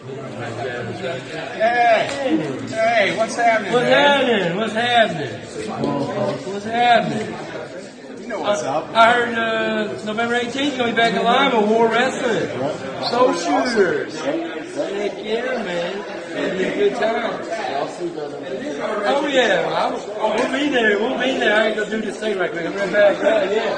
Hey, what's happening? What's happening? You know what's up. I heard November 18th gonna be back in Lima, War Wrestling. Soul Shooters. Heck yeah, man. It'll be a good time. Oh yeah, we'll be there. I ain't gonna do this thing right quick. I'm right back. Yeah.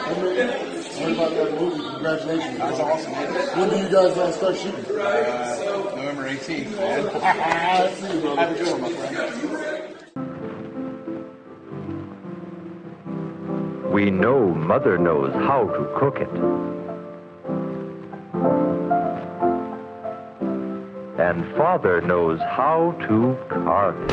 Sorry about that movie. Congratulations. That's awesome. When do you guys start shooting? November 18th, man. See you, brother. Have a good one, my friend. We know Mother knows how to cook it. And Father knows how to carve it.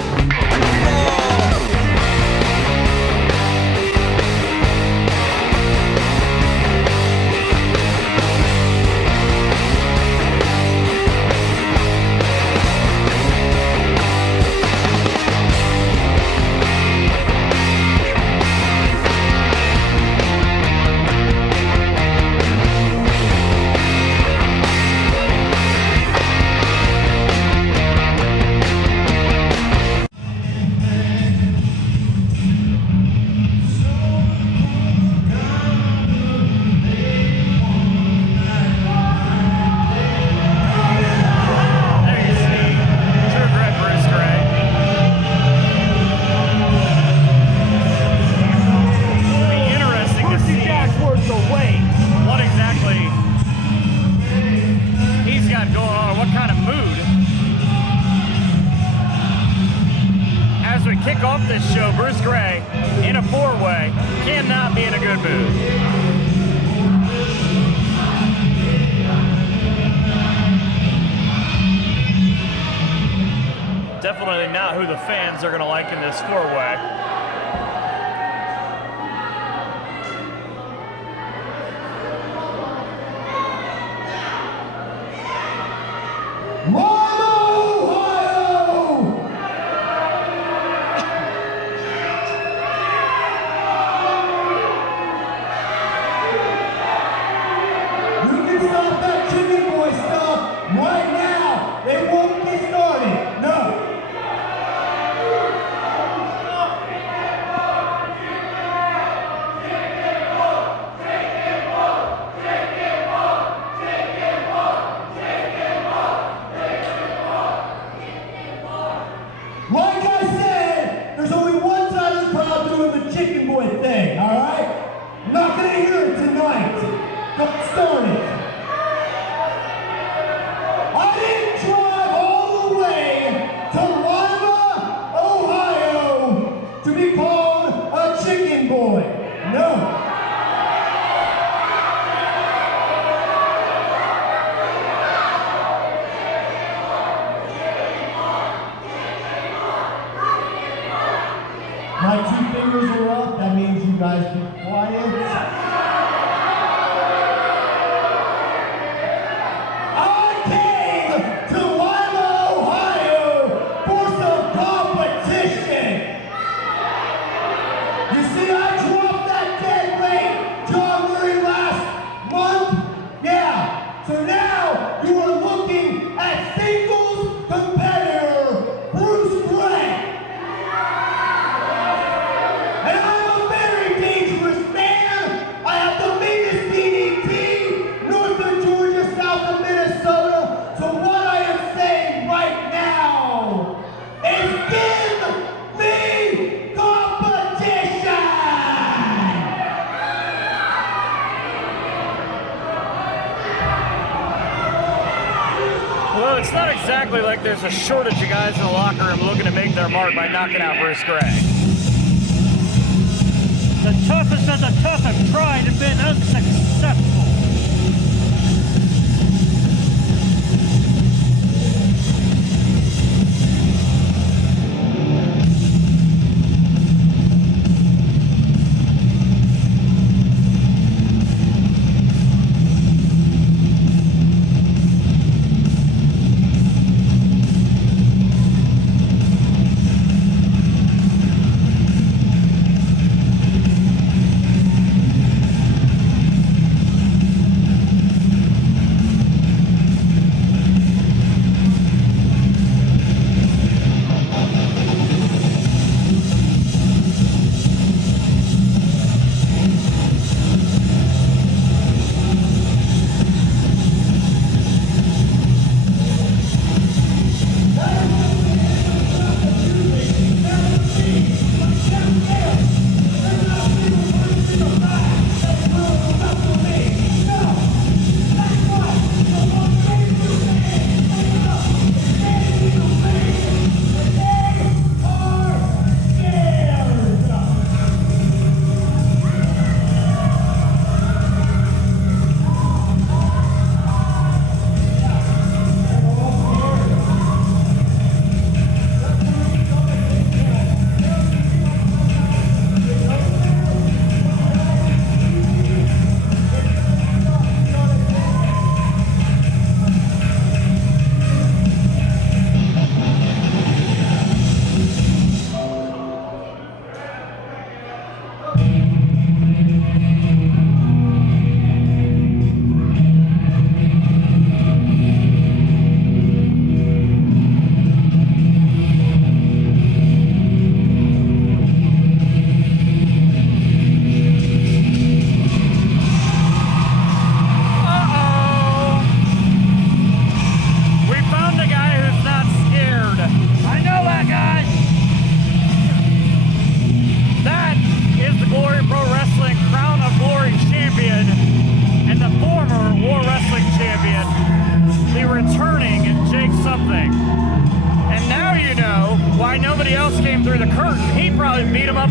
Kick off this show, Bruce Gray in a four-way cannot be in a good mood. Definitely not who the fans are going to like in this four-way. Like I said, there's only one side of the crowd doing the chicken boy thing, alright? I'm not gonna hear it tonight. Don't start it. I didn't drive all the way to Lima, Ohio to be called a chicken boy. No. My two fingers are up, that means you guys be quiet. I came to Lima, Ohio for some competition. You see, I dropped that dead weight John Murray last month. Yeah, so now you are looking at singles competitor Bruce Gray. And I'm a very dangerous man. I have the meanest DDT, north of Georgia, south of Minnesota. So what I am saying right now is give me competition! Well, it's not exactly like there's a shortage of guys in the locker room looking to make their mark by knocking out Bruce Gray. The toughest of the tough have tried and been unsuccessful.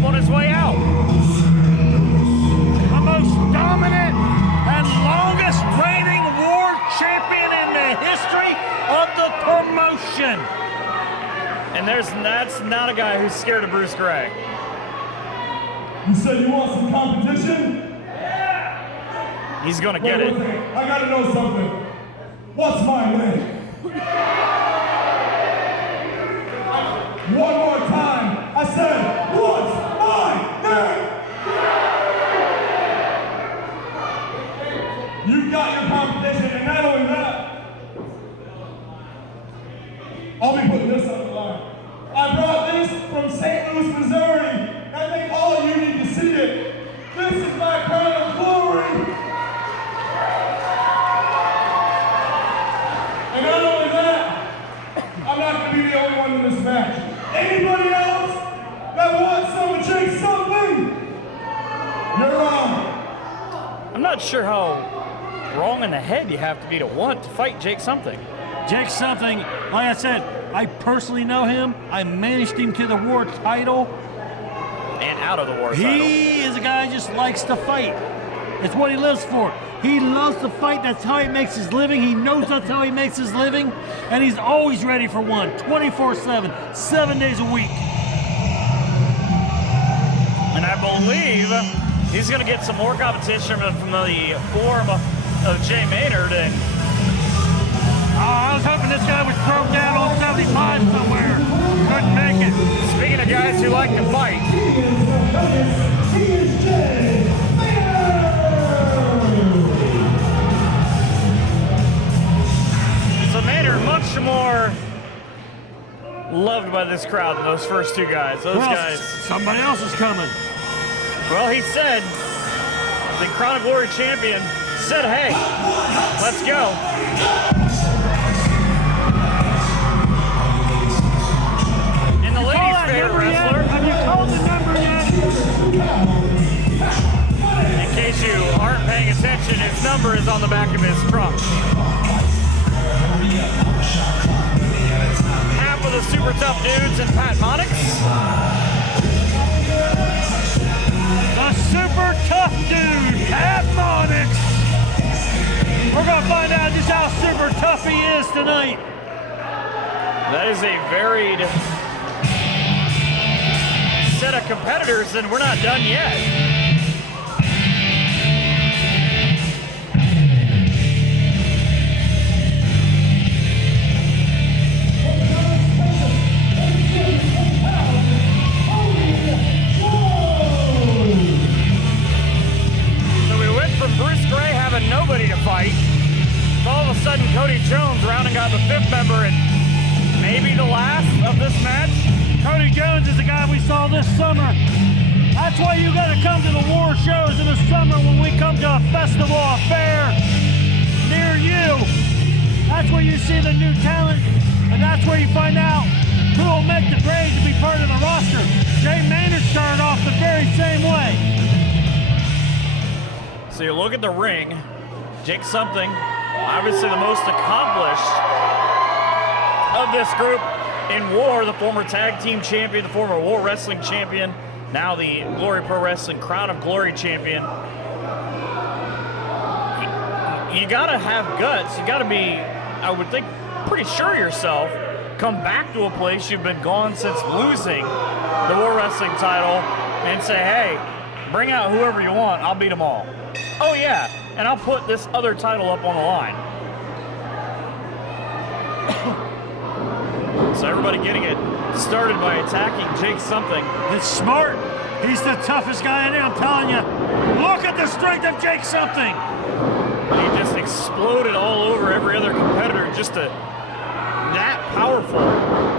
on his way out. The most dominant and longest reigning war champion in the history of the promotion. And that's not a guy who's scared of Bruce Gray. You said you want some competition? He's gonna get it. I gotta know something. What's my name? One more time. I said, what's my name? You got your competition, and not only that, I'll be putting this on the line. I brought this from St. Louis, Missouri. I think all of you need to see it. This is my crown of glory. And not only that, I'm not going to be the only one in this match. Anybody else that wants some of Jake something, you're wrong. I'm not sure how wrong in the head you have to be to want to fight Jake something. Jake something, like I said, I personally know him. I managed him to the war title. And out of the war title. He is a guy who just likes to fight. It's what he lives for. He loves to fight. That's how he makes his living. He knows that's how he makes his living. And he's always ready for one, 24/7, 7 days a week. And I believe he's going to get some more competition from the form of Jay Maynard. And I was hoping this guy was thrown down on 75 somewhere. Couldn't make it. speaking of guys who like to fight, He is Jay so Maynard much more loved by this crowd than those first two guys. Those guys. Somebody else is coming. Well, he said, the Crown of Glory champion said, hey, let's go. And the ladies' favorite wrestler, Have you called the number yet? in case you aren't paying attention, his number is on the back of his trunk. Half of the super tough dudes and Pat Monix. The super tough dude, Pat Monix. We're going to find out just how super tough he is tonight. That is a varied set of competitors, and we're not done yet. Bruce Gray having nobody to fight. All of a sudden, Cody Jones rounding out the fifth member and maybe the last of this match. Cody Jones is the guy we saw this summer. That's why you got to come to the war shows in the summer when we come to a festival, a fair near you. That's where you see the new talent, and that's where you find out who will make the grade to be part of the roster. Jay Maynard started off the very same way. So you look at the ring, Jake Something, obviously the most accomplished of this group in war, the former tag team champion, the former war wrestling champion, now the Glory Pro Wrestling Crown of Glory champion. You gotta have guts, you gotta be, I would think, pretty sure of yourself, come back to a place you've been gone since losing the war wrestling title and say, hey, bring out whoever you want, I'll beat them all. Oh yeah, and I'll put this other title up on the line. So everybody getting it started by attacking Jake Something. It's smart. He's the toughest guy in there, I'm telling you. Look at the strength of Jake Something. He just exploded all over every other competitor, just that powerful.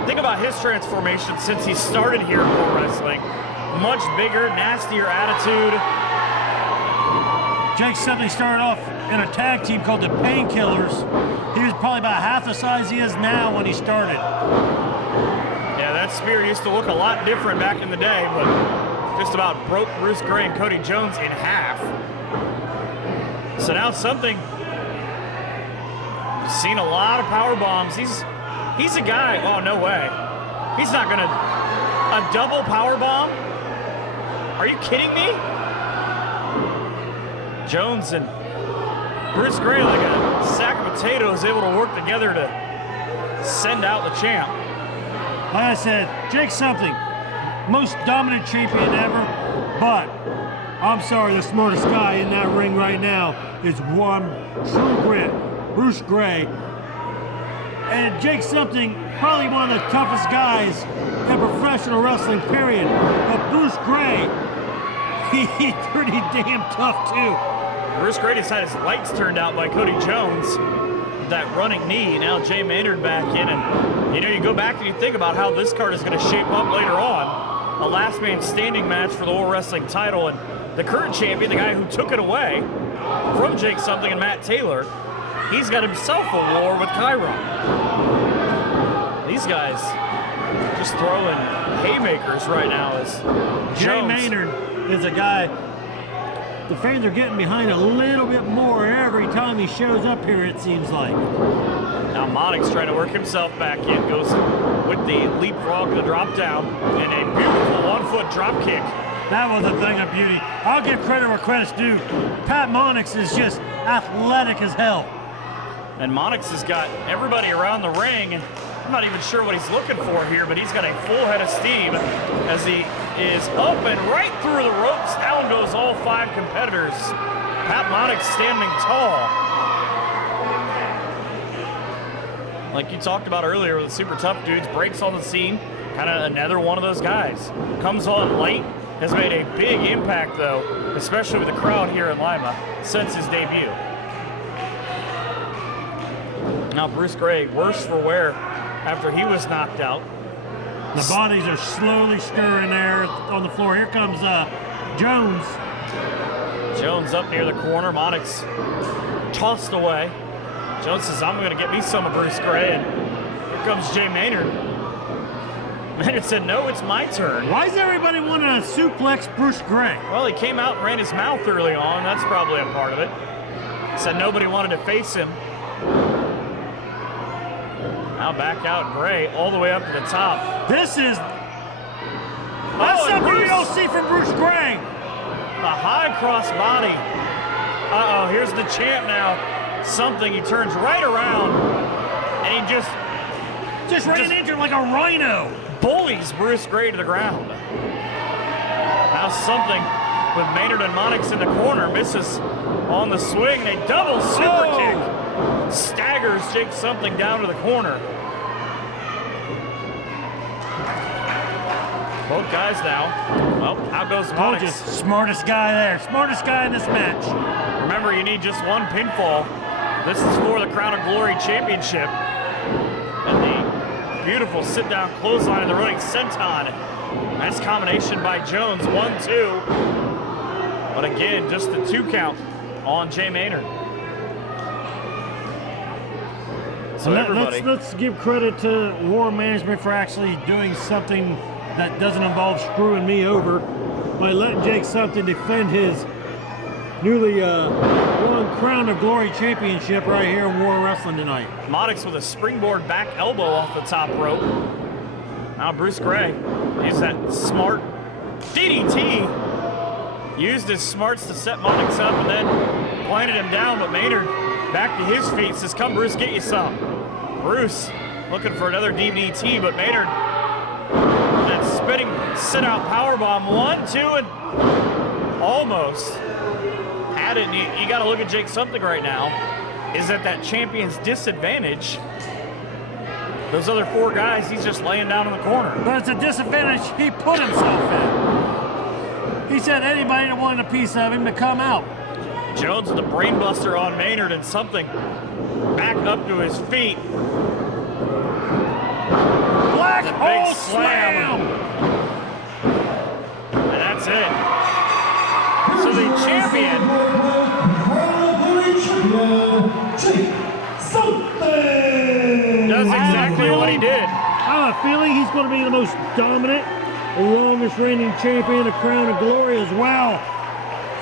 Think about his transformation since he started here in war wrestling. Much bigger, nastier attitude. Jake Something started off in a tag team called the Painkillers. He was probably about half the size he is now when he started. Yeah, that spear used to look a lot different back in the day, but just about broke Bruce Gray and Cody Jones in half. So now Something, seen a lot of power bombs. He's a guy, oh, no way. He's not gonna, a double power bomb? Are you kidding me? Jones and Bruce Gray, like a sack of potatoes, able to work together to send out the champ. Like I said, Jake something, most dominant champion ever, but I'm sorry, the smartest guy in that ring right now is one true grit, Bruce Gray. And Jake something, probably one of the toughest guys in professional wrestling, period. But Bruce Gray, he's pretty damn tough too. Bruce Gray just had his lights turned out by Cody Jones. That running knee. Now Jay Maynard back in, and you go back and you think about how this card is going to shape up later on. A last man standing match for the World Wrestling title, and the current champion, the guy who took it away from Jake Something and Matt Taylor, he's got himself a war with Chiron. These guys just throwing haymakers right now as Jay Jones. Maynard is a guy the fans are getting behind a little bit more every time he shows up here, it seems like. Now Monix trying to work himself back in, goes with the leapfrog, the drop down, and a beautiful one-foot drop kick. That was a thing of beauty. I'll give credit where credit's due. Pat Monix is just athletic as hell. And Monix has got everybody around the ring, and I'm not even sure what he's looking for here, but he's got a full head of steam as he is up and right through the ropes. Down goes all 5 competitors. Pat Monix standing tall. Like you talked about earlier with the Super Tough Dudes, breaks on the scene. Kind of another one of those guys. Comes on late, has made a big impact though, especially with the crowd here in Lima since his debut. Now Bruce Gray, worse for wear after he was knocked out. The bodies are slowly stirring there on the floor. Here comes Jones. Jones up near the corner. Monix tossed away. Jones says, I'm going to get me some of Bruce Gray. And here comes Jay Maynard. Maynard said, no, it's my turn. Why is everybody wanting to suplex Bruce Gray? Well, he came out and ran his mouth early on. That's probably a part of it. Said nobody wanted to face him. Now back out Gray all the way up to the top. That's something you don't see from Bruce Gray. A high cross body. Uh-oh, here's the champ now. Something, he turns right around, and he just ran into him like a rhino. Bullies Bruce Gray to the ground. Now Something with Maynard and Monix in the corner, misses on the swing. A double super kick. Staggers Jake Something down to the corner. Both guys now. Well, how goes Monix? Smartest guy there. Smartest guy in this match. Remember, you need just one pinfall. This is for the Crown of Glory Championship. And the beautiful sit-down clothesline of the running senton. Nice combination by Jones. 1-2. But again, just the 2 count on Jay Maynard. So everybody. Let's give credit to War Management for actually doing something that doesn't involve screwing me over by letting Jake Something defend his newly won Crown of Glory Championship right here in War Wrestling tonight. Monix with a springboard back elbow off the top rope. Now Bruce Gray used that smart DDT. Used his smarts to set Monix up and then planted him down, but Maynard back to his feet, says, come Bruce, get you some. Bruce looking for another DDT, but Maynard, that spinning sit-out powerbomb, 1, 2, and almost had it. And you got to look at Jake Something right now, is at that champion's disadvantage. Those other 4 guys, he's just laying down in the corner. But it's a disadvantage he put himself in. He said anybody that wanted a piece of him to come out. Jones with a brainbuster on Maynard and Something back up to his feet. Black Big hole slam. slam. And that's it. So the champion does exactly what he did. I have a feeling he's going to be the most dominant, longest reigning champion of Crown of Glory as well.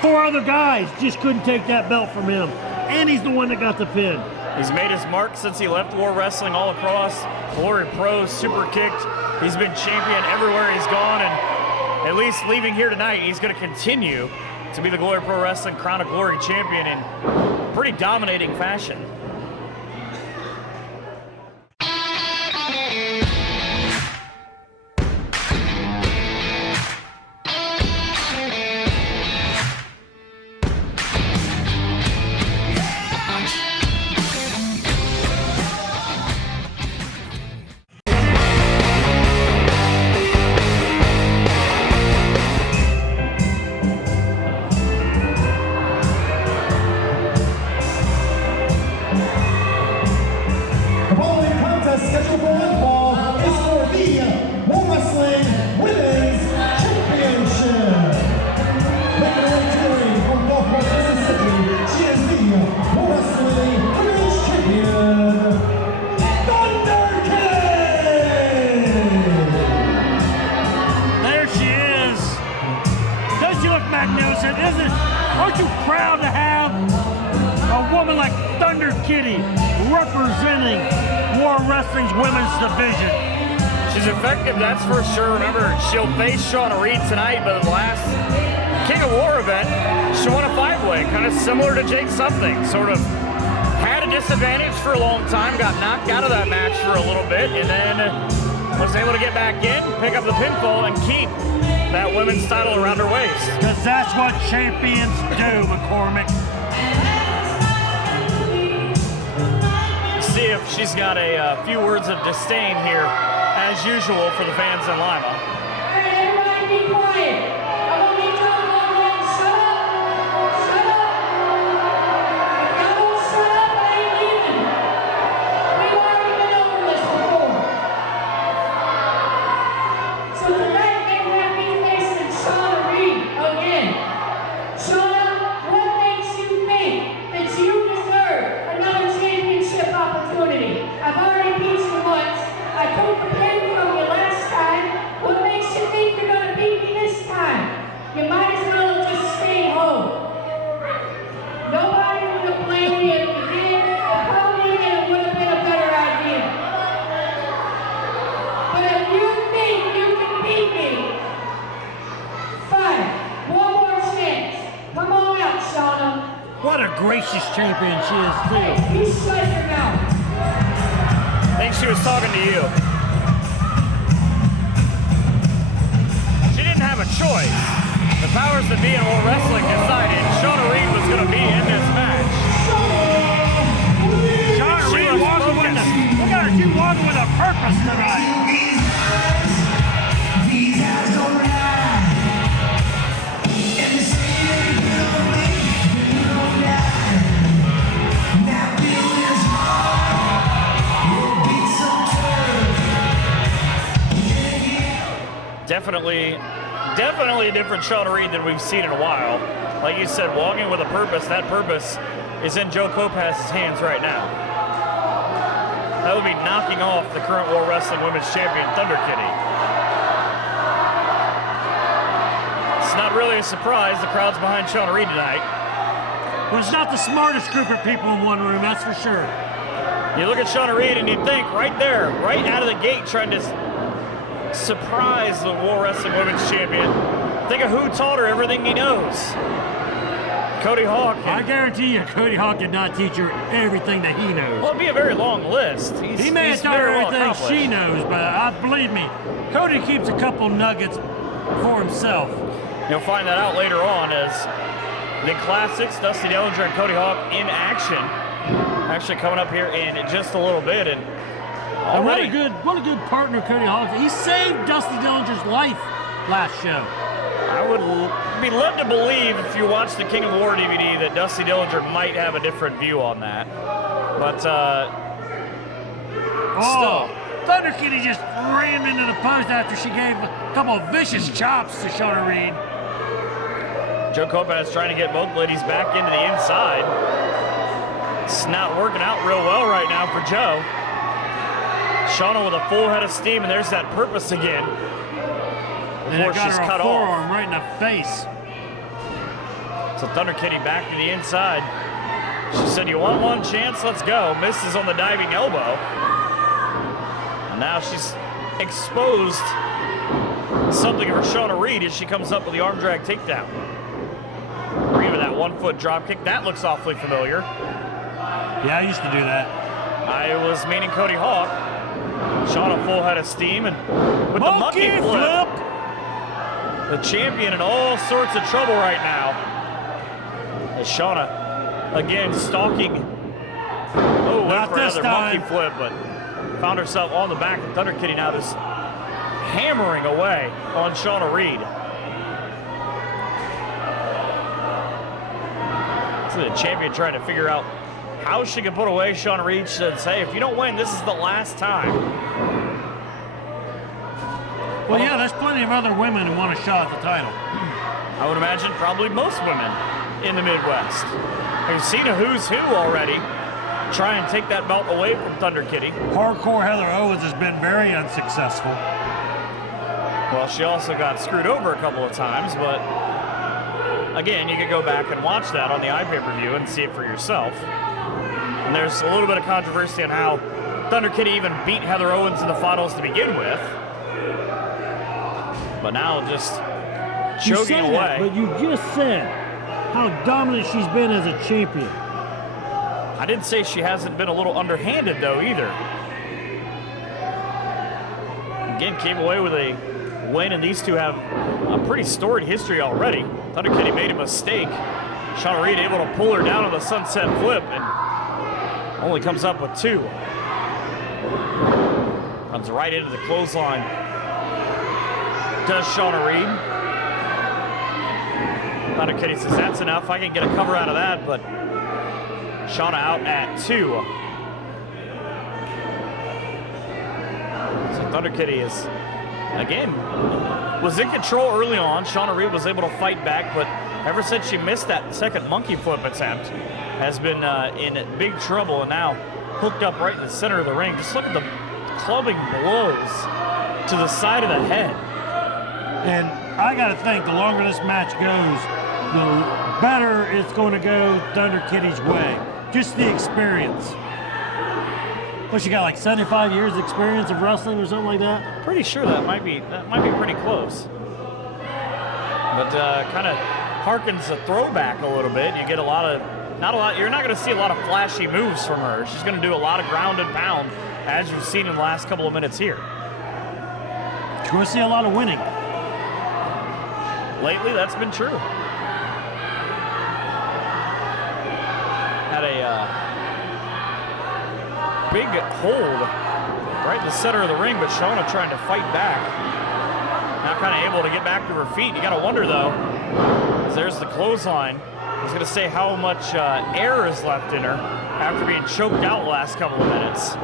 4 other guys just couldn't take that belt from him. And he's the one that got the pin. He's made his mark since he left War Wrestling all across. Glory Pros, super kicked. He's been champion everywhere he's gone, and at least leaving here tonight, he's going to continue to be the Glory Pro Wrestling Crown of Glory champion in pretty dominating fashion. The following contest scheduled for one fall is for the War Wrestling Women's Championship. Making her way to the ring from Gulfport, Mississippi, she is the War Wrestling Women's Champion, Thunder King! There she is. Does she look magnificent? Aren't you proud to have a woman like Thunder Kitty representing War Wrestling's women's division? She's effective, that's for sure. Remember, she'll face Shauna Reed tonight, but the last King of War event, she won a 5-way, kind of similar to Jake Something. Sort of had a disadvantage for a long time, got knocked out of that match for a little bit, and then was able to get back in, pick up the pinfall, and keep that women's title around her waist. Because that's what champions do, McCormick. See if she's got a few words of disdain here, as usual, for the fans in Lima. All right, everybody be quiet. I want me to tell you all, shut up. Shut up. Y'all don't shut up, I ain't leaving. We've already been over this before. So tonight, they have me facing Shauna Reed again. Shauna, what makes you think that you deserve another championship opportunity? I've already beat you once. I took the pin from you last time. What makes you think you're gonna beat me this time? You might as well just stay home. Nobody would have blamed you if you did. Probably it would have been a better idea. But if you think you can beat me, fine. One more chance. Come on out, Shauna. What a gracious champion she is, Hey, too. you shut your mouth. I think she was talking to you. She didn't have a choice. The powers that be in War Wrestling decided Shauna Reed was going to be in this match. Shauna She Reed was walking with focused. look at her, she's walking with a purpose tonight. Definitely a different Shauna Reed than we've seen in a while. Like you said, walking with a purpose. That purpose is in Joe Kopas's hands right now. That would be knocking off the current War Wrestling Women's Champion, Thunder Kitty. It's not really a surprise the crowd's behind Shauna Reed tonight. Well, it's not the smartest group of people in one room, that's for sure. You look at Shauna Reed and you think right there, right out of the gate, trying to surprise the War Wrestling Women's Champion. Think of who taught her everything he knows. Cody Hawk. I guarantee you, Cody Hawk did not teach her everything that he knows. Well, it'd be a very long list. He may have taught her everything she knows, but believe me, Cody keeps a couple nuggets for himself. You'll find that out later on as the Classics, Dusty Dellinger and Cody Hawk in action. Actually coming up here in just a little bit. And already, what a good partner Cody Hawk. He saved Dusty Dillinger's life last show. I would be led to believe, if you watch the King of War DVD, that Dusty Dillinger might have a different view on that. But still. Thunder Kitty just rammed into the post after she gave a couple of vicious chops to Shauna Reed. Joe Kopas trying to get both ladies back into the inside. It's not working out real well right now for Joe. Shauna with a full head of steam, and there's that purpose again. And it got she's her cut a forearm off. right in the face. So Thunder Kitty back to the inside. She said, "You want one chance? Let's go." Misses on the diving elbow. And now she's exposed something for Shauna Reed as she comes up with the arm drag takedown. Reed with that 1-foot drop kick. That looks awfully familiar. Yeah, I used to do that. I was meaning Cody Hawk. Shauna full head of steam and with the monkey flip. The champion in all sorts of trouble right now. As Shauna again stalking. Oh, went for another monkey flip, but found herself on the back of Thunder Kitty now just hammering away on Shauna Reed. So the champion trying to figure out how she can put away Shauna Reed. She said, hey, if you don't win, this is the last time. Well, yeah, there's plenty of other women who want a shot at the title. I would imagine probably most women in the Midwest. We've seen a who's who already try and take that belt away from Thunder Kitty. Hardcore Heather Owens has been very unsuccessful. Well, she also got screwed over a couple of times, but again, you could go back and watch that on the iPay-per-view and see it for yourself. And there's a little bit of controversy on how Thunder Kitty even beat Heather Owens in the finals to begin with. But now just choking away. But you just said how dominant she's been as a champion. I didn't say she hasn't been a little underhanded, though, either. Again, came away with a win, and these two have a pretty storied history already. Thunder Kitty made a mistake. Shauna Reed able to pull her down on the sunset flip, and only comes up with 2. Runs right into the clothesline. Does Shauna Reed. Thunder Kitty says, that's enough. I can get a cover out of that, but Shauna out at 2. So Thunder Kitty is, again, was in control early on. Shauna Reed was able to fight back, but ever since she missed that second monkey flip attempt, has been in big trouble, and now hooked up right in the center of the ring. Just look at the clubbing blows to the side of the head. And I got to think, the longer this match goes, the better it's going to go Thunder Kitty's way. Just the experience. What, she got like 75 years experience of wrestling or something like that? Pretty sure that might be pretty close. But kind of harkens a throwback a little bit. You get you're not going to see a lot of flashy moves from her. She's going to do a lot of ground and pound, as you've seen in the last couple of minutes here. You're going to see a lot of winning. Lately, that's been true. Had a big hold right in the center of the ring, but Shauna trying to fight back. Now kind of able to get back to her feet. You got to wonder, though, as there's the clothesline. I was going to say how much air is left in her after being choked out the last couple of minutes.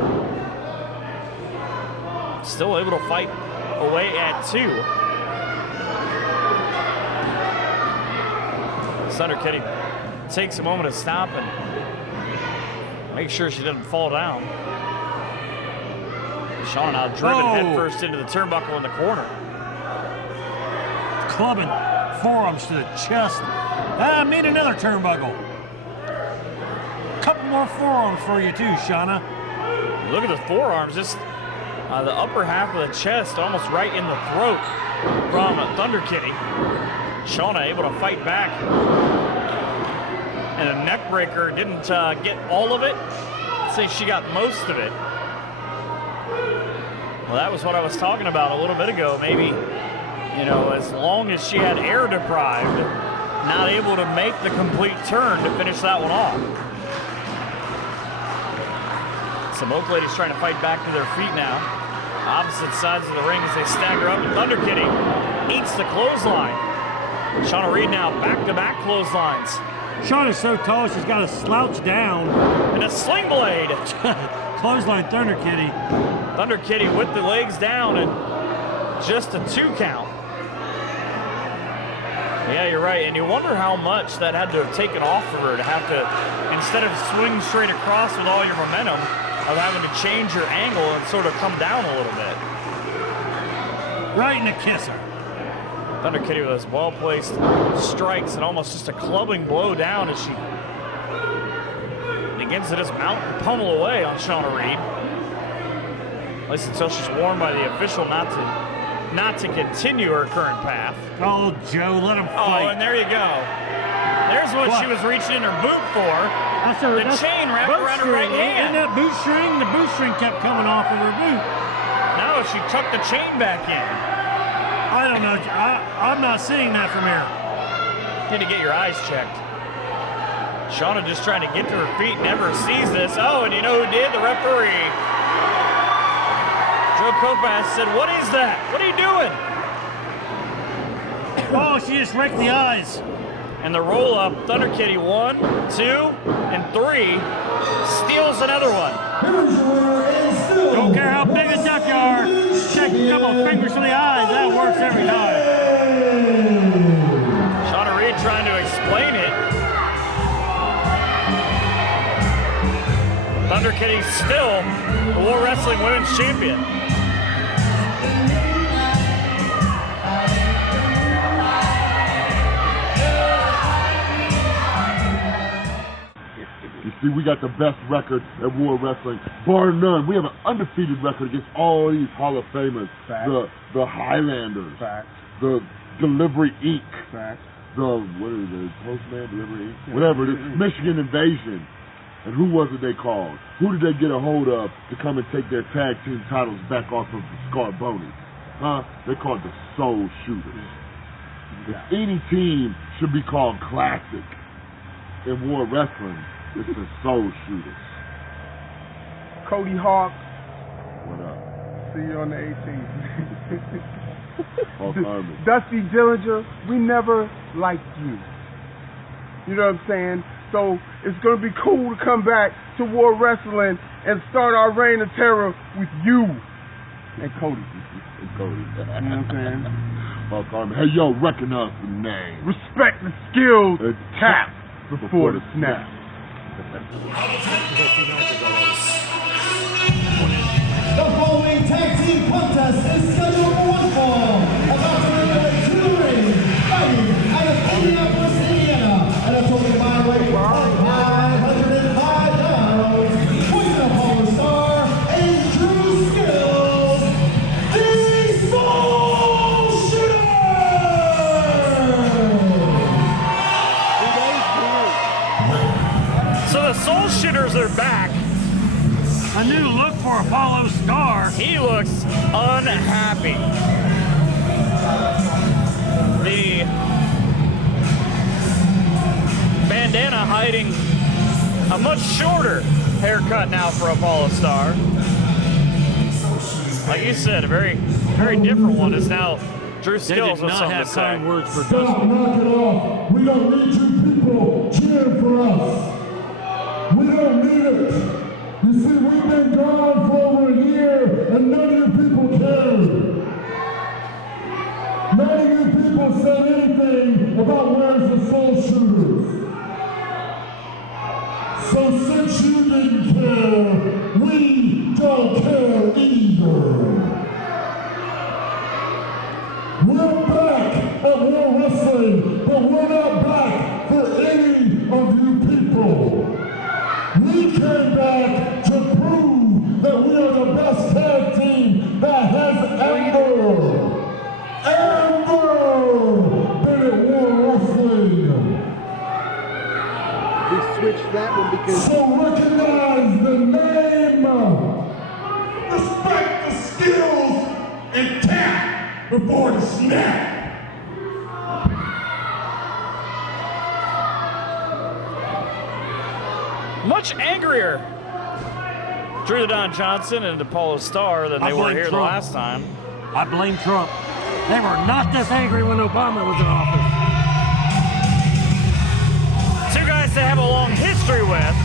Still able to fight away at 2. Thunder Kitty takes a moment to stop and make sure she doesn't fall down. Shauna now driven headfirst into the turnbuckle in the corner. Clubbing forearms to the chest. I mean another turnbuckle. Couple more forearms for you too, Shauna. Look at the forearms, just the upper half of the chest, almost right in the throat from Thunder Kitty. Shauna able to fight back. And a neck breaker didn't get all of it. I'd say she got most of it. Well, that was what I was talking about a little bit ago. Maybe, you know, as long as she had air deprived, not able to make the complete turn to finish that one off. Some Oak Ladies trying to fight back to their feet now. Opposite sides of the ring as they stagger up, and Thunder Kitty eats the clothesline. Shauna Reed now back-to-back clotheslines. Shauna's so tall, she's got to slouch down. And a sling blade. Clothesline Thunder Kitty. Thunder Kitty with the legs down and just a 2 count. Yeah, you're right. And you wonder how much that had to have taken off for her to have to, instead of swing straight across with all your momentum, of having to change your angle and sort of come down a little bit. Right in the kisser. Thunder Kitty with those well-placed strikes and almost just a clubbing blow down as she begins to just mount and pummel away on Shauna Reed. At least until she's warned by the official not to not to continue her current path. Oh, Joe, let him Oh, fight. and there you go. There's what she was reaching in her boot for. The chain wrapped around her right hand. And that bootstring, the bootstring kept coming off of her boot. No, she tucked the chain back in. I don't know. I'm not seeing that from here. Need to get your eyes checked. Shauna just trying to get to her feet, never sees this. Oh, and you know who did? The referee. Joe Kopass said, "What is that? What are you doing?" Oh, she just raked the eyes. And the roll up, Thunder Kitty 1, 2, and 3 steals another one. Don't care how big a duck you are. Check a couple of fingers to the eyes. That works every time. Shauna Reed trying to explain it. Thunder Kitty still the War Wrestling Women's Champion. You see, we got the best record at War Wrestling, bar none. We have an undefeated record against all these Hall of Famers. Fact. The Highlanders. Fact. The Delivery Inc. Fact. The, what is it, Postman, Delivery Inc.? Whatever, the Michigan Invasion. And who was it they called? Who did they get a hold of to come and take their tag team titles back off of the Scarboni? Huh? They called the Soul Shooters. If any team should be called classic in War Wrestling, it's the Soul Shooters. Cody Hawk, What up? see you on the 18th. Hulk Harmon. Dusty Dillinger, we never liked you. You know what I'm saying? So it's going to be cool to come back to War Wrestling and start our reign of terror with you and Cody. And Cody. You know what I'm saying? Hulk Harmon. Hey, yo, recognize the name. Respect the skills. And Tap before the snap. The following tag team contest is scheduled for one fall. About to make two rings, fighting out of Indianapolis, Indiana, at a total combined weight of 505 pounds. Poison Apollo Star and Drew Skills, the Soul Shooters. So the Soul Shooters are back. A new look for Apollo Star. He looks unhappy. The bandana hiding a much shorter haircut now for Apollo Star. Like you said, a very, very different one is now Drew They Skills did with not something have to say. kind words for Stop, Dusty. knock it off. We don't need you people cheering for us. We don't need it. You see, we've been gone for over a year and none of you people cared. None of you people said anything about where's the Soul Shooters. So since you didn't care, we don't care either. We're back at War Wrestling, but we're not back for any of you people. We came back to prove that we are the best tag team that has ever been at War Wrestling. We switched that one because So recognize the name, respect the skills, and tap before the snap. Much angrier Drew the Don Johnson and Apollo Star than they were blame here the Trump. last time. I blame Trump. They were not this angry when Obama was in office. Two guys they have a long history with,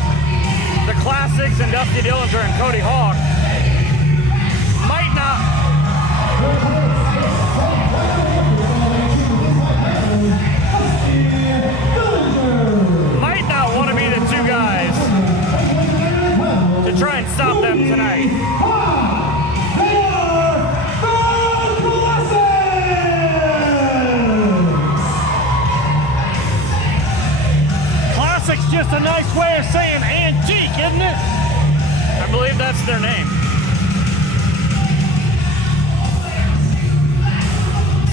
the Classics and Dusty Dillinger and Cody Hawk, might not want to be the two guys to try and stop them tonight. They are the Classics! Classic's just a nice way of saying antique, isn't it? I believe that's their name.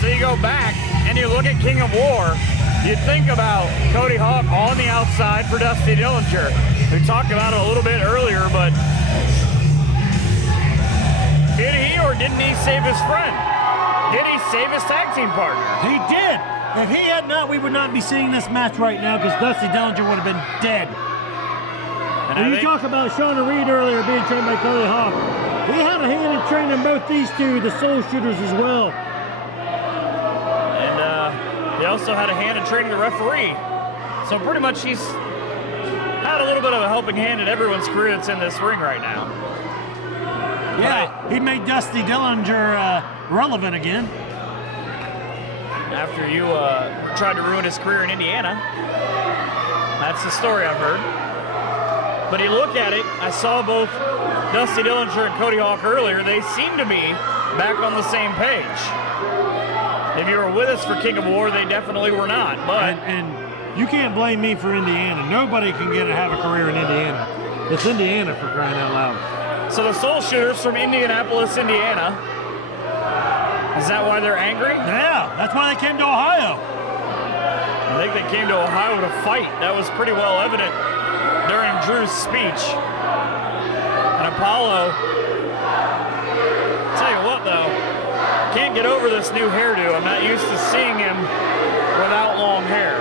So you go back and you look at King of War, you think about Cody Hawk on the outside for Dusty Dillinger. We talked about it a little bit earlier, but did he or didn't he save his friend? Did he save his tag team partner? He did. If he had not, we would not be seeing this match right now because Dusty Dillinger would have been dead. And you talk about Shauna Reed earlier being trained by Cody Hawk. He had a hand in training both these two, the Soul Shooters, as well. And he also had a hand in training the referee. So pretty much he's had a little bit of a helping hand in everyone's career that's in this ring right now. Yeah, he made Dusty Dillinger relevant again. After you tried to ruin his career in Indiana. That's the story I've heard. But you look at it, I saw both Dusty Dillinger and Cody Hawk earlier. They seem to be back on the same page. If you were with us for King of War, they definitely were not. But and you can't blame me for Indiana. Nobody can have a career in Indiana. It's Indiana, for crying out loud. So the Soul Shooters from Indianapolis, Indiana. Is that why they're angry? Yeah, that's why they came to Ohio. I think they came to Ohio to fight. That was pretty well evident during Drew's speech. And Apollo, tell you what though, can't get over this new hairdo. I'm not used to seeing him without long hair.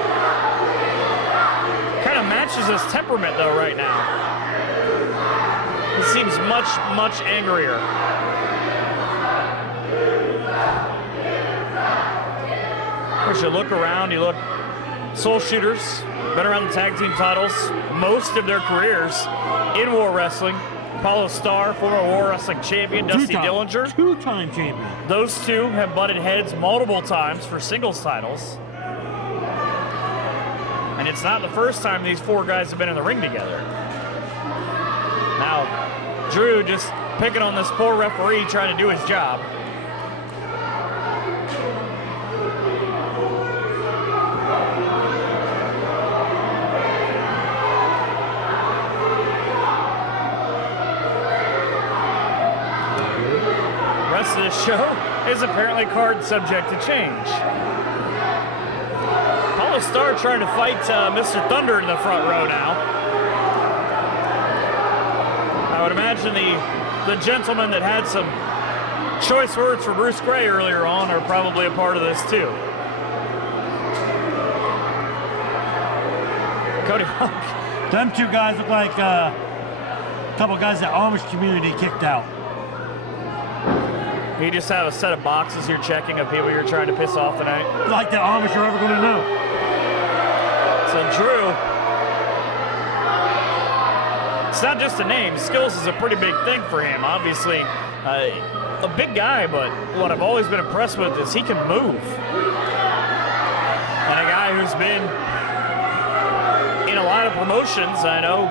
Kind of matches his temperament though right now. He seems much, much angrier. Of course, you look around, you look, Soul Shooters, been around the tag team titles most of their careers in War Wrestling. Apollo Starr, former War Wrestling champion, Dusty Dillinger. Two-time champion. Those two have butted heads multiple times for singles titles. And it's not the first time these four guys have been in the ring together. Now, Drew just picking on this poor referee trying to do his job. Rest of this show is apparently card subject to change. Apollo Starr trying to fight Mr. Thunder in the front row now. I would imagine the gentlemen that had some choice words for Bruce Gray earlier on are probably a part of this too. Cody Hawk. Them two guys look like a couple guys that Amish community kicked out. You just have a set of boxes you're checking of people you're trying to piss off tonight. Like the Amish are ever going to know. So Drew, it's not just a name. Skills is a pretty big thing for him. Obviously, a big guy, but what I've always been impressed with is he can move. And a guy who's been in a lot of promotions, I know,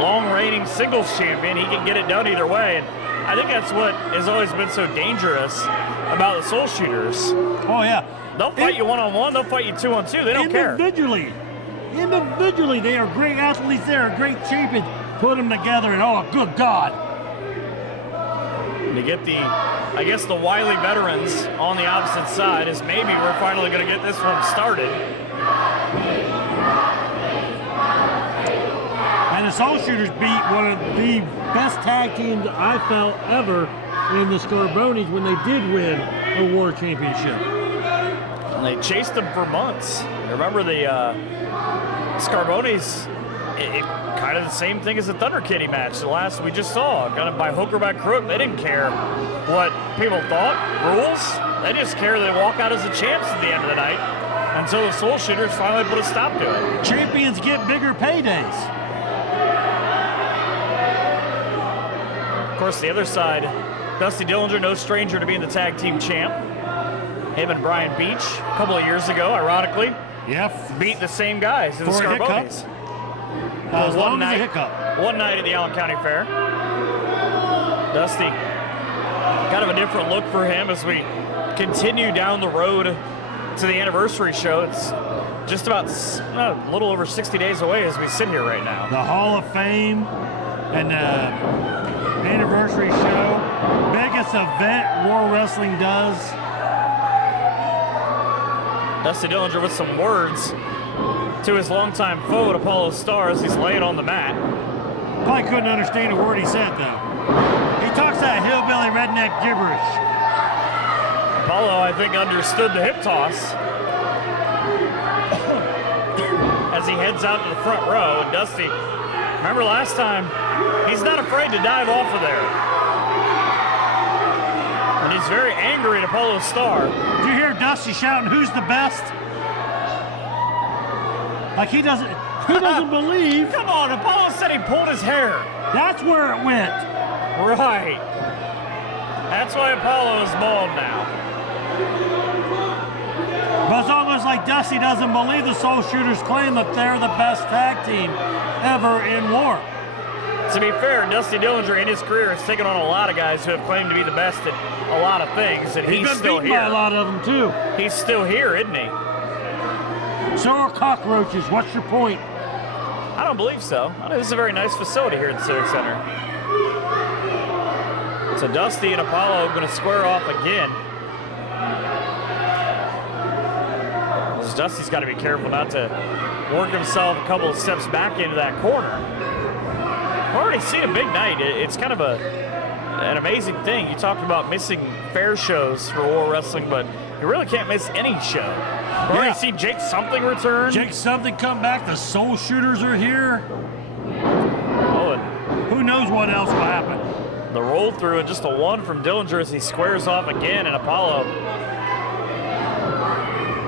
long reigning singles champion, he can get it done either way. And I think that's what has always been so dangerous about the Soul Shooters. Oh, yeah. They'll fight you one-on-one, they'll fight you two-on-two, they don't care. Individually, they are great athletes, they are great champions. Put them together and, oh, good God. To get the, I guess, the wily veterans on the opposite side is maybe we're finally going to get this one started. And the Soul Shooters beat one of the best tag teams I felt ever in the Scarbonis when they did win a War Championship. And they chased them for months. Remember the Scarbonis, kind of the same thing as the Thunder Kitty match, the last we just saw, kind of by hook or by crook. They didn't care what people thought, rules. They just care they walk out as the champs at the end of the night until the Soul Shooters finally put a stop to it. Champions get bigger paydays. Of course, the other side, Dusty Dillinger, no stranger to being the tag team champ. Him and Brian Beach, a couple of years ago, ironically, beat the same guys in the Scarbonis. One night at the Allen County Fair. Dusty, kind of a different look for him as we continue down the road to the anniversary show. It's just about a little over 60 days away as we sit here right now. The Hall of Fame and the anniversary show, biggest event War Wrestling does. Dusty Dillinger with some words to his longtime foe at Apollo Stars. He's laying on the mat. Probably couldn't understand a word he said, though. He talks that hillbilly redneck gibberish. Apollo, I think, understood the hip toss as he heads out to the front row. And Dusty, remember last time, he's not afraid to dive off of there. And he's very angry at Apollo Star. Did you hear Dusty shouting, "Who's the best?" Like he doesn't believe. Come on, Apollo said he pulled his hair. That's where it went. Right. That's why Apollo is bald now. But it's almost like Dusty doesn't believe the Soul Shooters claim that they're the best tag team ever in war. To be fair, Dusty Dillinger in his career has taken on a lot of guys who have claimed to be the best at a lot of things, and he's been still beaten here. by a lot of them too. He's still here, isn't he? So are cockroaches. What's your point? I don't believe so. This is a very nice facility here at the Civic Center. So Dusty and Apollo are going to square off again. Dusty's got to be careful not to work himself a couple of steps back into that corner. We've already seen a big night. It's kind of an amazing thing. You talked about missing fair shows for War Wrestling, but you really can't miss any show. We've already seen Jake Something return. Jake Something come back. The Soul Shooters are here. Oh, and who knows what else will happen. The roll through and just a one from Dillinger as he squares off again, and Apollo.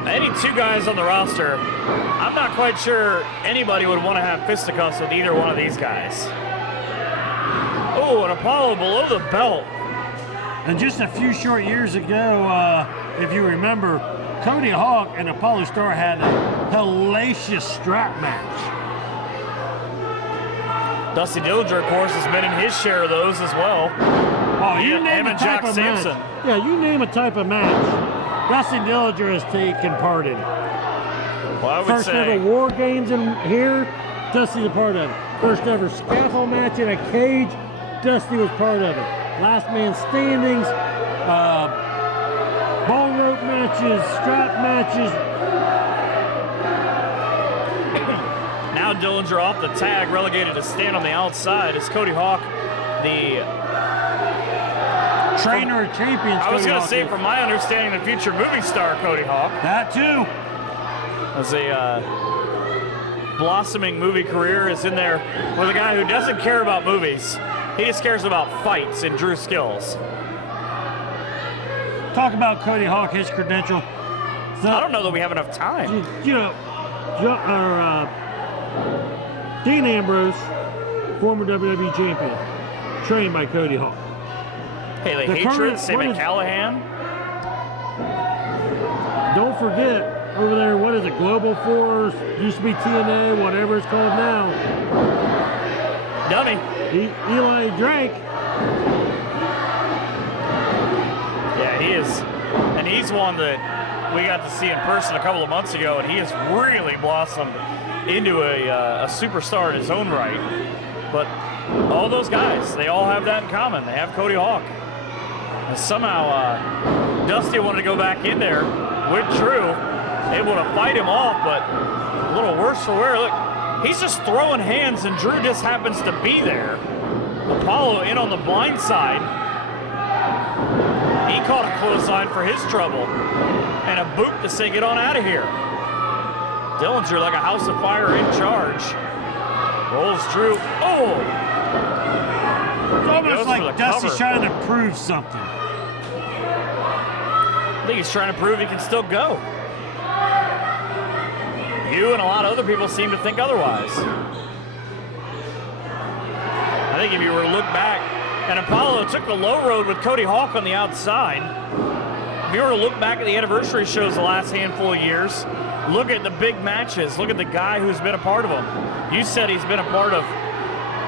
Any two guys on the roster, I'm not quite sure anybody would want to have fisticuffs with either one of these guys. Oh, and Apollo below the belt. And just a few short years ago, if you remember, Cody Hawk and Apollo Star had a hellacious strap match. Dusty Dillinger, of course, has been in his share of those as well. Oh, you name him a and type Jack of Sampson. match. Yeah, you name a type of match. Dusty Dillinger has taken part in. Well, I would First say, ever War Games in here, Dusty's a part of it. First ever scaffold match in a cage, Dusty was part of it. Last man standings, ball rope matches, strap matches. now Dillinger off the tag, relegated to stand on the outside as Cody Hawk, the trainer of champions. I was going to say, from my understanding, the future movie star Cody Hawk. That too. As a blossoming movie career is in there with a guy who doesn't care about movies. He just cares about fights and Drew Skills. Talk about Cody Hawk, his credential. So, I don't know that we have enough time. You know, Dean Ambrose, former WWE champion, trained by Cody Hawk. Haley Hatred, Sammy Callahan. Don't forget, over there, what is it, Global Force, used to be TNA, whatever it's called now. Dummy. Eli Drake. Yeah, he is. And he's one that we got to see in person a couple of months ago, and he has really blossomed into a superstar in his own right. But all those guys, they all have that in common. They have Cody Hawk. And somehow Dusty wanted to go back in there with Drew, able to fight him off, but a little worse for wear. Look, he's just throwing hands, and Drew just happens to be there. Apollo in on the blind side. He caught a clothesline for his trouble, and a boot to say, get on out of here. Dillinger, like a house of fire, in charge. Rolls Drew. Oh! It's almost like Dusty's trying to prove something. I think he's trying to prove he can still go. You and a lot of other people seem to think otherwise. I think if you were to look back, and Apollo took the low road with Cody Hawk on the outside. If you were to look back at the anniversary shows the last handful of years, look at the big matches, look at the guy who's been a part of them. You said he's been a part of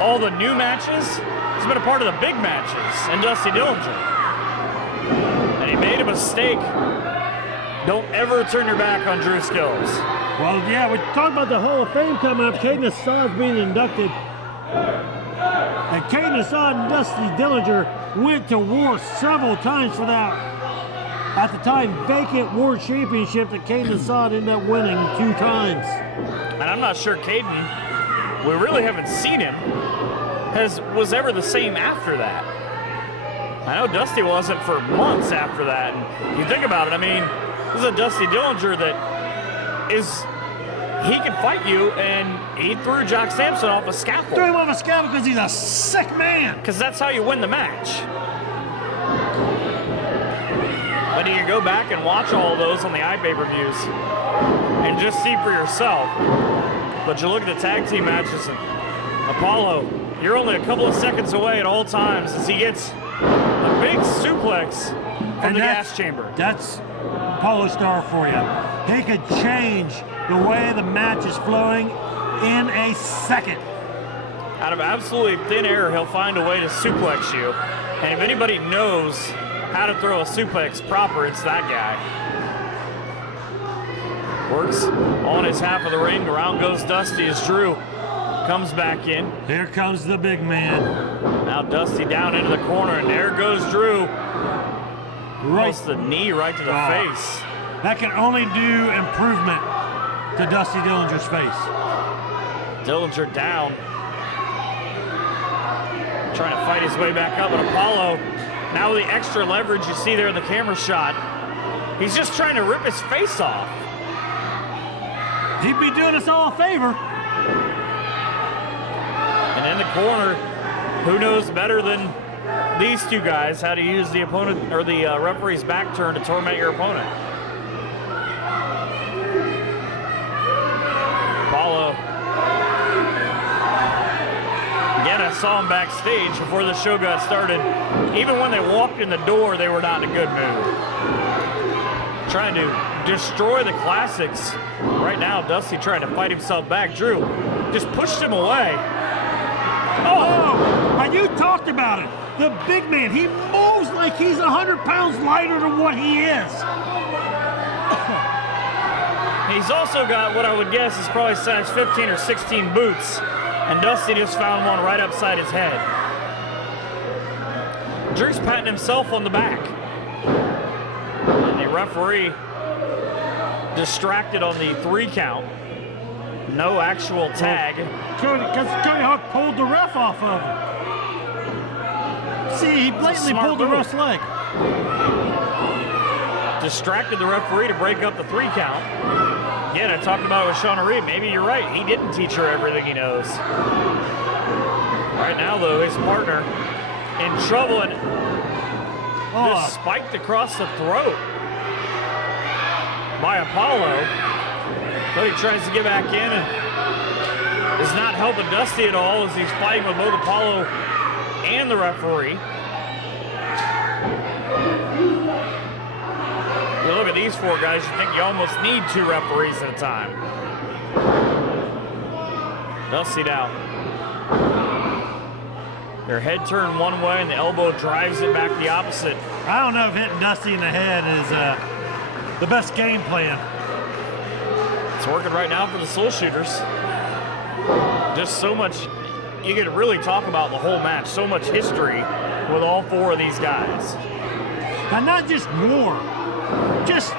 all the new matches. He's been a part of the big matches, and Dusty Dillinger. And he made a mistake. Don't ever turn your back on Drew Skills. Well, yeah, we're talking about the Hall of Fame coming up. Caden Assad's being inducted. And Caden Assad and Dusty Dillinger went to war several times for that at the time, vacant World Championship that Caden Assad ended up winning 2 times. And I'm not sure Caden, we really haven't seen him, was ever the same after that. I know Dusty wasn't for months after that. And you think about it, I mean, this is a Dusty Dillinger that he can fight you, and he threw Jock Sampson off a scaffold. Threw him off a scaffold because he's a sick man. Because that's how you win the match. But you can go back and watch all of those on the iPay-per-views and just see for yourself. But you look at the tag team matches, and Apollo, you're only a couple of seconds away at all times as he gets a big suplex from the gas chamber. That's Apollo Star for you. He could change the way the match is flowing in a second. Out of absolutely thin air, he'll find a way to suplex you. And if anybody knows how to throw a suplex proper, it's that guy. Works on his half of the ring. Around goes Dusty as Drew comes back in. Here comes the big man. Now Dusty down into the corner, and there goes Drew. Right the knee right to the face. That can only do improvement to Dusty Dillinger's face. Dillinger down. Trying to fight his way back up, and Apollo, now with the extra leverage you see there in the camera shot, he's just trying to rip his face off. He'd be doing us all a favor. And in the corner, who knows better than these two guys how to use the opponent or the referee's back turn to torment your opponent. Apollo. Again, I saw him backstage before the show got started. Even when they walked in the door, they were not in a good mood. Trying to destroy the classics. Right now, Dusty trying to fight himself back. Drew just pushed him away. Oh, and you talked about it. The big man, he moves like he's 100 pounds lighter than what he is. He's also got what I would guess is probably size 15 or 16 boots. And Dusty just found one right upside his head. Drew's patting himself on the back. And the referee distracted on the 3 count. No actual tag. Because Cody Hawk pulled the ref off of him. See, he blatantly pulled the ref's leg. Distracted the referee to break up the 3 count. Again, I talked about it with Shauna Reed. Maybe you're right. He didn't teach her everything he knows. Right now, though, his partner in trouble and just spiked across the throat by Apollo. Cody tries to get back in and is not helping Dusty at all as he's fighting with both Apollo and the referee. You look at these 4 guys, you think you almost need 2 referees at a time. Dusty down. Their head turned one way and the elbow drives it back the opposite. I don't know if hitting Dusty in the head is the best game plan. It's working right now for the Soul Shooters. Just so much, you could really talk about the whole match, so much history with all 4 of these guys. And not just war, just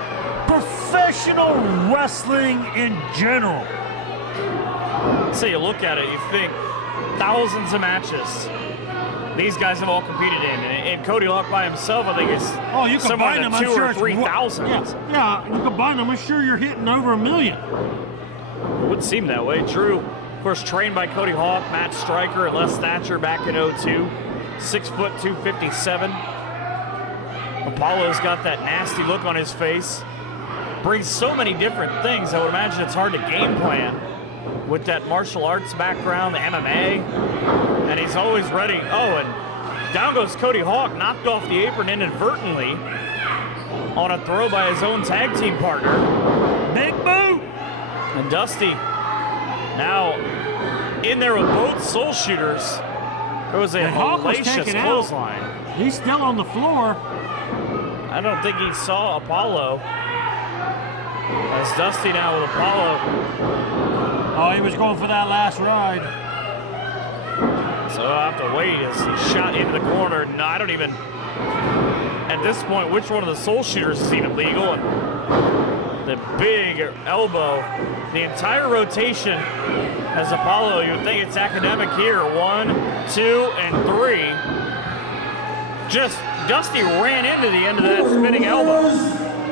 professional wrestling in general. So you look at it, you think thousands of matches these guys have all competed in. And Cody Hawk by himself, I think, is somewhere in the 2,000 or 3,000. Yeah, you combine them, I'm sure you're hitting over 1 million. It would seem that way. Drew, of course, trained by Cody Hawk, Matt Stryker, and Les Thatcher back in 02. 6 foot 257. Apollo's got that nasty look on his face. Brings so many different things. I would imagine it's hard to game plan with that martial arts background, the MMA. And he's always ready. Oh, and down goes Cody Hawk, knocked off the apron inadvertently on a throw by his own tag team partner. Big boot! And Dusty now in there with both Soul Shooters. There was a hellacious clothesline. He's still on the floor. I don't think he saw Apollo. As Dusty now with Apollo. Oh, he was going for that last ride. So I'll have to wait as he shot into the corner. No, I don't even at this point which one of the Soul Shooters is even legal. And the big elbow, the entire rotation as Apollo, you would think it's academic here. 1, 2, and 3. Just Dusty ran into the end of that spinning elbow.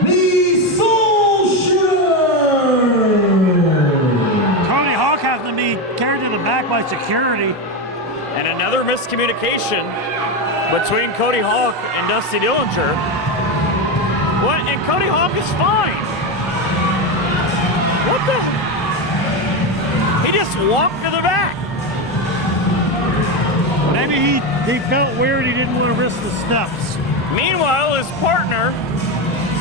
The Soul Shooters! Cody Hawk has to be carried to the back by security. And another miscommunication between Cody Hawk and Dusty Dillinger. What? And Cody Hawk is fine. What the? He just walked to the back. Maybe he felt weird. He didn't want to risk the steps. Meanwhile, his partner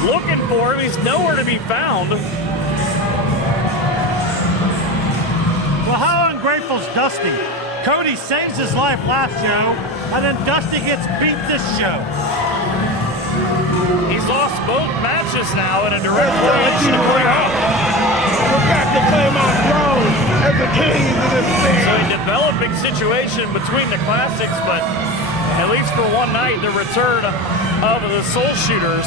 looking for him. He's nowhere to be found. Well, how ungrateful's Dusty? Cody saves his life last show, and then Dusty gets beat this show. He's lost both matches now in a direct relation to Cody Hawk. I forgot to claim my throne as the king of this thing. So a developing situation between the classics, but at least for one night, the return of the Soul Shooters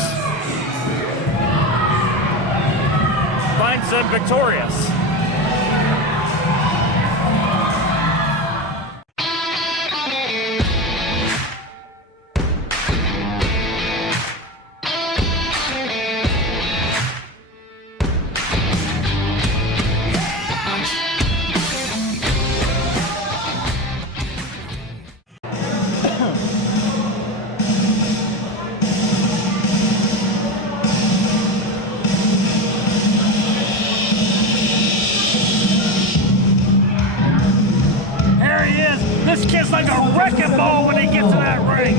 finds them victorious. This kid's like a wrecking ball when he gets to that ring.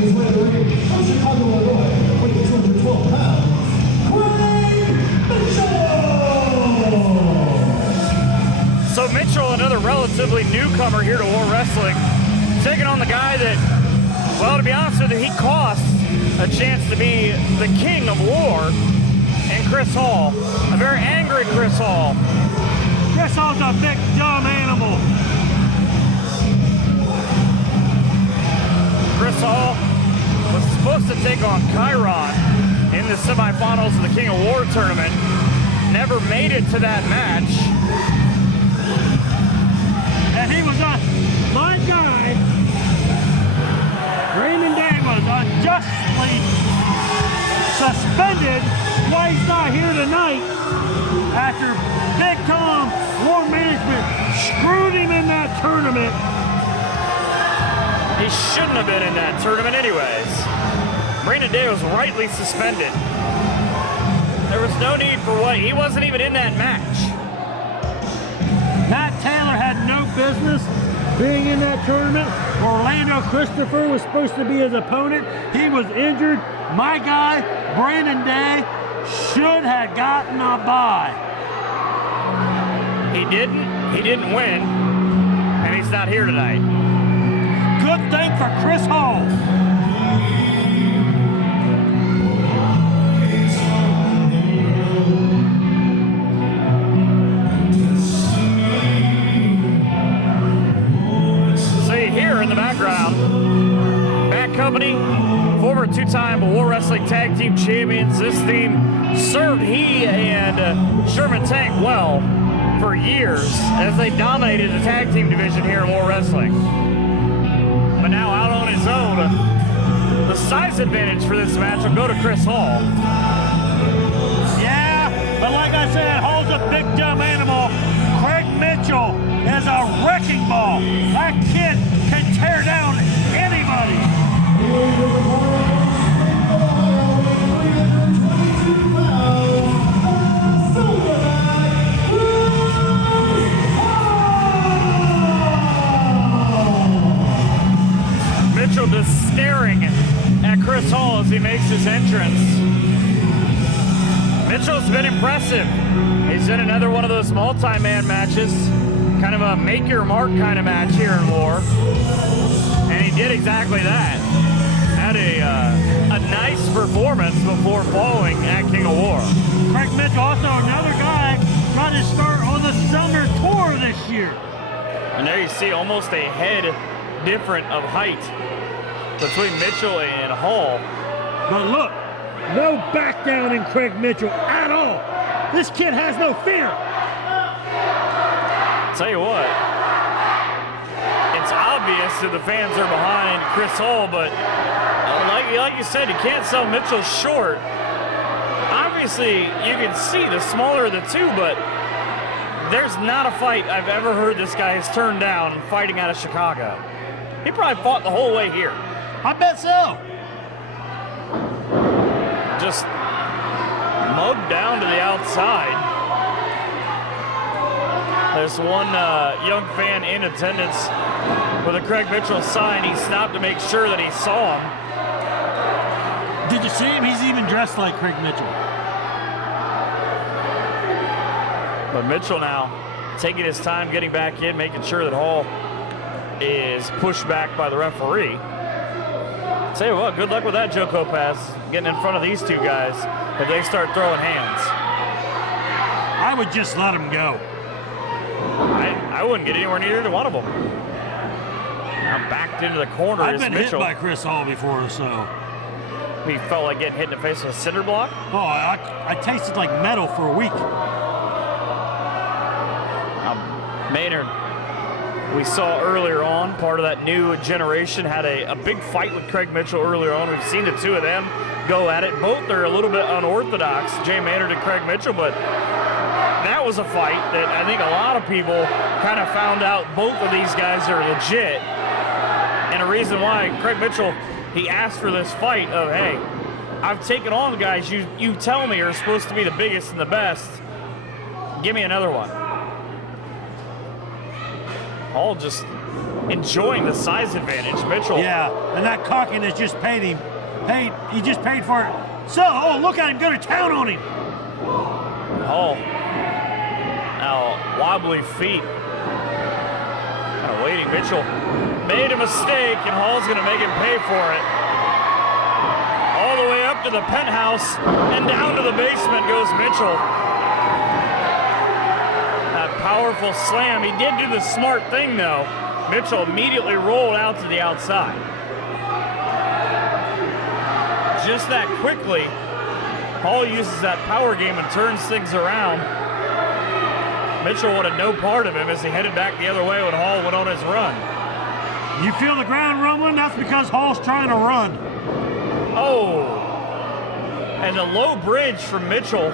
So Mitchell, another relatively newcomer here to War Wrestling, taking on the guy that, well, to be honest with you, he cost a chance to be the king of war, and Chris Hall, a very angry Chris Hall. Chris Hall's a big dumb animal. Chris Hall was supposed to take on Chiron in the semifinals of the King of War tournament. Never made it to that match. And he was my guy. Raymond Day was unjustly suspended. Why he's not here tonight after Big Tom War Management screwed him in that tournament. He shouldn't have been in that tournament anyways. Marina Day was rightly suspended. There was no need for what? He wasn't even in that match. Matt Taylor had no business being in that tournament. Orlando Christopher was supposed to be his opponent. He was injured. My guy, Brandon Day, should have gotten a bye. He didn't win, and he's not here tonight. Good thing for Chris Hall. See here in the background, Bad Company, former two-time War Wrestling Tag Team Champions. This team served he and Sherman Tank well for years as they dominated the tag team division here in War Wrestling. But now out on his own, the size advantage for this match will go to Chris Hall. Yeah, but like I said, Hall's a big dumb animal. Craig Mitchell is a wrecking ball. That kid can tear down anybody. Mitchell just staring at Chris Hall as he makes his entrance. Mitchell's been impressive. He's in another one of those multi-man matches, kind of a make-your-mark kind of match here in War. And he did exactly that. Had a nice performance before falling at King of War. Craig Mitchell, also another guy, got his start on the summer tour this year. And there you see almost a head different of height between Mitchell and Hall. But look, no back down in Craig Mitchell at all. This kid has no fear. Tell you what, it's obvious that the fans are behind Chris Hall, but like you said, you can't sell Mitchell short. Obviously, you can see the smaller of the two, but there's not a fight I've ever heard this guy has turned down fighting out of Chicago. He probably fought the whole way here. I bet so. Just mugged down to the outside. There's one young fan in attendance with a Craig Mitchell sign. He stopped to make sure that he saw him. Did you see him? He's even dressed like Craig Mitchell. But Mitchell now taking his time getting back in, making sure that Hall is pushed back by the referee. Tell you what, good luck with that, Joe Kopaz, getting in front of these two guys if they start throwing hands. I would just let him go. I wouldn't get anywhere near either one of them. Now backed into the corner I've is been Mitchell. hit by Chris Hall before, so. He felt like getting hit in the face with a cinder block. Oh, I tasted like metal for a week. Maynard, we saw earlier on, part of that new generation, had a big fight with Craig Mitchell earlier on. We've seen the two of them go at it. Both are a little bit unorthodox, Jay Maynard and Craig Mitchell, but that was a fight that I think a lot of people kind of found out both of these guys are legit. And the reason why Craig Mitchell, he asked for this fight of, hey, I've taken on the guys you tell me are supposed to be the biggest and the best. Give me another one. Hall just enjoying the size advantage. Mitchell. Yeah, and that cockiness just paid him. He just paid for it. So, oh, look at him go to town on him. Hall. Now, wobbly feet. Kind of waiting. Mitchell made a mistake, and Hall's going to make him pay for it. All the way up to the penthouse, and down to the basement goes Mitchell. Powerful slam. He did do the smart thing, though. Mitchell immediately rolled out to the outside. Just that quickly, Hall uses that power game and turns things around. Mitchell wanted no part of him as he headed back the other way when Hall went on his run. You feel the ground rumbling? That's because Hall's trying to run. Oh. And the low bridge from Mitchell.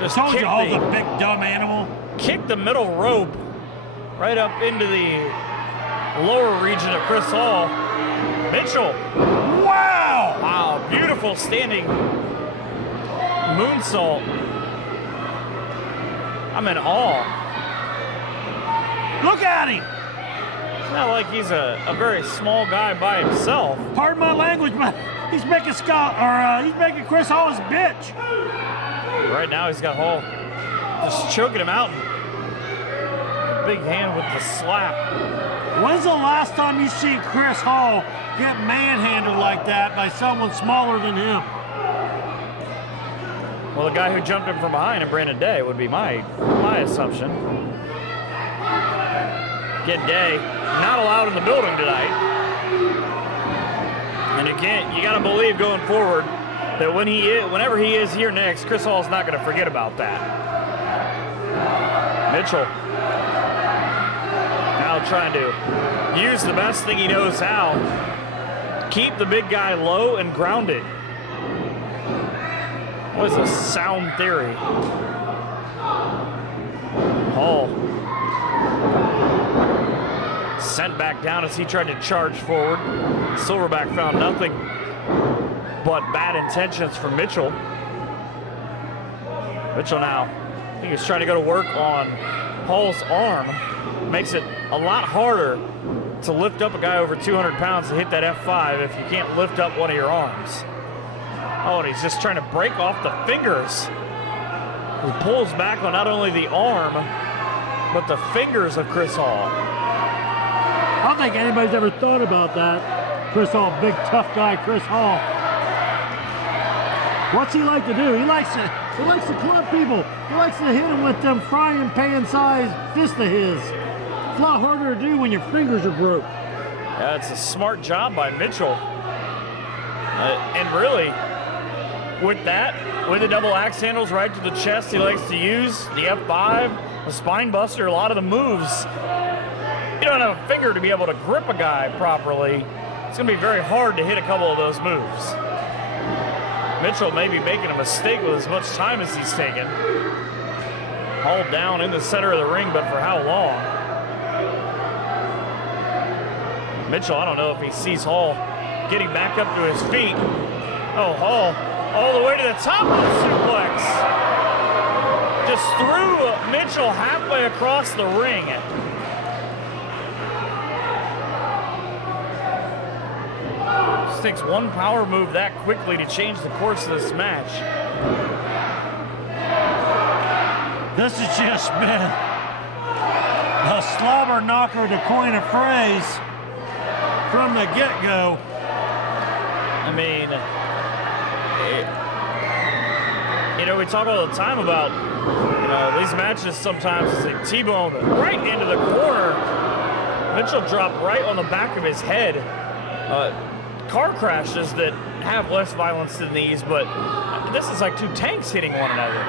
Just I told you, Hall's a big, dumb animal. Kicked the middle rope right up into the lower region of Chris Hall. Mitchell. Wow! Wow, beautiful standing moonsault. I'm in awe. Look at him! It's not like he's a very small guy by himself. Pardon my language, but he's making he's making Chris Hall his bitch. Right now he's got Hall just choking him out. Big hand with the slap. When's the last time you see Chris Hall get manhandled like that by someone smaller than him? Well, the guy who jumped him from behind in Brandon Day would be my assumption. Again, Day not allowed in the building tonight. And you got to believe going forward that whenever he is here next, Chris Hall's not going to forget about that. Mitchell now trying to use the best thing he knows how. Keep the big guy low and grounded. What is a sound theory? Hall sent back down as he tried to charge forward. Silverback found nothing but bad intentions from Mitchell. Mitchell now, I think he's trying to go to work on Hall's arm. Makes it a lot harder to lift up a guy over 200 pounds to hit that F5 if you can't lift up one of your arms. Oh, and he's just trying to break off the fingers. He pulls back on not only the arm, but the fingers of Chris Hall. I don't think anybody's ever thought about that. Chris Hall, big tough guy, Chris Hall. What's he like to do? He likes to club people. He likes to hit them with them frying pan sized fist of his. It's a lot harder to do when your fingers are broke. Yeah, it's a smart job by Mitchell. And really, with that, with the double axe handles right to the chest he likes to use, the F5, the spine buster, a lot of the moves, you don't have a finger to be able to grip a guy properly. It's going to be very hard to hit a couple of those moves. Mitchell may be making a mistake with as much time as he's taken. Hauled down in the center of the ring, but for how long? Mitchell, I don't know if he sees Hall getting back up to his feet. Oh, Hall all the way to the top of the suplex. Just threw Mitchell halfway across the ring. Just takes one power move that quickly to change the course of this match. This has just been a slobber knocker, to coin a phrase, from the get-go. I mean, you know, we talk all the time about, you know, these matches sometimes is a T-bone right into the corner. Mitchell dropped right on the back of his head. Car crashes that have less violence than these, but this is like two tanks hitting one another.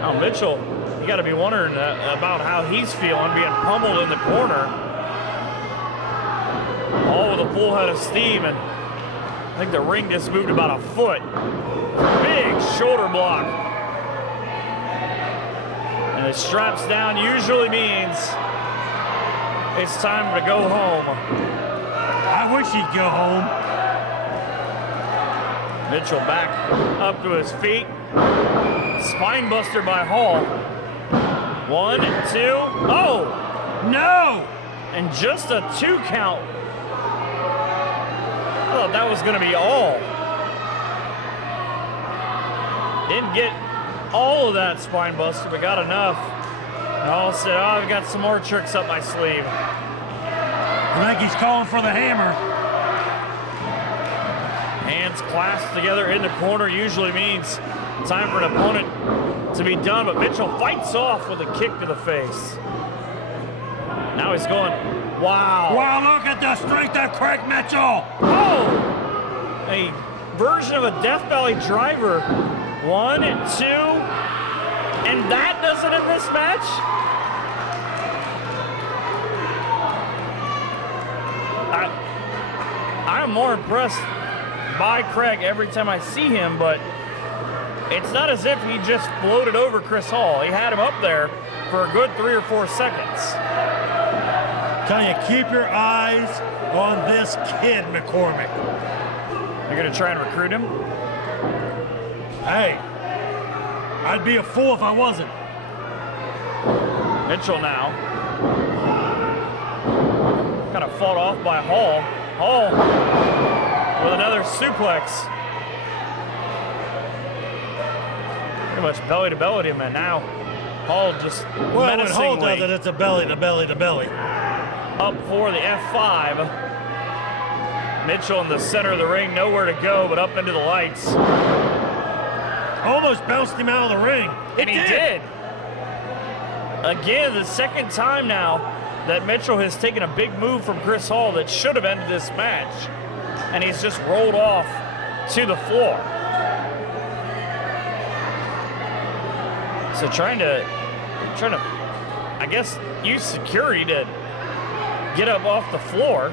Now Mitchell, you got to be wondering about how he's feeling, being pummeled in the corner. All with a full head of steam, and I think the ring just moved about a foot. Big shoulder block. And the straps down usually means it's time to go home. I wish he'd go home. Mitchell back up to his feet. Spine buster by Hall. 1, 2, oh! No! And just a 2 count. I thought that was going to be all. Didn't get all of that spine buster, but got enough. And Hall said, oh, I've got some more tricks up my sleeve. I think he's calling for the hammer. Hands clasped together in the corner usually means time for an opponent to be done, but Mitchell fights off with a kick to the face. Now he's going, wow. Wow, look at the strength of Craig Mitchell. Oh! A version of a Death Valley driver. 1, 2, and that does it in this match? I'm more impressed by Craig every time I see him, but it's not as if he just floated over Chris Hall. He had him up there for a good 3 or 4 seconds. Tell you, keep your eyes on this kid, McCormick. You're going to try and recruit him? Hey, I'd be a fool if I wasn't. Mitchell now. Kind of fought off by Hall. Hall with another suplex. Pretty much belly to belly to him, and now Hall just well, when Hall menacingly does it, it's a belly to belly to belly. up for the F5. Mitchell in the center of the ring, nowhere to go but up into the lights. Almost bounced him out of the ring. And he did. Again, the second time now that Mitchell has taken a big move from Chris Hall that should have ended this match. And he's just rolled off to the floor. So trying to, I guess, use security to get up off the floor.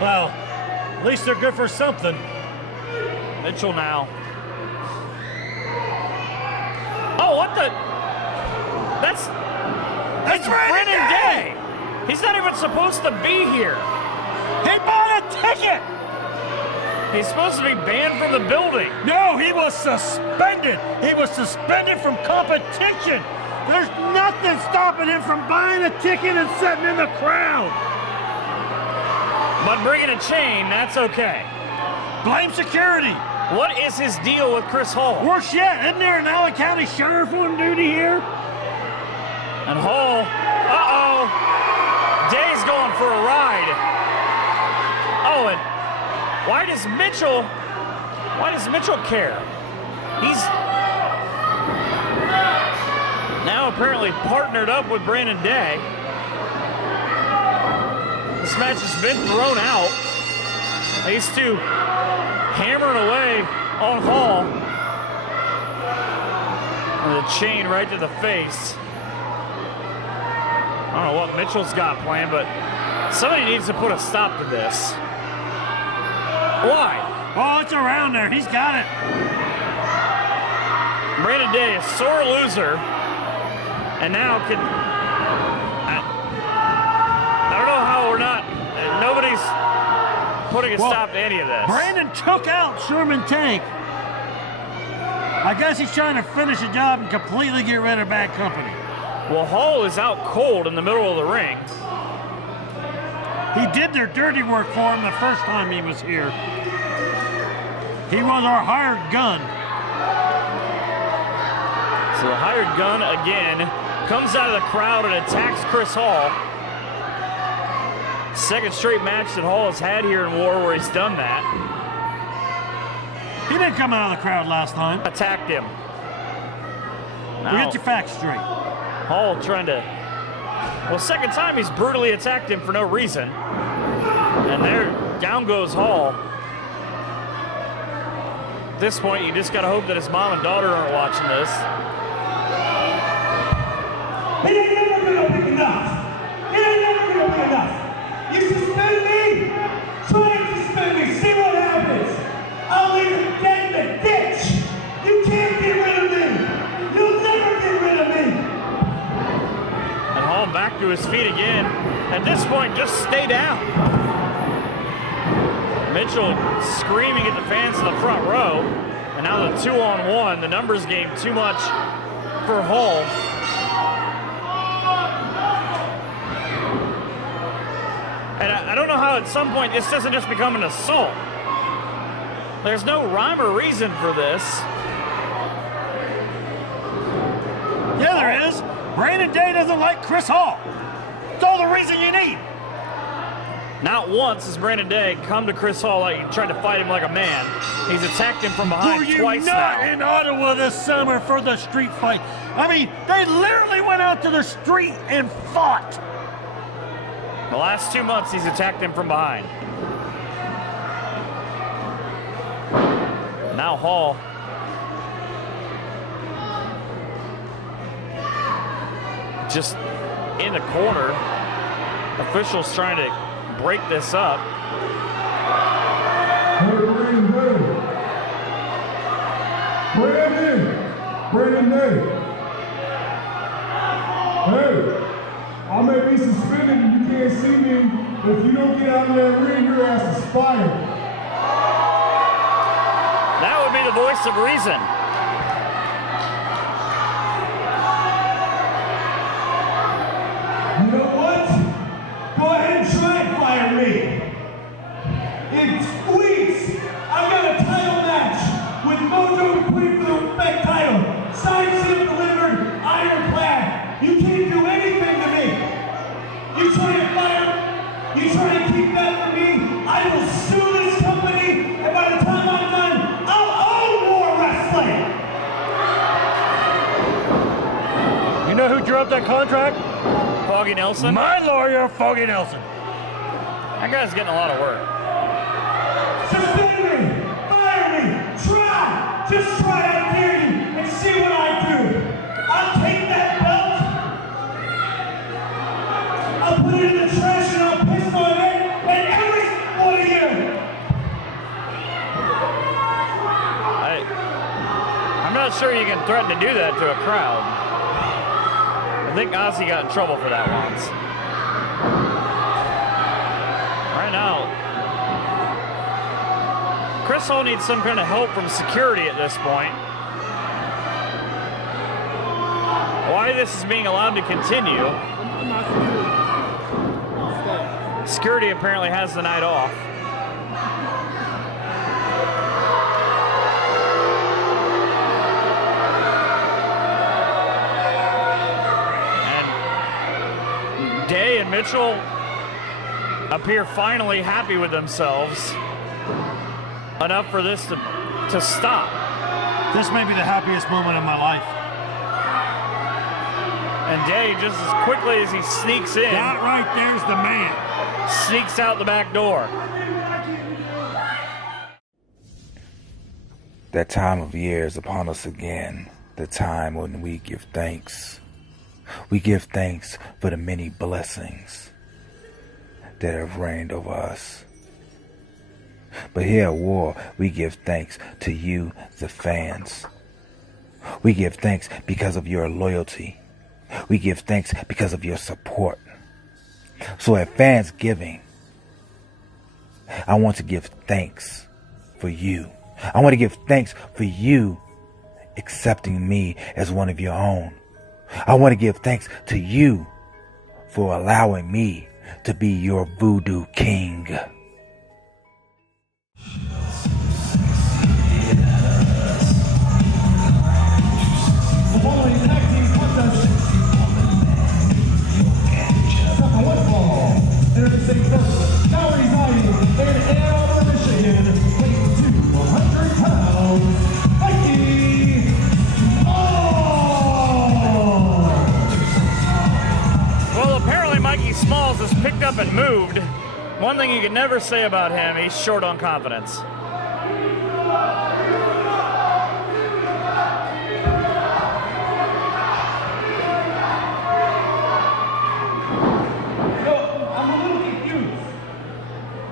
Well, at least they're good for something. Mitchell now. Oh, what the? That's Brennan Day. He's not even supposed to be here. He bought a ticket. He's supposed to be banned from the building. No, he was suspended. He was suspended from competition. There's nothing stopping him from buying a ticket and sitting in the crowd. But bringing a chain, that's okay. Blame security. What is his deal with Chris Hall? Worse yet, isn't there an Allen County Sheriff on duty here? And Hall, Day's going for a ride. Oh, and why does Mitchell care? He's now apparently partnered up with Brandon Day. This match has been thrown out. These two hammering away on Hall. And the chain right to the face. I don't know what Mitchell's got planned, but somebody needs to put a stop to this. Why? Oh, it's around there. He's got it. Brandon Day, a sore loser. And now can... I don't know how we're not... Nobody's putting a stop to any of this. Brandon took out Sherman Tank. I guess he's trying to finish the job and completely get rid of bad company. Well, Hall is out cold in the middle of the ring. He did their dirty work for him the first time he was here. He was our hired gun. So the hired gun again comes out of the crowd and attacks Chris Hall. Second straight match that Hall has had here in War where he's done that. He didn't come out of the crowd last time. Attacked him. Now, get your facts straight. Hall trying to... Well, second time he's brutally attacked him for no reason. And there, down goes Hall. At this point, you just gotta hope that his mom and daughter aren't watching this. It ain't never gonna be enough. It ain't never gonna be enough. You suspend me? Try and suspend me. See what happens. I'll leave him dead in the ditch. You can't get rid of me. You'll never get rid of me. And Hall back to his feet again. At this point, just stay down. Mitchell screaming at the fans in the front row. And now the 2-on-1, the numbers game too much for Hall. And I don't know how at some point this doesn't just become an assault. There's no rhyme or reason for this. Yeah, there is. Brandon Day doesn't like Chris Hall. It's all the reason you need. Not once has Brandon Day come to Chris Hall like he tried to fight him like a man. He's attacked him from behind twice now. Were you not in Ottawa this summer for the street fight? I mean, they literally went out to the street and fought. The last 2 months, he's attacked him from behind. Now Hall. Just in the corner. Officials trying to break this up. Brandon Day. Hey, I may be suspended and you can't see me. If you don't get out of that ring, your ass is fired. That would be the voice of reason. You know what? Go ahead and try and fire me. In weeks, I've got a title match with Mojo Queen for the Respect title. Signed, sealed, delivered, ironclad. You can't do anything to me. You try to fire, you try to keep that from me, I will sue this company, and by the time I'm done, I'll own War Wrestling. You know who drew up that contract? Foggy Nelson. My lawyer, Foggy Nelson. That guy's getting a lot of work. Suspend me, fire me, try, just try, I dare you, and see what I do. I'll take that belt, I'll put it in the trash and I'll piss on it, and every one of you. I'm not sure you can threaten to do that to a crowd. I think Ozzy got in trouble for that once. Right now, Chris Hall needs some kind of help from security at this point. Why this is being allowed to continue. Security apparently has the night off. And Day and Mitchell appear finally happy with themselves. Enough for this to stop. This may be the happiest moment of my life. And Day, just as quickly as he sneaks in. That right there's the man. sneaks out the back door. That time of year is upon us again, the time when we give thanks. We give thanks for the many blessings that have reigned over us. But here at War, we give thanks to you, the fans. We give thanks because of your loyalty. We give thanks because of your support. So at FANSGIVing, I want to give thanks for you. I want to give thanks for you accepting me as one of your own. I want to give thanks to you for allowing me to be your voodoo king. Now residing in Ann Arbor, Michigan, weighing 200 pounds, Mikey Smalls! Well, apparently Mikey Smalls has picked up and moved. One thing you can never say about him, he's short on confidence.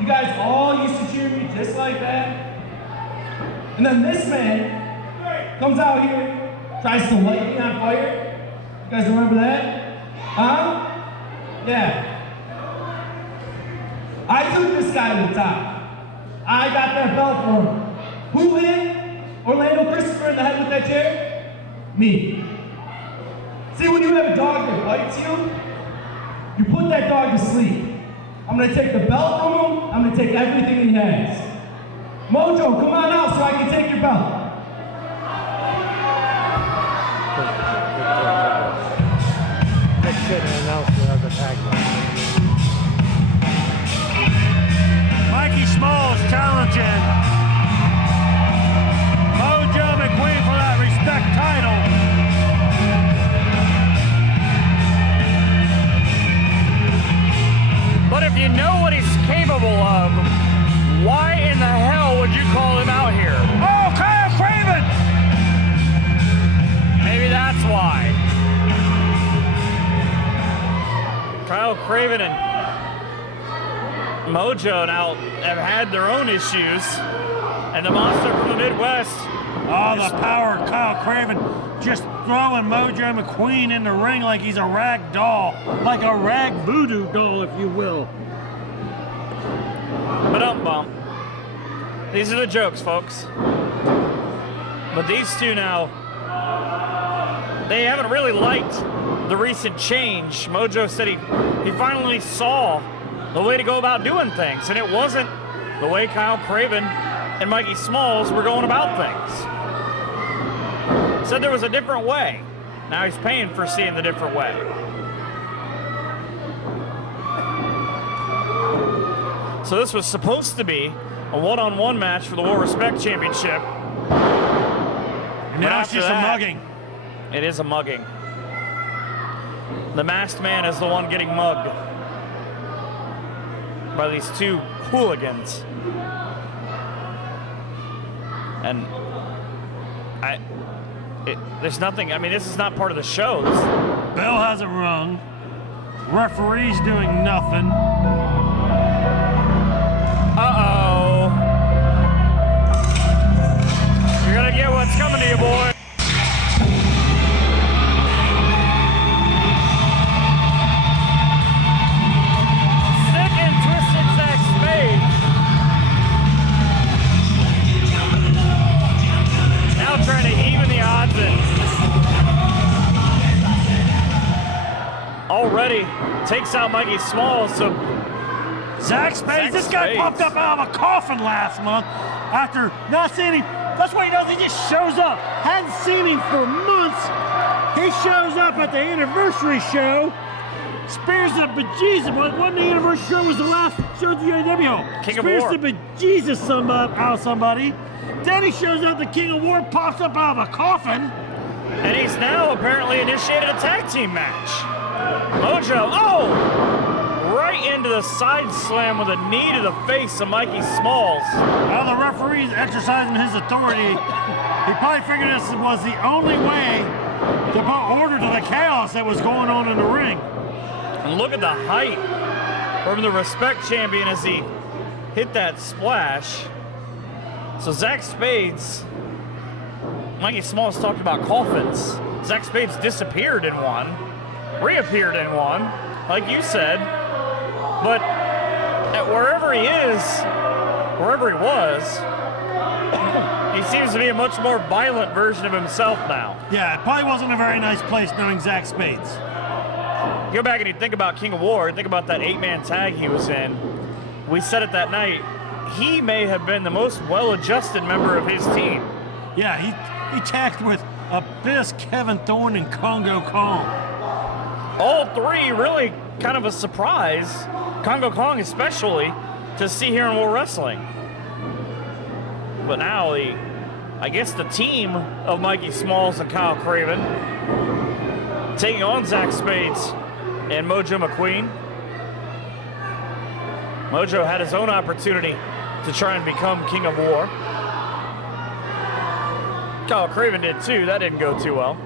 You guys all used to cheer me just like that. And then this man comes out here, tries to light me on fire. You guys remember that? Huh? Yeah. I took this guy to the top. I got that belt for him. Who hit Orlando Christopher in the head with that chair? Me. See, when you have a dog that bites you, you put that dog to sleep. I'm gonna take the belt from him, I'm gonna take everything he has. Mojo, come on out so I can take your belt. Mikey Smalls challenging Mojo McQueen for that respect title. But if you know what he's capable of, why in the hell would you call him out here? Oh, Kyle Craven! Maybe that's why. Kyle Craven and Mojo now have had their own issues. And the monster from the Midwest. Oh, the power of Kyle Craven just throwing Mojo McQueen in the ring like he's a rag doll. Like a rag voodoo doll, if you will. Ba-dum-bum. These are the jokes, folks. But these two now, they haven't really liked the recent change. Mojo said he finally saw the way to go about doing things, and it wasn't the way Kyle Craven and Mikey Smalls were going about things. Said there was a different way. Now he's paying for seeing the different way. So this was supposed to be a one-on-one match for the War Respect Championship. And now it's just a mugging. It is a mugging. The masked man is the one getting mugged by these two hooligans. And there's nothing, I mean, this is not part of the show. Bell hasn't rung. Referee's doing nothing. Uh-oh. You're gonna get what's coming to you, boy. Sick and twisted Zach Spade. Now trying to even the odds in. Already takes out Mikey Smalls, so Zach Spades, this guy popped up out of a coffin last month after not seeing him. That's what he does, he just shows up. Hadn't seen him for months. He shows up at the anniversary show, spears the bejesus. Wasn't the anniversary show was the last show at the UAW? King of War. Spears the bejesus out of somebody. Then he shows up, the King of War pops up out of a coffin. And he's now apparently initiated a tag team match. Mojo, oh! Right right into the side slam with a knee to the face of Mikey Smalls. Well, the referee's exercising his authority. He probably figured this was the only way to put order to the chaos that was going on in the ring. And look at the height from the Respect champion as he hit that splash. So Zach Spades, Mikey Smalls talked about coffins. Zach Spades disappeared in one, reappeared in one, like you said. But wherever he is, wherever he was, he seems to be a much more violent version of himself now. Yeah, it probably wasn't a very nice place knowing Zach Spades. Go back and you think about King of War, think about that 8-man tag he was in. We said it that night, he may have been the most well-adjusted member of his team. Yeah, he tagged with Abyss, Kevin Thorne, and Congo Kong. All three really kind of a surprise, Congo Kong especially, to see here in War Wrestling. But now I guess the team of Mikey Smalls and Kyle Craven taking on Zach Spades and Mojo McQueen. Mojo had his own opportunity to try and become King of War. Kyle Craven did too. That didn't go too well.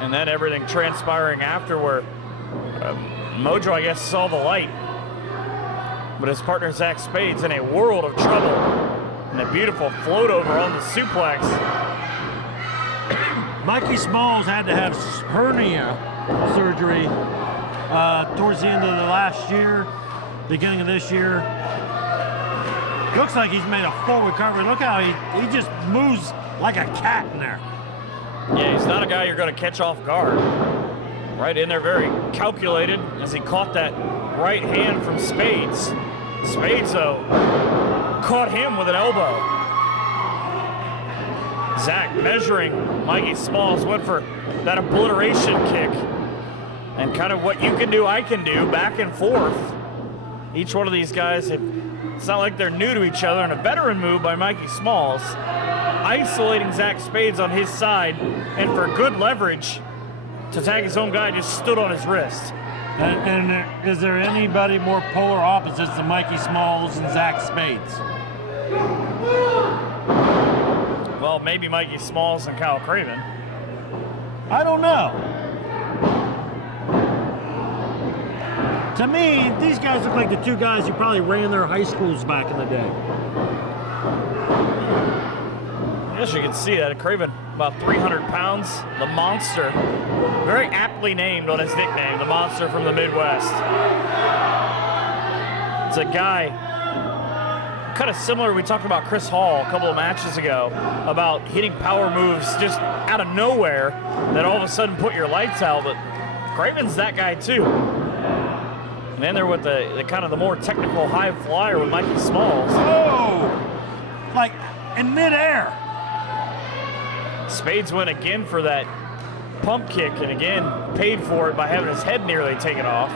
And then everything transpiring after where Mojo, I guess, saw the light. But his partner Zach Spades in a world of trouble. And a beautiful float over on the suplex. Mikey Smalls had to have hernia surgery towards the end of the last year, beginning of this year. Looks like he's made a full recovery. Look how he just moves like a cat in there. Yeah, he's not a guy you're going to catch off guard. Right in there, very calculated as he caught that right hand from Spades. Spades, though, caught him with an elbow. Zach measuring Mikey Smalls, went for that obliteration kick. And kind of what you can do, I can do, back and forth. Each one of these guys, it's not like they're new to each other. And a veteran move by Mikey Smalls, isolating Zach Spades on his side, and for good leverage to tag his own guy, just stood on his wrist. And is there anybody more polar opposites than Mikey Smalls and Zach Spades? Well, maybe Mikey Smalls and Kyle Craven. I don't know. To me, these guys look like the two guys who probably ran their high schools back in the day. I guess you can see that. Craven, about 300 pounds. The Monster. Very aptly named on his nickname, the Monster from the Midwest. It's a guy kind of similar. We talked about Chris Hall a couple of matches ago about hitting power moves just out of nowhere that all of a sudden put your lights out. But Craven's that guy too. And then they're with the kind of the more technical high flyer with Mikey Smalls. Oh! Like in midair. Spades went again for that pump kick and again paid for it by having his head nearly taken off.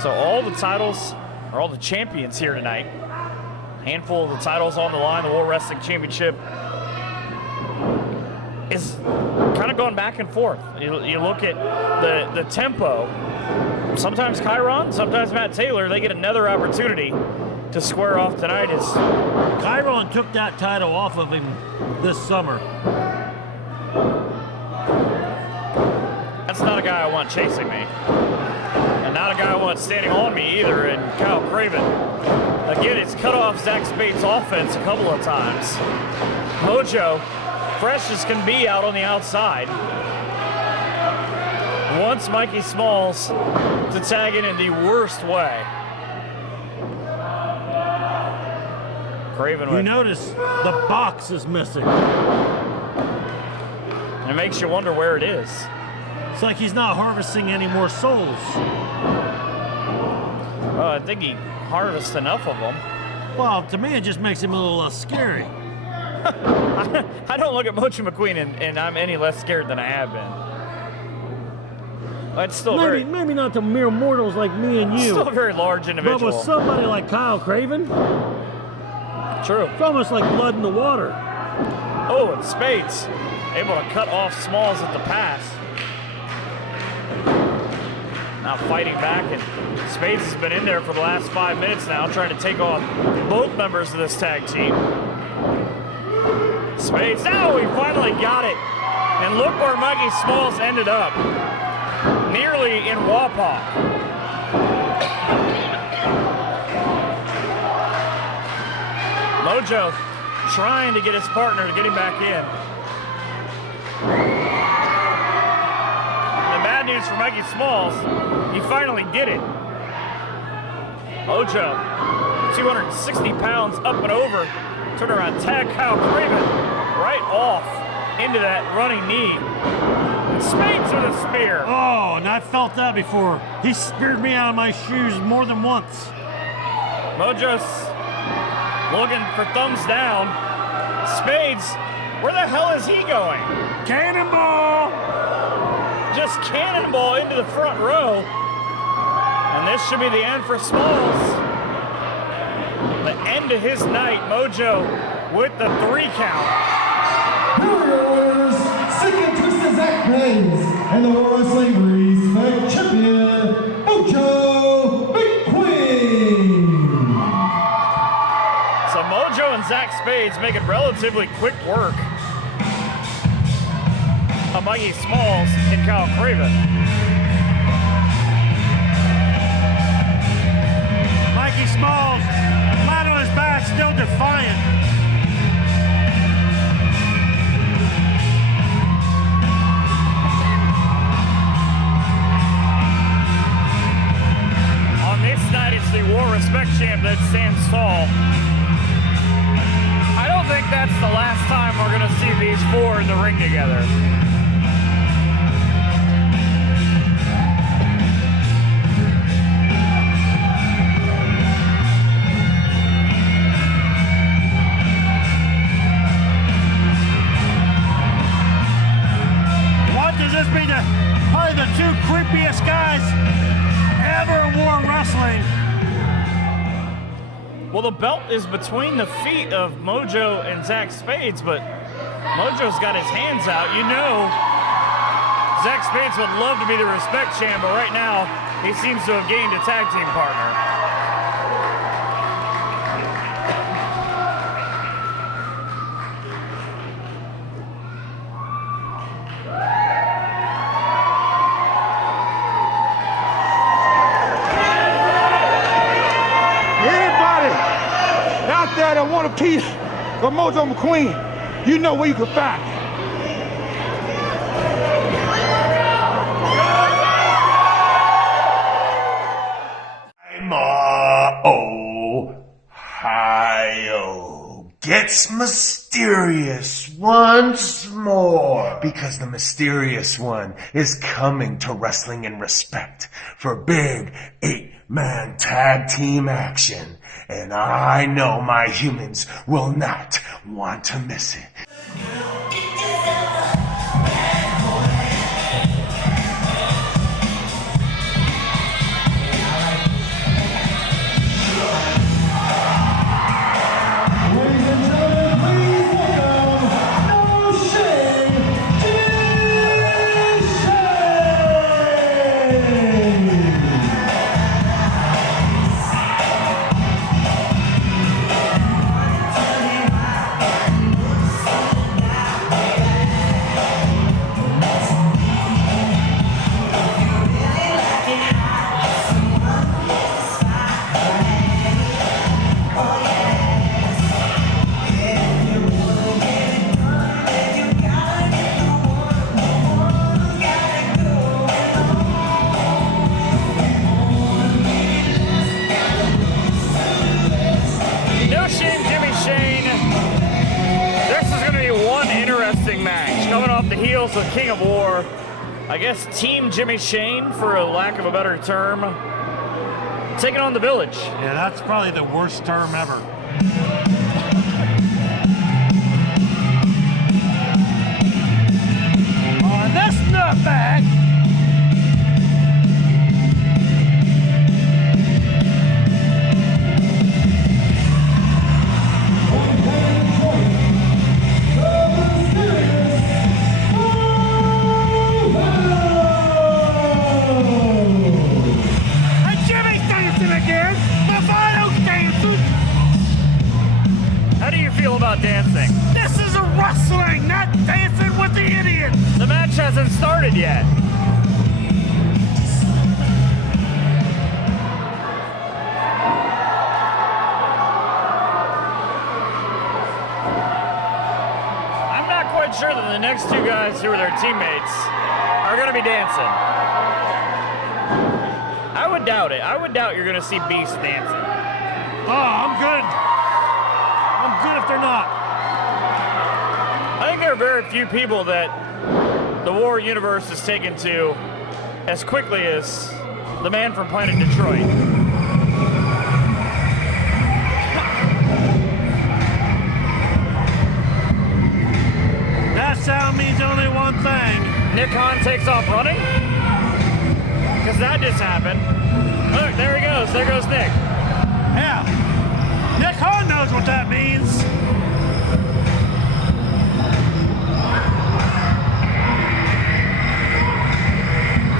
So all the titles, or all the champions here tonight. Handful of the titles on the line. The World Wrestling Championship is kind of going back and forth. You look at the tempo. Sometimes Chiron, sometimes Matt Taylor, they get another opportunity to square off tonight. As Chiron took that title off of him this summer. That's not a guy I want chasing me. And not a guy I want standing on me either. And Kyle Craven, again, it's cut off Zach Spades' offense a couple of times. Mojo, fresh as can be out on the outside. Wants Mikey Smalls to tag in the worst way. Craven, you notice the box is missing. And it makes you wonder where it is. It's like he's not harvesting any more souls. Well, I think he harvests enough of them. Well, to me, it just makes him a little less scary. I don't look at Mojo McQueen and I'm any less scared than I have been. It's still maybe not to mere mortals like me and you. Still a very large individual. But with somebody like Kyle Craven, true. It's almost like blood in the water. Oh, and Spades able to cut off Smalls at the pass. Now fighting back, and Spades has been in there for the last 5 minutes now, trying to take off both members of this tag team. Spades, now he finally got it. And look where Mikey Smalls ended up. Nearly in Wapak. Mojo trying to get his partner to get him back in. The bad news for Mikey Smalls, he finally did it. Mojo, 260 pounds up and over. Turn around, tag Kyle Craven right off into that running knee. And Spades with a spear. Oh, and I felt that before. He speared me out of my shoes more than once. Mojo's looking for thumbs down. Spades, where the hell is he going? Cannonball! Just cannonball into the front row. And this should be the end for Smalls. The end of his night, Mojo with the 3 count. Warriors, Sick and Twisted Zach Blaze, and the World Wrestling Respect Champion, Mojo McQueen. So Mojo and Zach Spades making relatively quick work of Mikey Smalls and Kyle Craven. Mikey Smalls, flat on his back, still defiant. On this night, it's the War Respect Champ that stands tall. I don't think that's the last time we're going to see these 4 in the ring together. This be probably the 2 creepiest guys ever in War Wrestling. Well, the belt is between the feet of Mojo and Zach Spades, but Mojo's got his hands out. You know, Zach Spades would love to be the Respect Champ, but right now he seems to have gained a tag team partner. That want a piece of Mojo McQueen, you know where you can find it. Ohio gets mysterious once more because the mysterious one is coming to Wrestling in Respect for big 8-man tag team action. And I know my humans will not want to miss it. The King of War, I guess Team Jimmy Shane, for a lack of a better term, taking on the Village. Yeah, that's probably the worst term ever. On this nutbag. match hasn't started yet. I'm not quite sure that the next two guys who are their teammates are going to be dancing. I would doubt it. I would doubt you're going to see Beast dancing. Oh, I'm good. I'm good if they're not. I think there are very few people that the War universe is taken to as quickly as the man from Planet Detroit. That sound means only one thing. Nick Hahn takes off running? Because that just happened. Look, there he goes. There goes Nick. Yeah. Nick Hahn knows what that means.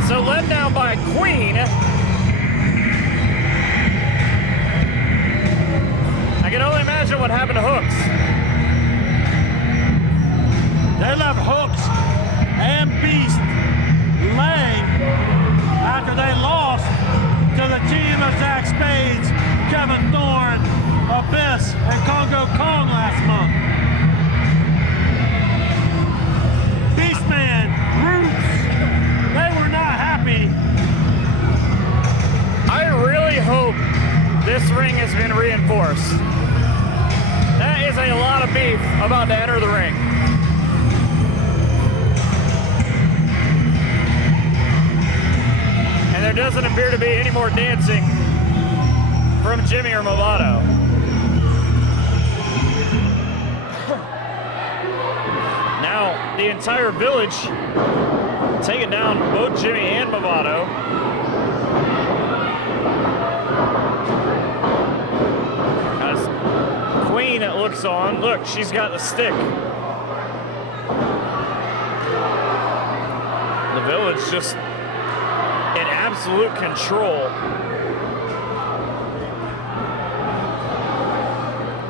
So led down by Queen. I can only imagine what happened to Hooks. They left Hooks and Beast laying after they lost to the team of Zach Spades, Kevin Thorne, Abyss, and Congo Kong last month. Beastman, Roots, they were not happy. I really hope this ring has been reinforced. That is a lot of beef about to enter the ring. And there doesn't appear to be any more dancing from Jimmy or Movado. Now, the entire village taking down both Jimmy and Movado. As Queen looks on, look, she's got the stick. The village just in absolute control.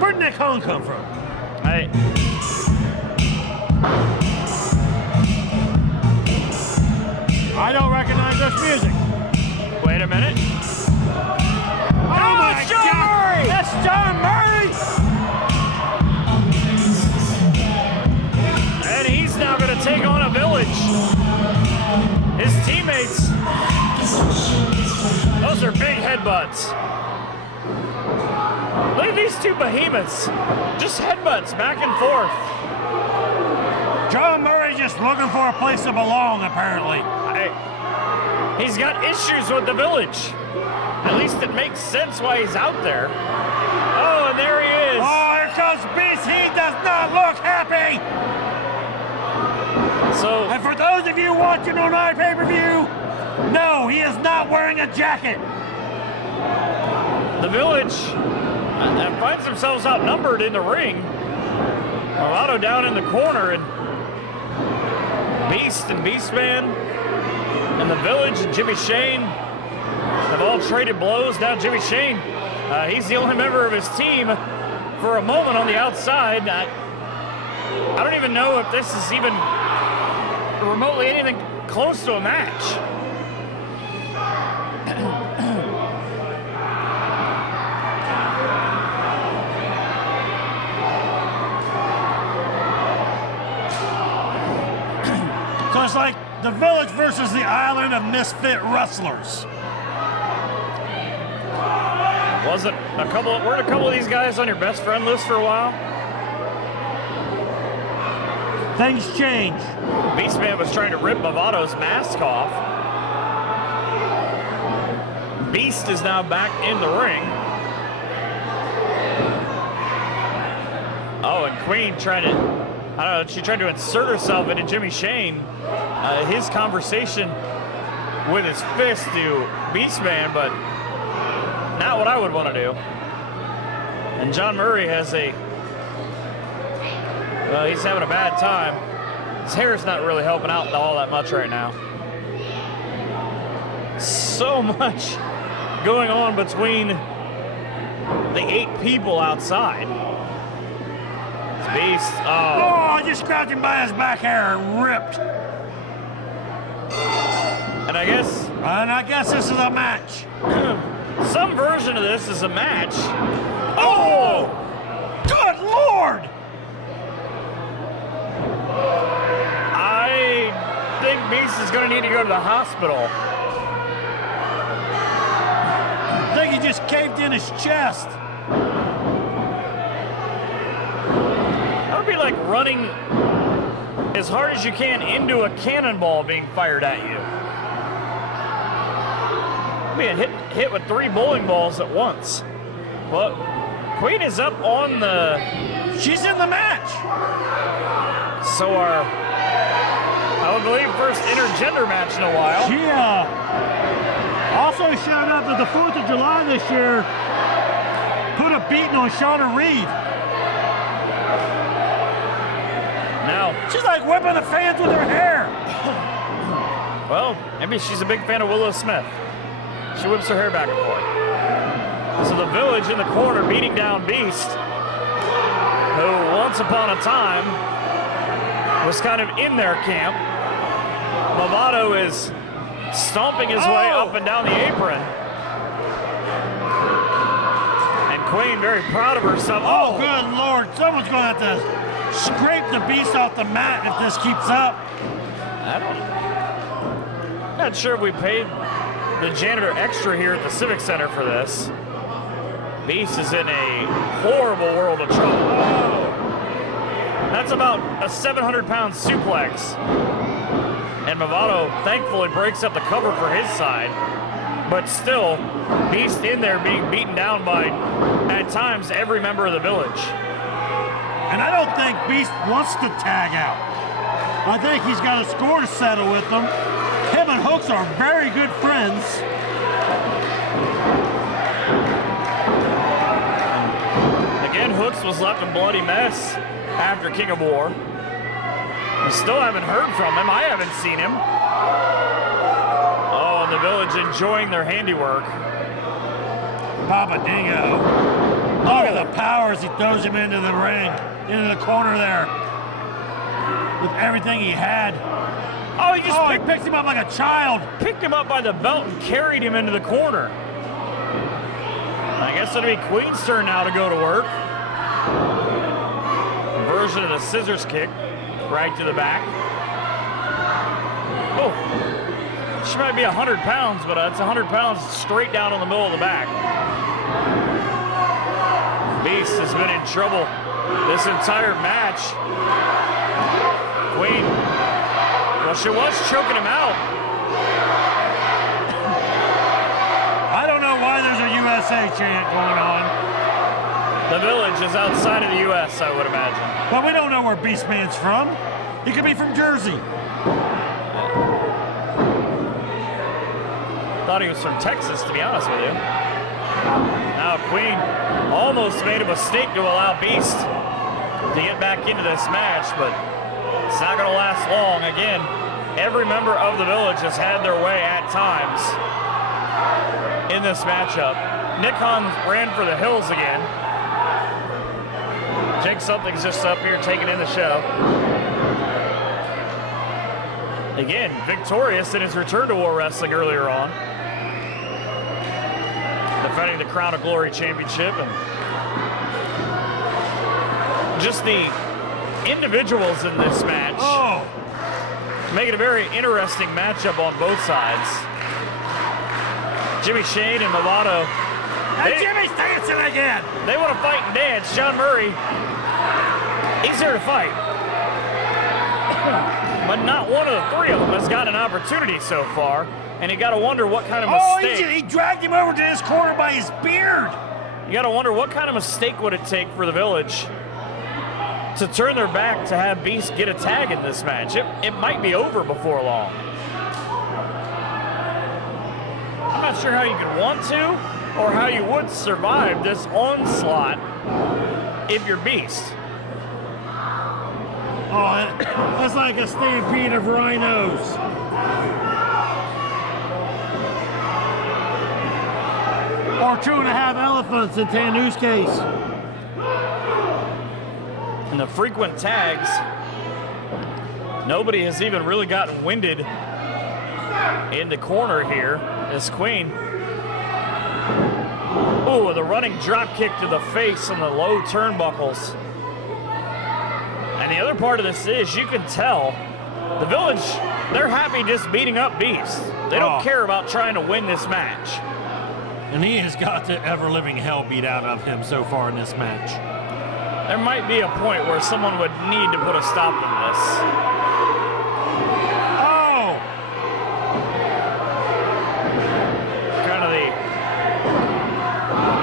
Where'd Nick Hahn come from? I don't recognize this music. Wait a minute. Oh my it's John God! Murray! That's John Murray! And he's now going to take on a village. His teammates. Those are big headbutts. Look at these two behemoths. Just headbutts back and forth. John Murray just looking for a place to belong, apparently. He's got issues with the village. At least it makes sense why he's out there. Oh, and there he is. Oh, here comes Beast. He does not look happy. So, And for those of you watching on iPay-per-view, no, he is not wearing a jacket. the village finds themselves outnumbered in the ring. Movado down in the corner, and Beast and Beastman and the village and Jimmy Shane have all traded blows. Now Jimmy Shane, he's the only member of his team for a moment on the outside. I don't even know if this is even remotely anything close to a match. So it's like the village versus the island of misfit wrestlers. Weren't a couple of these guys on your best friend list for a while? Things change. Beastman was trying to rip Movado's mask off. Beast is now back in the ring. Oh, and Queen trying to, I don't know, she tried to insert herself into Jimmy Shane. His conversation with his fist to Beastman, but not what I would want to do. And John Murray has he's having a bad time. His hair's not really helping out all that much right now. So much going on between the 8 people outside. It's Beast. Oh, I just grabbed him by his back hair and ripped. And I guess this is a match. Some version of this is a match. Oh! Good Lord! I think Beast is going to need to go to the hospital. I think he just caved in his chest. That would be like running as hard as you can into a cannonball being fired at you. Being hit with 3 bowling balls at once. Well, Queen is up on the... She's in the match. So I would believe, first intergender match in a while. She also showed up at the 4th of July this year, put a beating on Shauna Reed. Now, she's like whipping the fans with her hair. Well, maybe she's a big fan of Willow Smith. She whips her hair back and forth. So the Village in the corner beating down Beast, who once upon a time was kind of in their camp. Movado is stomping his way up and down the apron. And Queen very proud of herself. Oh, good Lord. Someone's going to have to scrape the Beast off the mat if this keeps up. Not sure if we paid the janitor extra here at the Civic Center for this. Beast is in a horrible world of trouble. That's about a 700-pound suplex. And Movado thankfully breaks up the cover for his side. But still, Beast in there being beaten down by, at times, every member of the Village. And I don't think Beast wants to tag out. I think he's got a score to settle with them. Him and Hooks are very good friends. Again, Hooks was left a bloody mess after King of War. We still haven't heard from him. I haven't seen him. Oh, and the Village enjoying their handiwork. Papa Dingo. Look at the power as he throws him into the ring, into the corner there. With everything he had. Oh, he picks him up like a child. Picked him up by the belt and carried him into the corner. I guess it'll be Queen's turn now to go to work. Version of the scissors kick, right to the back. Oh, she might be 100 pounds, but it's 100 pounds straight down in the middle of the back. Beast has been in trouble this entire match. Queen, well, she was choking him out. I don't know why there's a USA chant going on. The Village is outside of the U.S., I would imagine. But we don't know where Beastman's from. He could be from Jersey. Thought he was from Texas, to be honest with you. Now Queen almost made a mistake to allow Beast to get back into this match, but it's not going to last long. Again, every member of the Village has had their way at times in this matchup. Nick Hahn ran for the hills again. Jake Something's just up here taking in the show. Again, victorious in his return to War Wrestling earlier on. Defending the Crown of Glory Championship. And just the individuals in this match make it a very interesting matchup on both sides. Jimmy Shane and Movado. Hey, Jimmy's dancing again! They want to fight and dance. John Murray, he's here to fight. But not one of the three of them has gotten an opportunity so far. And you got to wonder what kind of mistake. He dragged him over to his corner by his beard. You got to wonder what kind of mistake would it take for the Village to turn their back to have Beast get a tag in this match. It might be over before long. I'm not sure how you could want to or how you would survive this onslaught if you're Beast. Oh, that's like a stampede of rhinos. Or 2.5 elephants in Tanu's case. And the frequent tags, nobody has even really gotten winded in the corner here is Queen. Ooh, with a running drop kick to the face on the low turnbuckles. And the other part of this is you can tell the Village, they're happy just beating up Beast. They don't care about trying to win this match. And he has got the ever-living hell beat out of him so far in this match. There might be a point where someone would need to put a stop to this. Oh! Kind of the...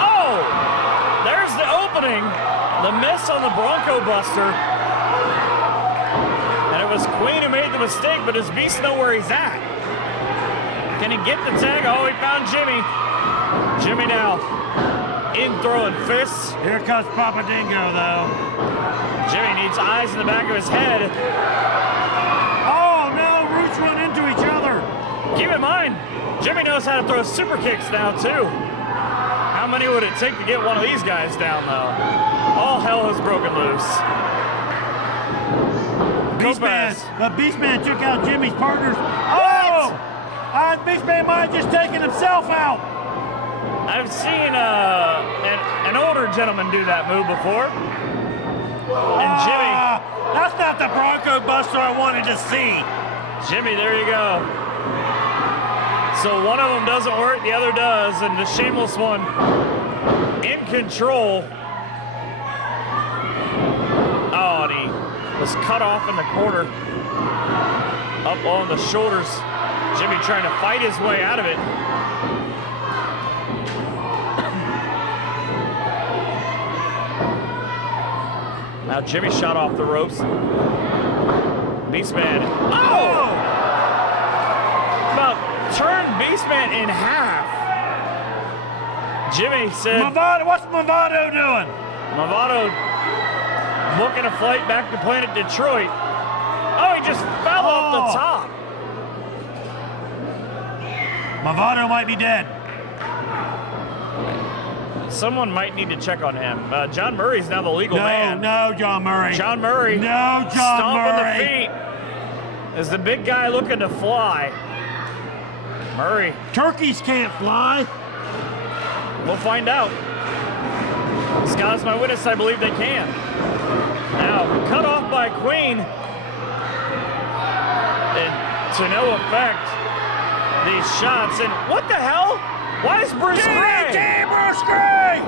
Oh! There's the opening. The miss on the Bronco Buster. And it was Queen who made the mistake, but does Beast know where he's at? Can he get the tag? Oh, he found Jimmy. Jimmy now in throwing fists. Here comes Papa Dingo, though. Jimmy needs eyes in the back of his head. Oh, no, roots run into each other. Keep in mind, Jimmy knows how to throw super kicks now, too. How many would it take to get one of these guys down, though? All hell has broken loose. Beastman took out Jimmy's partners. Oh! Beastman might have just taken himself out. I've seen an older gentleman do that move before. And Jimmy. That's not the Bronco Buster I wanted to see. Jimmy, there you go. So one of them doesn't work, the other does, and the shameless one in control. Oh, and he was cut off in the corner. Up on the shoulders. Jimmy trying to fight his way out of it. Now Jimmy shot off the ropes. Beastman. Oh! About turned Beastman in half. Jimmy said... What's Movado doing? Movado booking a flight back to Planet Detroit. Oh, he just fell off the top. Movado might be dead. Someone might need to check on him. John Murray's now the legal man. No, John Murray. John Murray. No, John Murray. The feet as the big guy looking to fly. Murray. Turkeys can't fly. We'll find out. As God's my witness, I believe they can. Now, cut off by Queen. And to no effect. These shots, and what the hell? Why is Bruce Gray? Bruce Gray!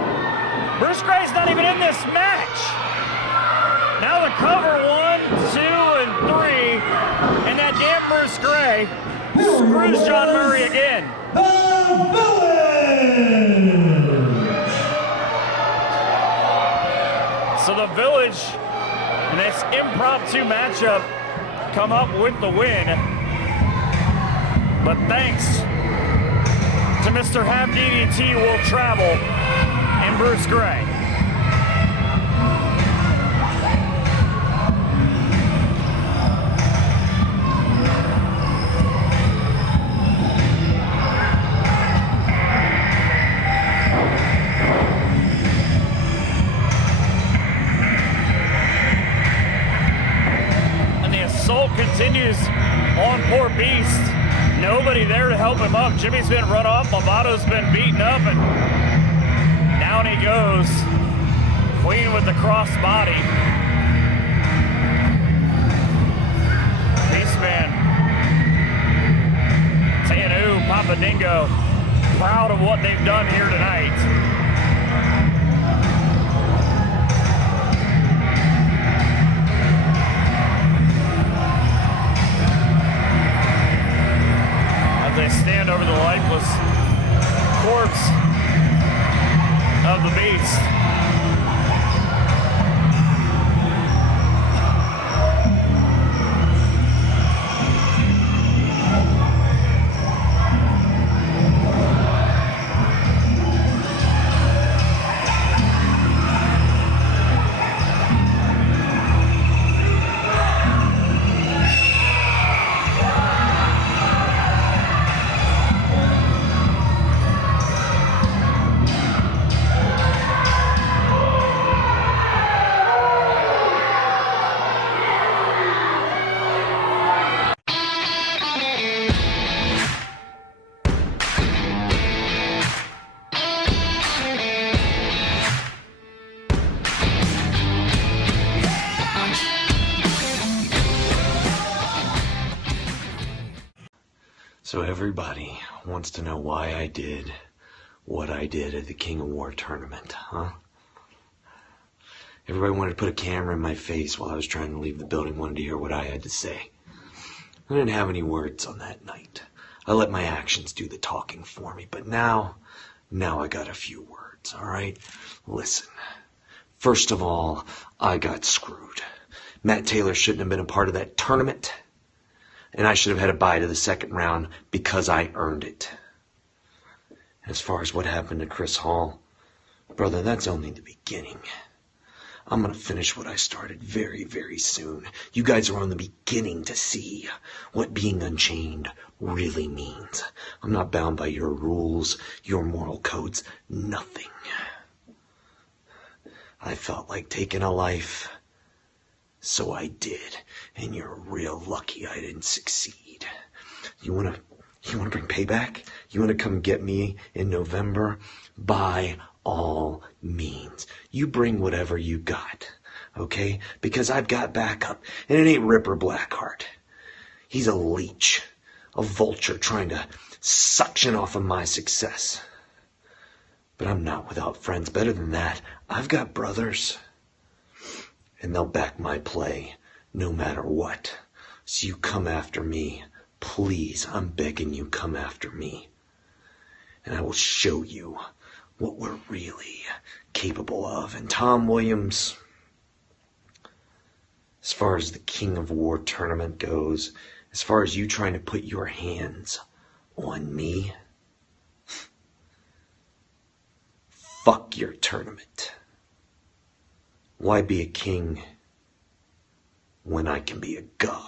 Bruce Gray's not even in this match. Now the cover, 1, 2, and 3, and that damn Bruce Gray screws John Murray again. The Village! So the Village, in this impromptu matchup, come up with the win. But thanks to Mr. Half DDT will travel and Bruce Gray. And the assault continues on poor Beast. Nobody there to help him up. Jimmy's been run off. Movado's been beaten up, and down he goes. Queen with the cross body. Beastman. Tanu, Papa Dingo, proud of what they've done here tonight. They stand over the lifeless corpse of the Beast. So everybody wants to know why I did what I did at the King of War tournament, huh? Everybody wanted to put a camera in my face while I was trying to leave the building, wanted to hear what I had to say. I didn't have any words on that night. I let my actions do the talking for me, but now I got a few words, all right? Listen, first of all, I got screwed. Matt Taylor shouldn't have been a part of that tournament, and I should have had a bye to the second round because I earned it. As far as what happened to Chris Hall, brother, that's only the beginning. I'm going to finish what I started very, very soon. You guys are on the beginning to see what being unchained really means. I'm not bound by your rules, your moral codes, nothing. I felt like taking a life, so I did, and you're real lucky I didn't succeed. You want to bring payback? You want to come get me in November? By all means. You bring whatever you got, okay? Because I've got backup, and it ain't Ripper Blackheart. He's a leech, a vulture trying to suction off of my success. But I'm not without friends. Better than that, I've got brothers, and they'll back my play no matter what. So you come after me. Please, I'm begging you, come after me. And I will show you what we're really capable of. And Tom Williams, as far as the King of War tournament goes, as far as you trying to put your hands on me, fuck your tournament. Why be a king when I can be a god?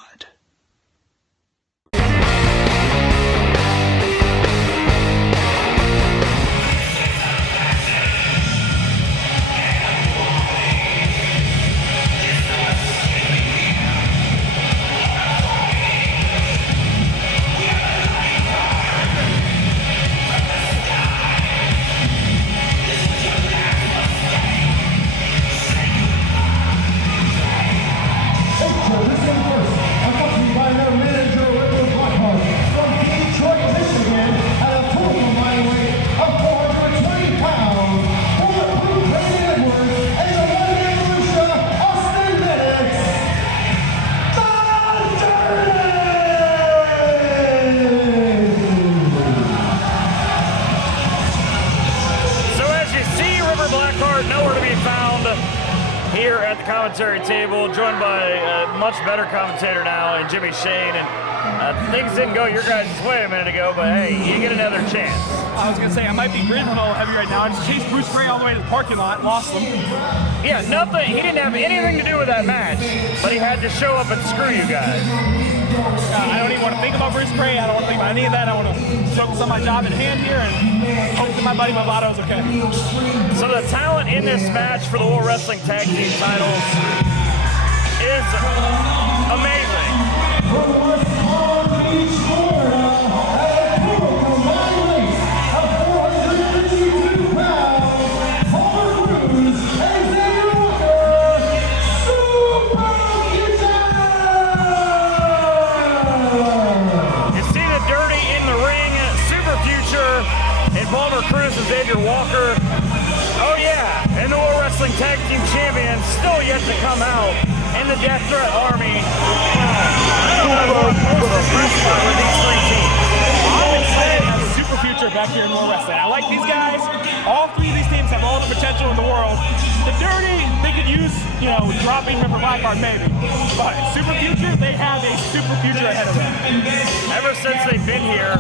Here at the commentary table, joined by a much better commentator now in Jimmy Shane, and things didn't go your guys' way a minute ago, but hey, you get another chance. I was going to say, I might be breathing a little heavy right now. I just chased Bruce Gray all the way to the parking lot, lost him. Yeah, nothing. He didn't have anything to do with that match, but he had to show up and screw you guys. I don't even want to think about Bruce Gray. I don't want to think about any of that. I want to focus on my job at hand here and hope that my buddy Movado is okay. So the talent in this match for the World Wrestling Tag Team titles is amazing. Palmer Cruz and Xavier Walker. Oh yeah, and the World Wrestling Tag Team Champions still yet to come out in the Death Threat Army. I don't know what's most impressive with these three teams. I'm excited to have a super future back here in World Wrestling. I like these guys. All three of these teams have all the potential in the world. The Dirty, they could use, dropping Ripper Blackheart maybe. But super future, they have a super future ahead of them. Ever since they've been here,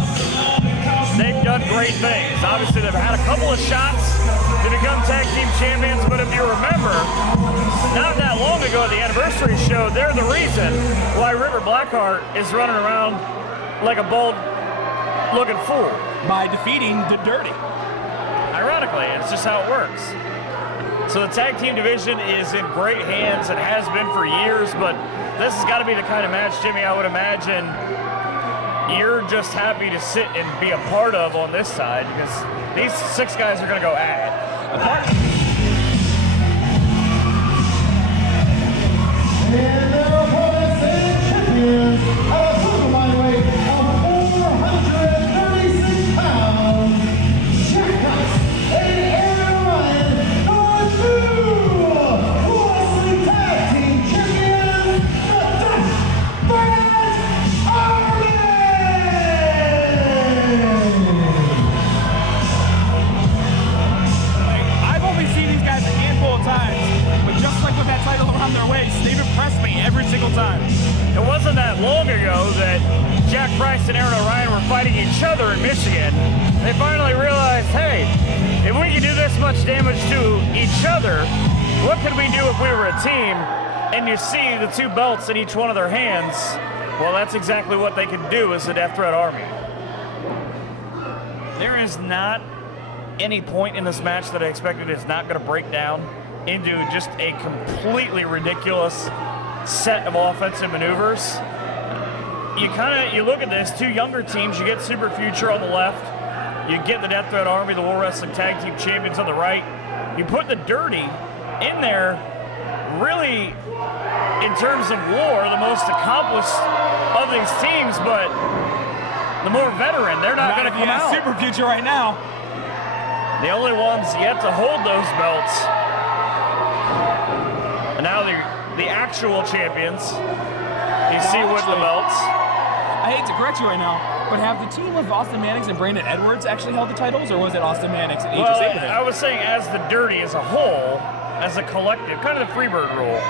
they've done great things. Obviously, they've had a couple of shots to become tag team champions, but if you remember, not that long ago at the anniversary show, they're the reason why Ripper Blackheart is running around like a bold-looking fool. By defeating the Dirty. Ironically, it's just how it works. So the tag team division is in great hands and has been for years, but this has got to be the kind of match, Jimmy, I would imagine you're just happy to sit and be a part of on this side, because these six guys are going to go at it. And their opponents and champions, at a total body weight of 400 ago that Jack Price and Aaron O'Ryan were fighting each other in Michigan, they finally realized, hey, if we can do this much damage to each other, what could we do if we were a team? And you see the 2 belts in each one of their hands. Well, that's exactly what they can do as the Death Threat Army. There is not any point in this match that I expected is not going to break down into just a completely ridiculous set of offensive maneuvers. You look at this, 2 younger teams, you get Super Future on the left, you get the Death Threat Army, the World Wrestling Tag Team Champions on the right, you put the Dirty in there, really, in terms of war, the most accomplished of these teams, but the more veteran, they're not going to come out. Super Future right now. The only ones yet to hold those belts. And now the actual champions. You see with the belts. I hate to correct you right now, but have the team of Austin Mannix and Brandon Edwards actually held the titles, or was it Austin Mannix and Aegis Abraham? I was saying as the Dirty as a whole, as a collective, kind of the Freebird rule.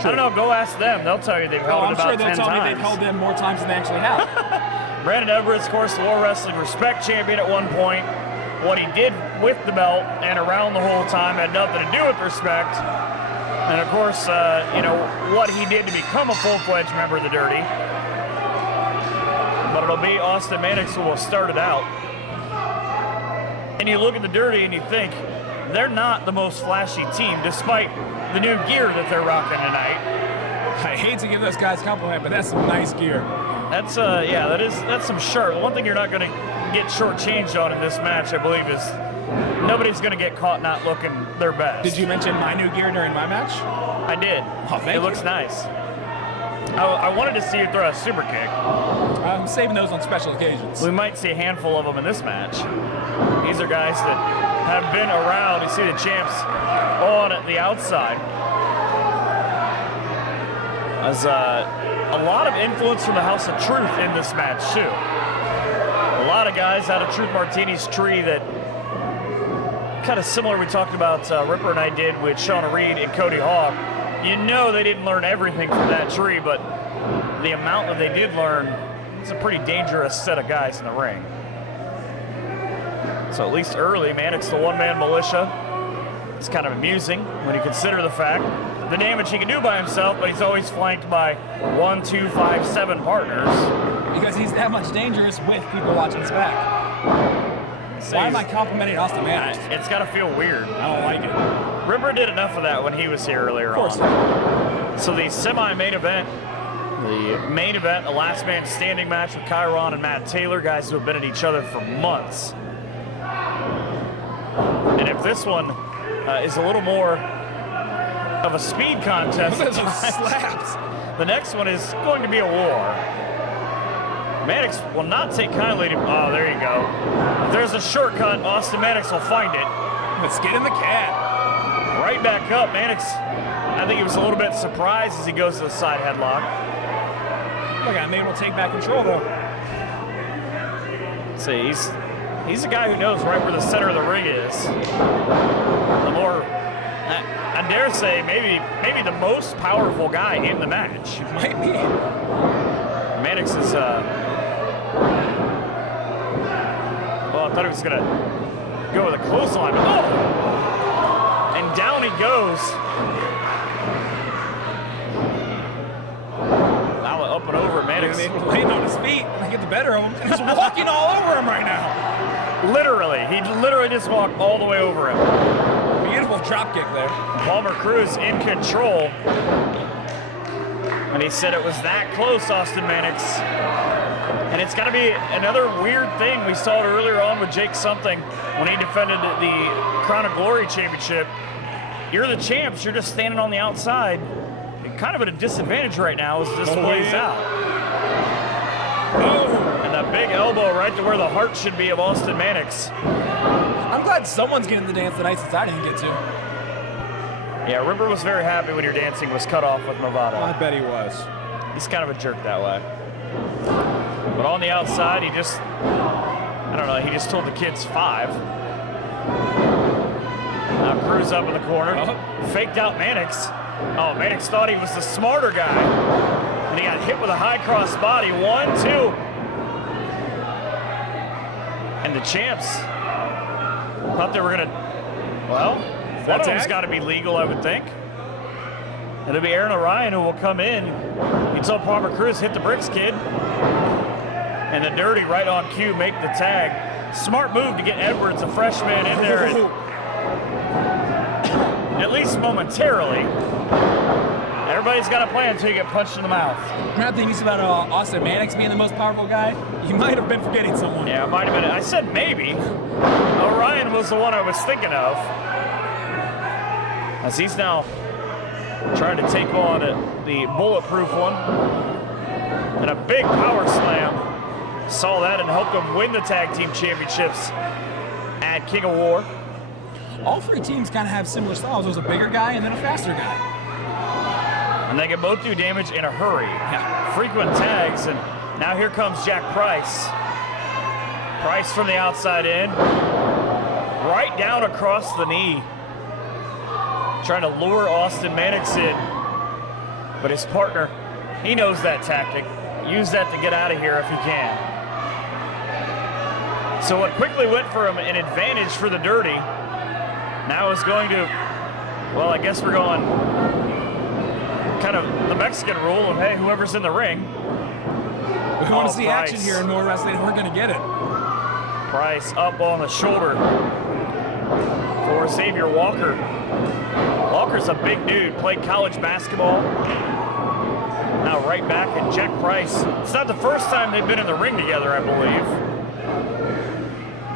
True. I don't know, go ask them. They'll tell you they've held it about 10 times. I'm sure they'll tell me they've held them more times than they actually have. Brandon Edwards, of course, the World Wrestling Respect Champion at one point. What he did with the belt and around the whole time had nothing to do with respect. And of course, what he did to become a full-fledged member of the Dirty. But it'll be Austin Mannix who will start it out. And you look at the Dirty and you think, they're not the most flashy team, despite the new gear that they're rocking tonight. I hate to give those guys a compliment, but that's some nice gear. That's that's some sharp. The one thing you're not going to get shortchanged on in this match, I believe, is nobody's going to get caught not looking their best. Did you mention my new gear during my match? I did. Oh, thank you. It looks nice. I wanted to see you throw a super kick. I'm saving those on special occasions. We might see a handful of them in this match. These are guys that have been around. You see the champs on the outside. There's a lot of influence from the House of Truth in this match, too. A lot of guys out of Truth Martini's tree that kind of similar we talked about Ripper and I did with Shauna Reed and Cody Hawk. You know they didn't learn everything from that tree, but the amount that they did learn, it's a pretty dangerous set of guys in the ring. So at least early, Mannix, the one-man militia. It's kind of amusing when you consider the fact the damage he can do by himself, but he's always flanked by 1, 2, 5, 7 partners. Because he's that much dangerous with people watching his back. Why am I complimenting Austin Mannix? It's got to feel weird. I don't like it. Ripper did enough of that when he was here earlier on. So the semi-main event, the last man standing match with Chiron and Matt Taylor, guys who have been at each other for months. And if this one is a little more of a speed contest, the next one is going to be a war. Mannix will not take kindly to, oh, there you go. If there's a shortcut, Austin Mannix will find it. Let's get in the cat. Right back up. Mannix, I think he was a little bit surprised as he goes to the side headlock. Look, I'm able to take back control, though. See, he's a guy who knows right where the center of the ring is. The more, I dare say, maybe the most powerful guy in the match. It might be. Mannix is, well, I thought he was going to go with a clothesline. Oh! And down he goes. Now up and over, Mannix. Laying on his feet. I get the better of him. And he's walking all over him right now. Literally. He literally just walked all the way over him. Beautiful drop kick there. Palmer Cruz in control. And he said it was that close, Austin Mannix. And it's got to be another weird thing. We saw it earlier on with Jake Something when he defended the Crown of Glory Championship. You're the champs. You're just standing on the outside. You're kind of at a disadvantage right now as this plays out. Oh. And that big elbow right to where the heart should be of Austin Mannix. I'm glad someone's getting the dance tonight since I didn't get to. Yeah, Ripper was very happy when your dancing was cut off with Nevada. I bet he was. He's kind of a jerk that way. But on the outside, he just, I don't know, he just told the kids 5. Now Cruz up in the corner. Faked out Mannix. Oh, Mannix thought he was the smarter guy. And he got hit with a high cross body. 1, 2. And the champs thought they were going to, well, one of them's got to be legal, I would think. It'll be Aaron Orion who will come in. He told Palmer Cruz, hit the bricks, kid. And the Dirty, right on cue, make the tag. Smart move to get Edwards, a freshman, in there. At least momentarily. Everybody's got a plan until you get punched in the mouth. Another thing about Austin Mannix being the most powerful guy, you might have been forgetting someone. Yeah, it might have been. I said maybe. Orion was the one I was thinking of. As he's now trying to take on the bulletproof one. And a big power slam. Saw that and helped him win the tag team championships at King of War. All three teams kind of have similar styles. There's a bigger guy and then a faster guy. And they can both do damage in a hurry. Yeah. Frequent tags, and now here comes Jack Price. Price from the outside in. Right down across the knee. Trying to lure Austin Mannix in. But his partner, he knows that tactic. Use that to get out of here if he can. So what quickly went for him an advantage for the Dirty, now is going to, well, I guess we're going kind of the Mexican rule of, hey, whoever's in the ring. We want to see action here in Nov Wrestling, and we're going to get it. Price up on the shoulder for Xavier Walker. Walker's a big dude, played college basketball. Now right back at Jack Price. It's not the first time they've been in the ring together, I believe.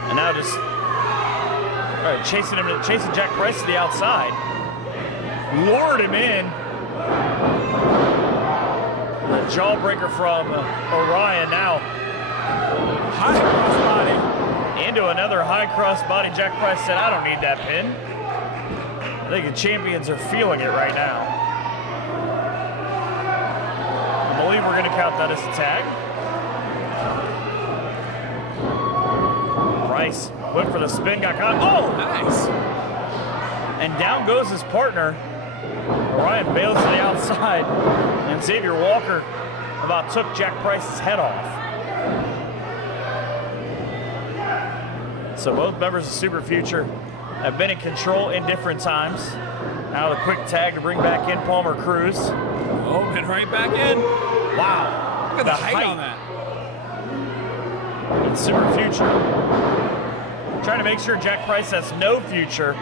And now just chasing Jack Price to the outside. Lured him in. The jawbreaker from Orion now. High cross body. Into another high cross body. Jack Price said, I don't need that pin. I think the champions are feeling it right now. I believe we're going to count that as a tag. Price went for the spin, got caught. Oh, nice. And down goes his partner. Orion bails to the outside, and Xavier Walker about took Jack Price's head off. So both members of Super Future have been in control in different times. Now the quick tag to bring back in Palmer Cruz. Oh, and right back in. Wow. Look at the height on that. In Super Future. Trying to make sure Jack Price has no future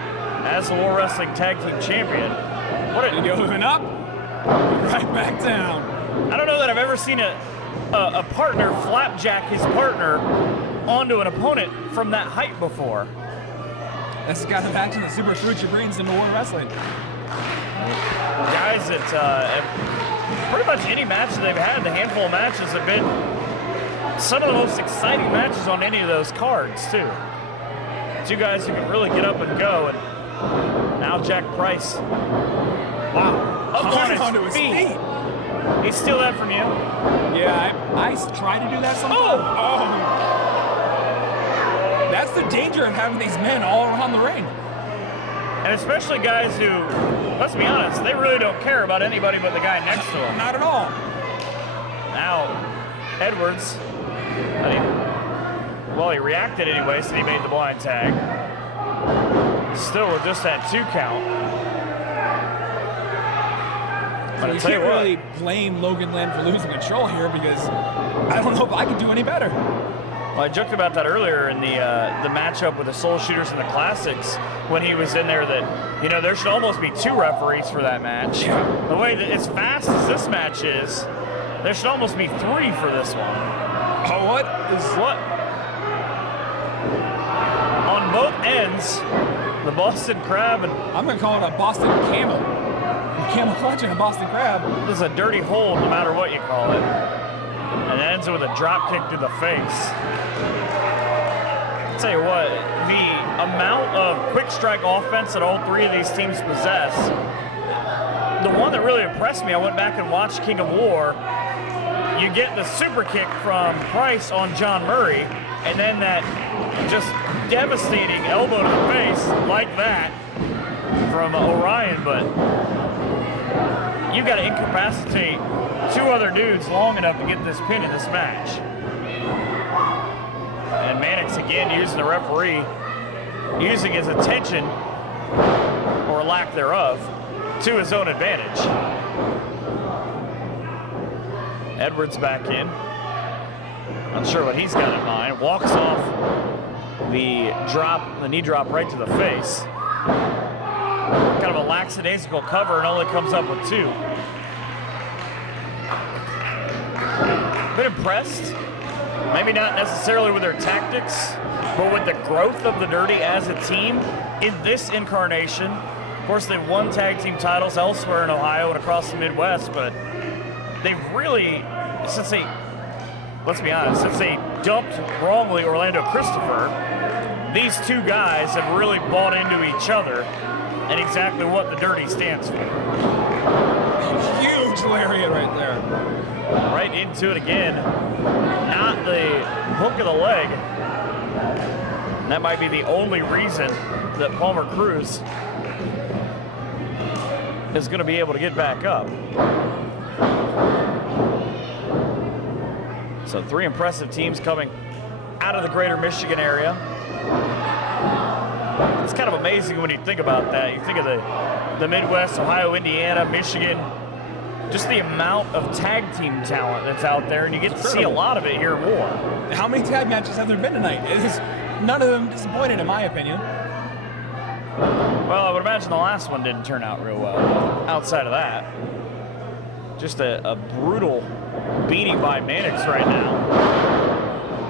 as the War Wrestling Tag Team Champion. What a going up, right back down. I don't know that I've ever seen a partner flapjack his partner onto an opponent from that height before. That's the kind of action that Super Future brings into War Wrestling. Guys, it's pretty much any match that they've had, the handful of matches have been some of the most exciting matches on any of those cards, too. Two guys who can really get up and go, and now Jack Price. Wow. Up on his feet. He steal that from you? Yeah, I try to do that sometimes. Oh. That's the danger of having these men all around the ring. And especially guys who, let's be honest, they really don't care about anybody but the guy next to them. Not at all. Now, Edwards, he reacted anyway, so he made the blind tag. Still with just that 2 count. So you can't really blame Logan Lynn for losing control here because I don't know if I could do any better. Well, I joked about that earlier in the matchup with the Soul Shooters and the Classics when he was in there that, there should almost be 2 referees for that match. Yeah. The way that as fast as this match is, there should almost be 3 for this one. Oh, what? On both ends, the Boston Crab and... I'm going to call it a Boston Camel. A camouflage and a Boston Crab. This is a dirty hold no matter what you call it. And it ends with a drop kick to the face. I'll tell you what, the amount of quick strike offense that all 3 of these teams possess, the one that really impressed me, I went back and watched King of War. You get the super kick from Price on John Murray, and then that just devastating elbow to the face like that from Orion, but you got to incapacitate two other dudes long enough to get this pin in this match. And Mannix again using the referee, using his attention, or lack thereof, to his own advantage. Edwards back in. Unsure what he's got in mind. Walks off the knee drop right to the face. Kind of a lackadaisical cover and only comes up with 2. Been impressed. Maybe not necessarily with their tactics, but with the growth of the Dirty as a team in this incarnation. Of course, they've won tag team titles elsewhere in Ohio and across the Midwest, but they've really, since they dumped wrongly Orlando Christopher, these two guys have really bought into each other and exactly what the Dirty stands for. Huge lariat right there. Right into it again. Not the hook of the leg. And that might be the only reason that Palmer Cruz is going to be able to get back up. So 3 impressive teams coming out of the greater Michigan area. It's kind of amazing when you think about that. You think of the Midwest, Ohio, Indiana, Michigan, just the amount of tag team talent that's out there, and you get to see a lot of it here in War. How many tag matches have there been tonight? None of them disappointed, in my opinion. Well, I would imagine the last one didn't turn out real well. Outside of that, just a brutal beating by Mannix right now.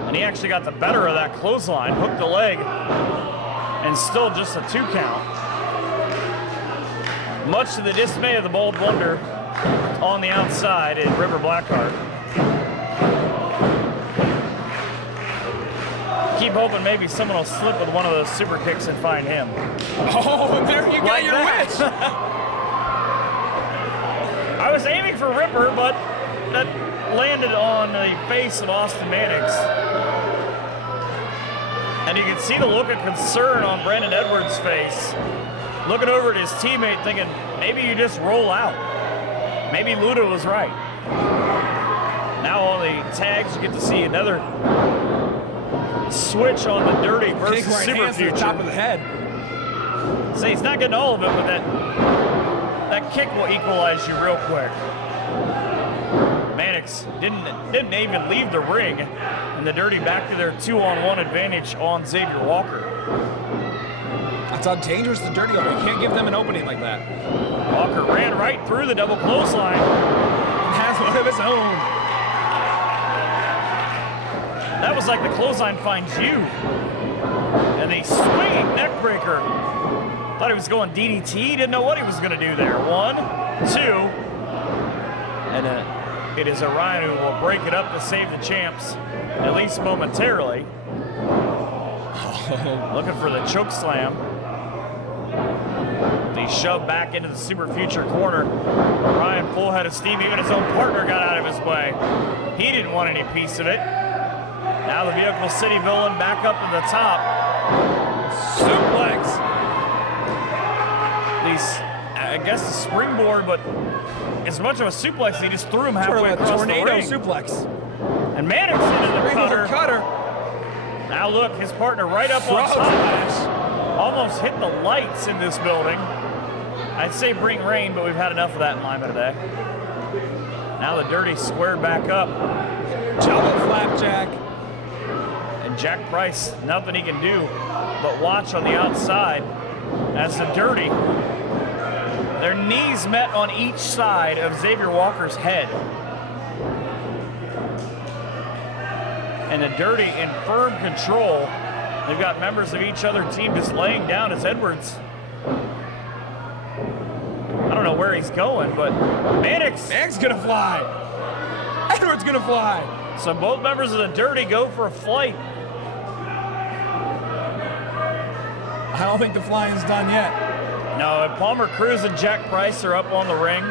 And he actually got the better of that clothesline, hooked the leg, and still just a 2 count. Much to the dismay of the Bold Wonder on the outside in River Blackheart. Keep hoping maybe someone will slip with one of those super kicks and find him. Oh, there you got your wish. I was aiming for Ripper, but that landed on the face of Austin Mannix. And you can see the look of concern on Brandon Edwards' face. Looking over at his teammate thinking, maybe you just roll out. Maybe Luda was right. Now on the tags, you get to see another switch on the Dirty versus Big right Super hands to the Future. top of the head. See, he's not getting all of it, but that kick will equalize you real quick. Mannix didn't even leave the ring, and the Dirty back to their 2-on-1 advantage on Xavier Walker. That's how dangerous the Dirty are. You can't give them an opening like that. Walker ran right through the double clothesline. And has one of his own. That was like the clothesline finds you. And the swinging neck breaker. Thought he was going DDT. Didn't know what he was going to do there. 1, 2. And it is Orion who will break it up to save the champs, at least momentarily. Looking for the choke slam. The shove back into the Super Future corner. Orion full head of steam. Even his own partner got out of his way. He didn't want any piece of it. Now the Vehicle City Villain back up to the top. Suplex. I guess the springboard, but as much of a suplex, he just threw him halfway across the ring. Tornado suplex. And Mannix into the cutter. Now look, his partner right up on top. Almost hit the lights in this building. I'd say bring rain, but we've had enough of that in Lima today. Now the Dirty squared back up. Double flapjack. And Jack Price, nothing he can do but watch on the outside as the Dirty, their knees met on each side of Xavier Walker's head. And the Dirty in firm control. They've got members of each other team just laying down as Edwards. I don't know where he's going, but Mannix gonna fly. Edwards gonna fly. So both members of the Dirty go for a flight. I don't think the flying's done yet. No, Palmer Cruz and Jack Price are up on the ring.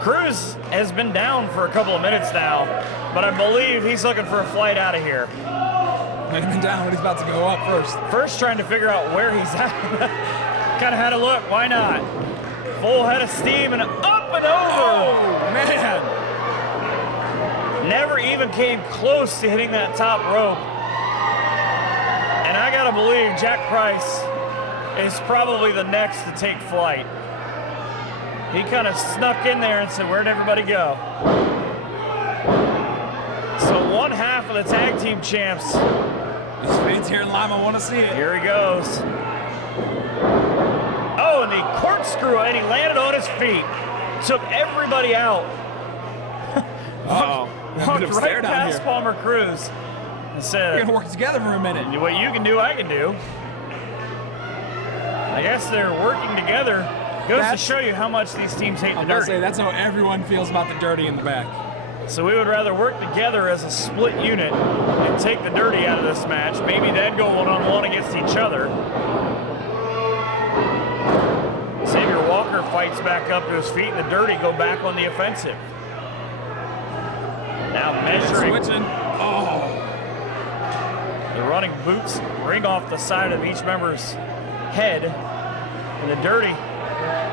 Cruz has been down for a couple of minutes now, but I believe he's looking for a flight out of here. Might have been down, but he's about to go up first. First trying to figure out where he's at. Kind of had a look, why not? Full head of steam and up and over. Oh, man. never even came close to hitting that top rope. And I gotta believe Jack Price is probably the next to take flight. He kind of snuck in there and said, where'd everybody go? So one half of the tag team champs. These fans here in Lima want to see it. Here he goes. Oh, and the corkscrew, and he landed on his feet. Took everybody out. Uh-oh. Walked right past here. Palmer Cruz and said, We're going to work together for a minute. What you can do, I can do. I guess they're working together. Goes to show you how much these teams hate the Dirty. Say, that's how everyone feels about the Dirty in the back. So we would rather work together as a split unit and take the Dirty out of this match. Maybe then go one-on-one against each other. Xavier Walker fights back up to his feet, and the Dirty go back on the offensive. Now measuring. Switching. Oh. The running boots ring off the side of each member's head. And the Dirty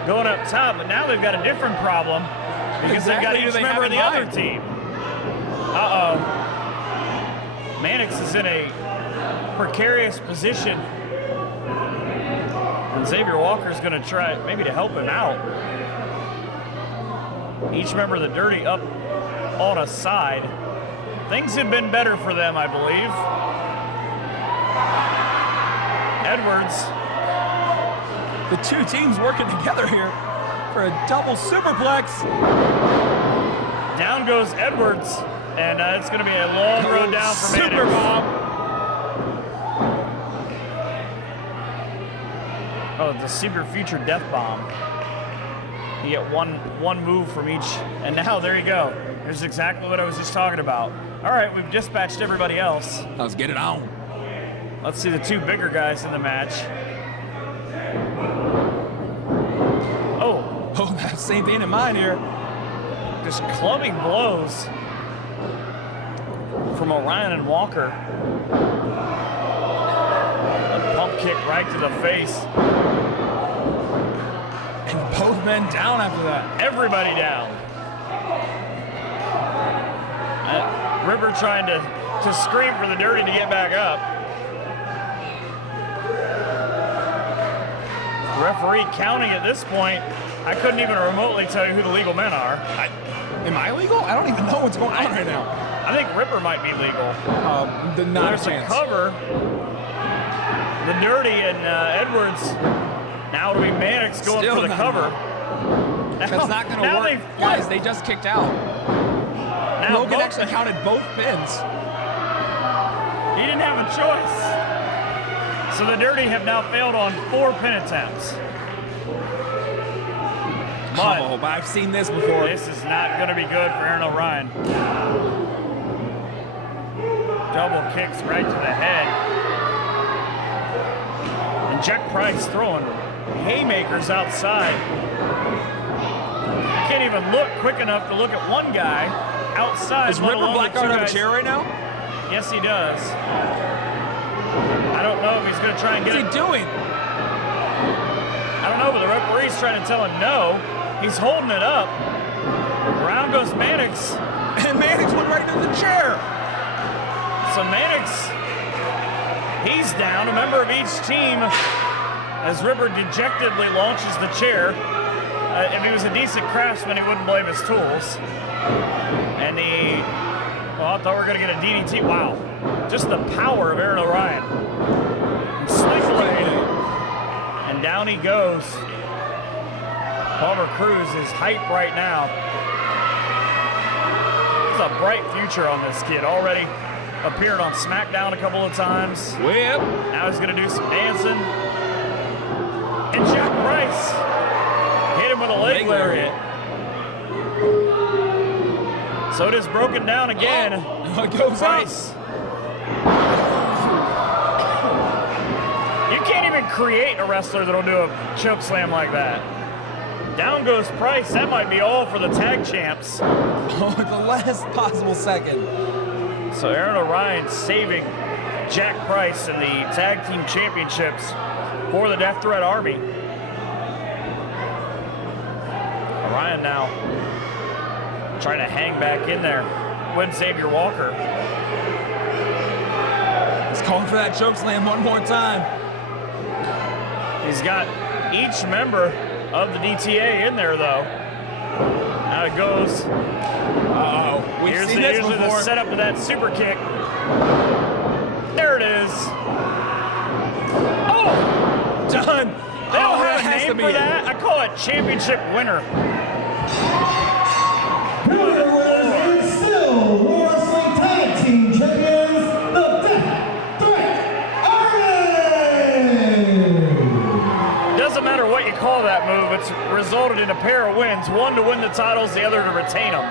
going up top, but now they've got a different problem because they've got each member of the other team. Uh-oh. Mannix is in a precarious position. And Xavier Walker's going to try maybe to help him out. Each member of the Dirty up on a side. Things have been better for them, I believe. Edwards. The two teams working together here for a double superplex. Down goes Edwards, and it's going to be a long road down for Mannix. Super bomb. Oh, the Super Future Death Bomb. You get one move from each, and now there you go. Here's exactly what I was just talking about. All right, we've dispatched everybody else. Let's get it on. Let's see the two bigger guys in the match. Oh, that same thing in mind here. Just clubbing blows from Orion and Walker. A pump kick right to the face. And both men down after that. Everybody down. Ripper trying to scream for the Dirty to get back up. The referee counting at this point. I couldn't even remotely tell you who the legal men are. Am I legal? I don't even know what's going on right now. I think Ripper might be legal. There's a cover. The Dirty and Edwards. Now it'll be Mannix going for the cover. That's not going to work. Guys, they just kicked out. Now Logan actually counted both pins. He didn't have a choice. So the Dirty have now failed on 4 pin attempts. But I've seen this before. This is not going to be good for Aaron O'Ryan. Double kicks right to the head. And Jack Price throwing haymakers outside. Can't even look quick enough to look at one guy outside. Does Ripper Blackguard have a chair right now? Yes, he does. I don't know if he's going to try and get it. What's he doing? I don't know, but the referee's trying to tell him no. He's holding it up. Around goes Mannix. And Mannix went right into the chair. So Mannix, he's down. A member of each team, as Ripper dejectedly launches the chair. If he was a decent craftsman, he wouldn't blame his tools. And I thought we were going to get a DDT. Wow. Just the power of Aaron O'Ryan. Sling blade. And down he goes. Palmer Cruz is hype right now. There's a bright future on this kid. Already appeared on SmackDown a couple of times. Whip. Now he's going to do some dancing. And Jack Price hit him with a leg lariat. So it is broken down again. Oh, it goes Price. You can't even create a wrestler that'll do a choke slam like that. Down goes Price. That might be all for the tag champs. Oh, at the last possible second. So Aaron O'Ryan saving Jack Price in the tag team championships for the Death Threat Army. O'Ryan now trying to hang back in there win Xavier Walker. He's calling for that choke slam one more time. He's got each member of the DTA in there, though. Now it goes. Uh-oh. Here's the setup to that super kick. There it is. Oh! Done. They don't have a name for that. I call it championship winner. Good Lord. And still, War Wrestling Tag Team Champions, the Death Threat Army! Doesn't matter what you call that move, it's resulted in a pair of wins. One to win the titles, the other to retain them.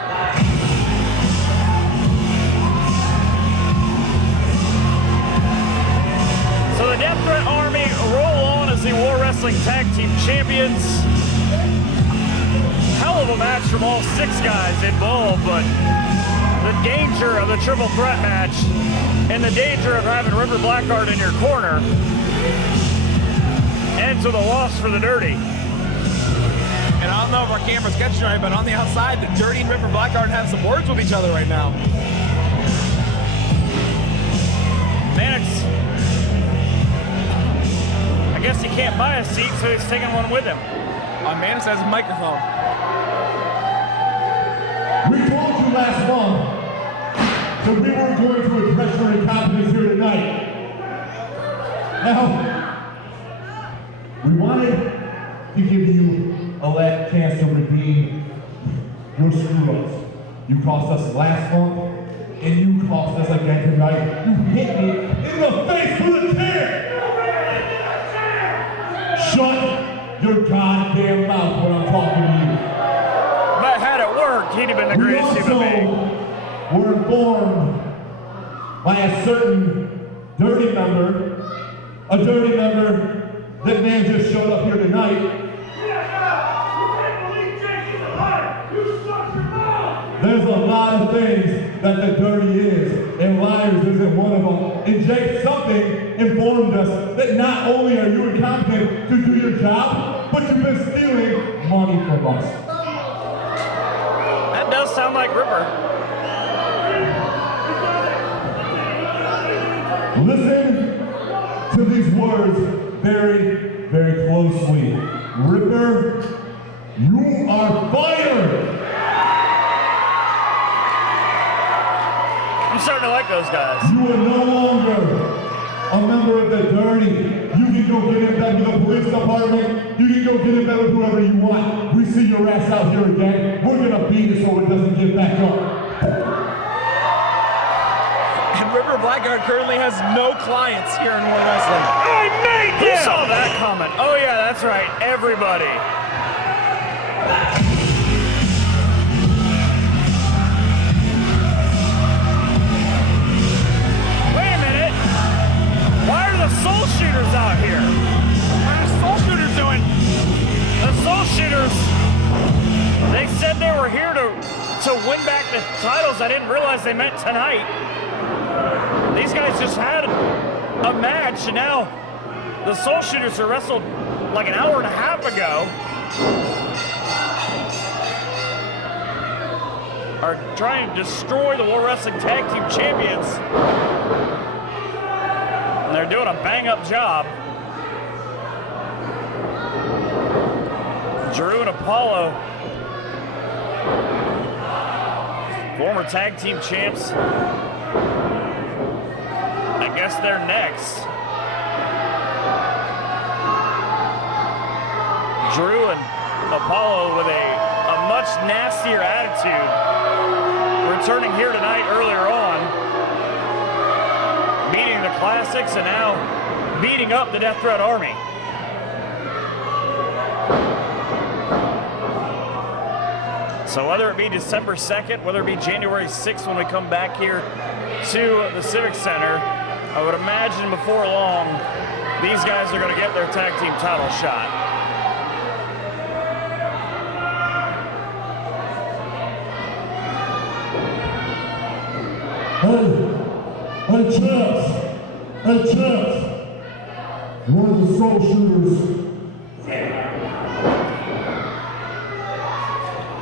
So the Death Threat Army roll on as the War Wrestling Tag Team Champions. Hell of a match from all 6 guys involved, but the danger of the triple threat match and the danger of having River Blackheart in your corner ends with a loss for the Dirty. And I don't know if our camera's catching right, but on the outside, the Dirty and River Blackheart have some words with each other right now. Man, I guess he can't buy a seat, so he's taking one with him. Manus has a microphone. We told you last month that we weren't going to address your incompetence here tonight. Now, we wanted to give you a last chance to redeem your screw-ups. You cost us last month, and you cost us again tonight. You hit me in the face with a chair! Shut your goddamn mouth when I'm talking to you. But had it worked, he'd have been the greatest human being. We're informed by a certain dirty member that man just showed up here tonight. There's a lot of things that the dirty is, and liars isn't one of them. And Jake, something informed us that not only are you incompetent to do your job, but you've been stealing money from us. That does sound like Ripper. Listen to these words very, very closely. Ripper, you are fired! I'm starting to like those guys. You are no longer a member of the Dirty. You can go get in bed with the police department. You can go get in bed with whoever you want. We see your ass out here again. We're gonna beat it so it doesn't get back up. And River Blackheart currently has no clients here in War Wrestling. I made this! Who saw that comment? Oh yeah, that's right, everybody. Wait a minute. Why are the Soul Shooters out here? What are the Soul Shooters doing? The Soul Shooters, they said they were here to win back the titles. I didn't realize they meant tonight. These guys just had a match, and now the Soul Shooters who wrestled like an hour and a half ago are trying to destroy the War Wrestling Tag Team Champions. And they're doing a bang-up job. Drew and Apollo, former tag team champs. I guess they're next. Drew and Apollo with a much nastier attitude, returning here tonight earlier on, beating the Classics and now beating up the Death Threat Army. So whether it be December 2nd, whether it be January 6th when we come back here to the Civic Center, I would imagine before long, these guys are going to get their tag team title shot. Hey champs, we're the Soul Shooters.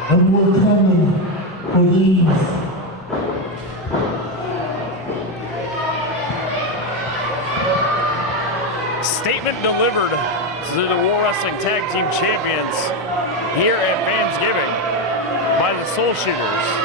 And we're coming for these statement delivered to the War Wrestling Tag Team Champions here at FANSGIVing by the Soul Shooters.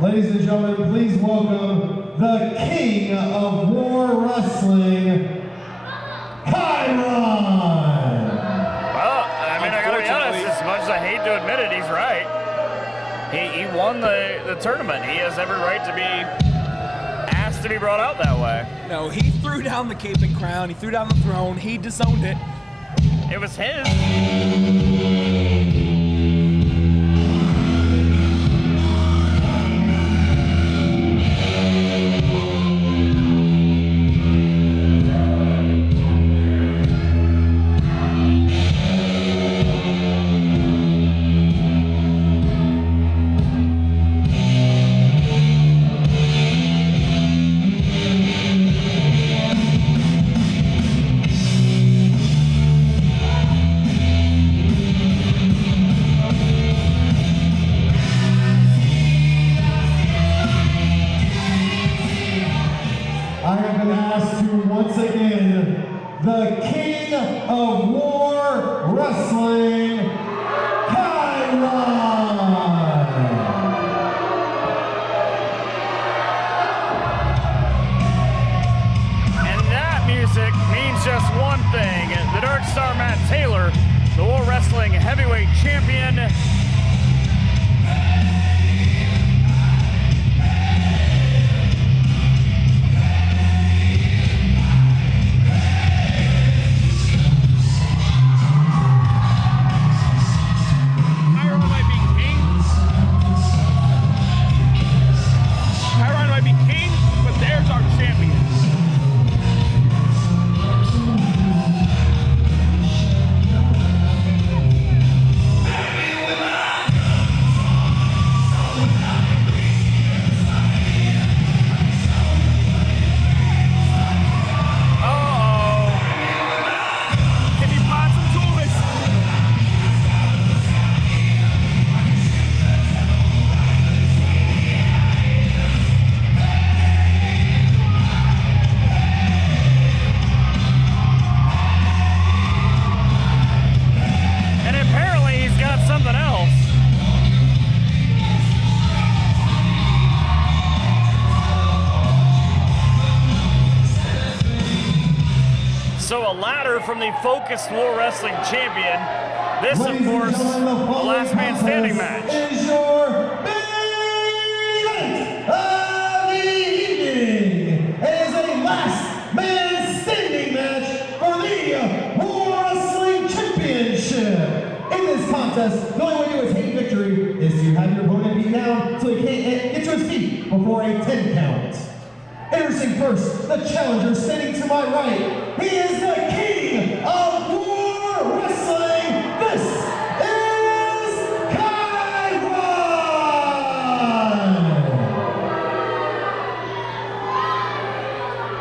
Ladies and gentlemen, please welcome the King of War Wrestling, Chiron! Well, I mean, I gotta be honest, as much as I hate to admit it, he's right. He won the tournament. He has every right to be asked to be brought out that way. No, he threw down the cape and crown, he threw down the throne, he disowned it. It was his. I have been asked to once again, the King of War Wrestling, Chiron! And that music means just one thing. The Dark Star Matt Taylor, the War Wrestling Heavyweight Champion, So a ladder from the Focused War Wrestling Champion. This, of course, the last man standing match. Is your main event of the evening. It is a last man standing match for the War Wrestling Championship. In this contest, the only way to attain victory is to have your opponent beat down until he can't get to his feet before a 10 count. Introducing first, the challenger standing to my right. He is the King of War Wrestling. This is Chiron!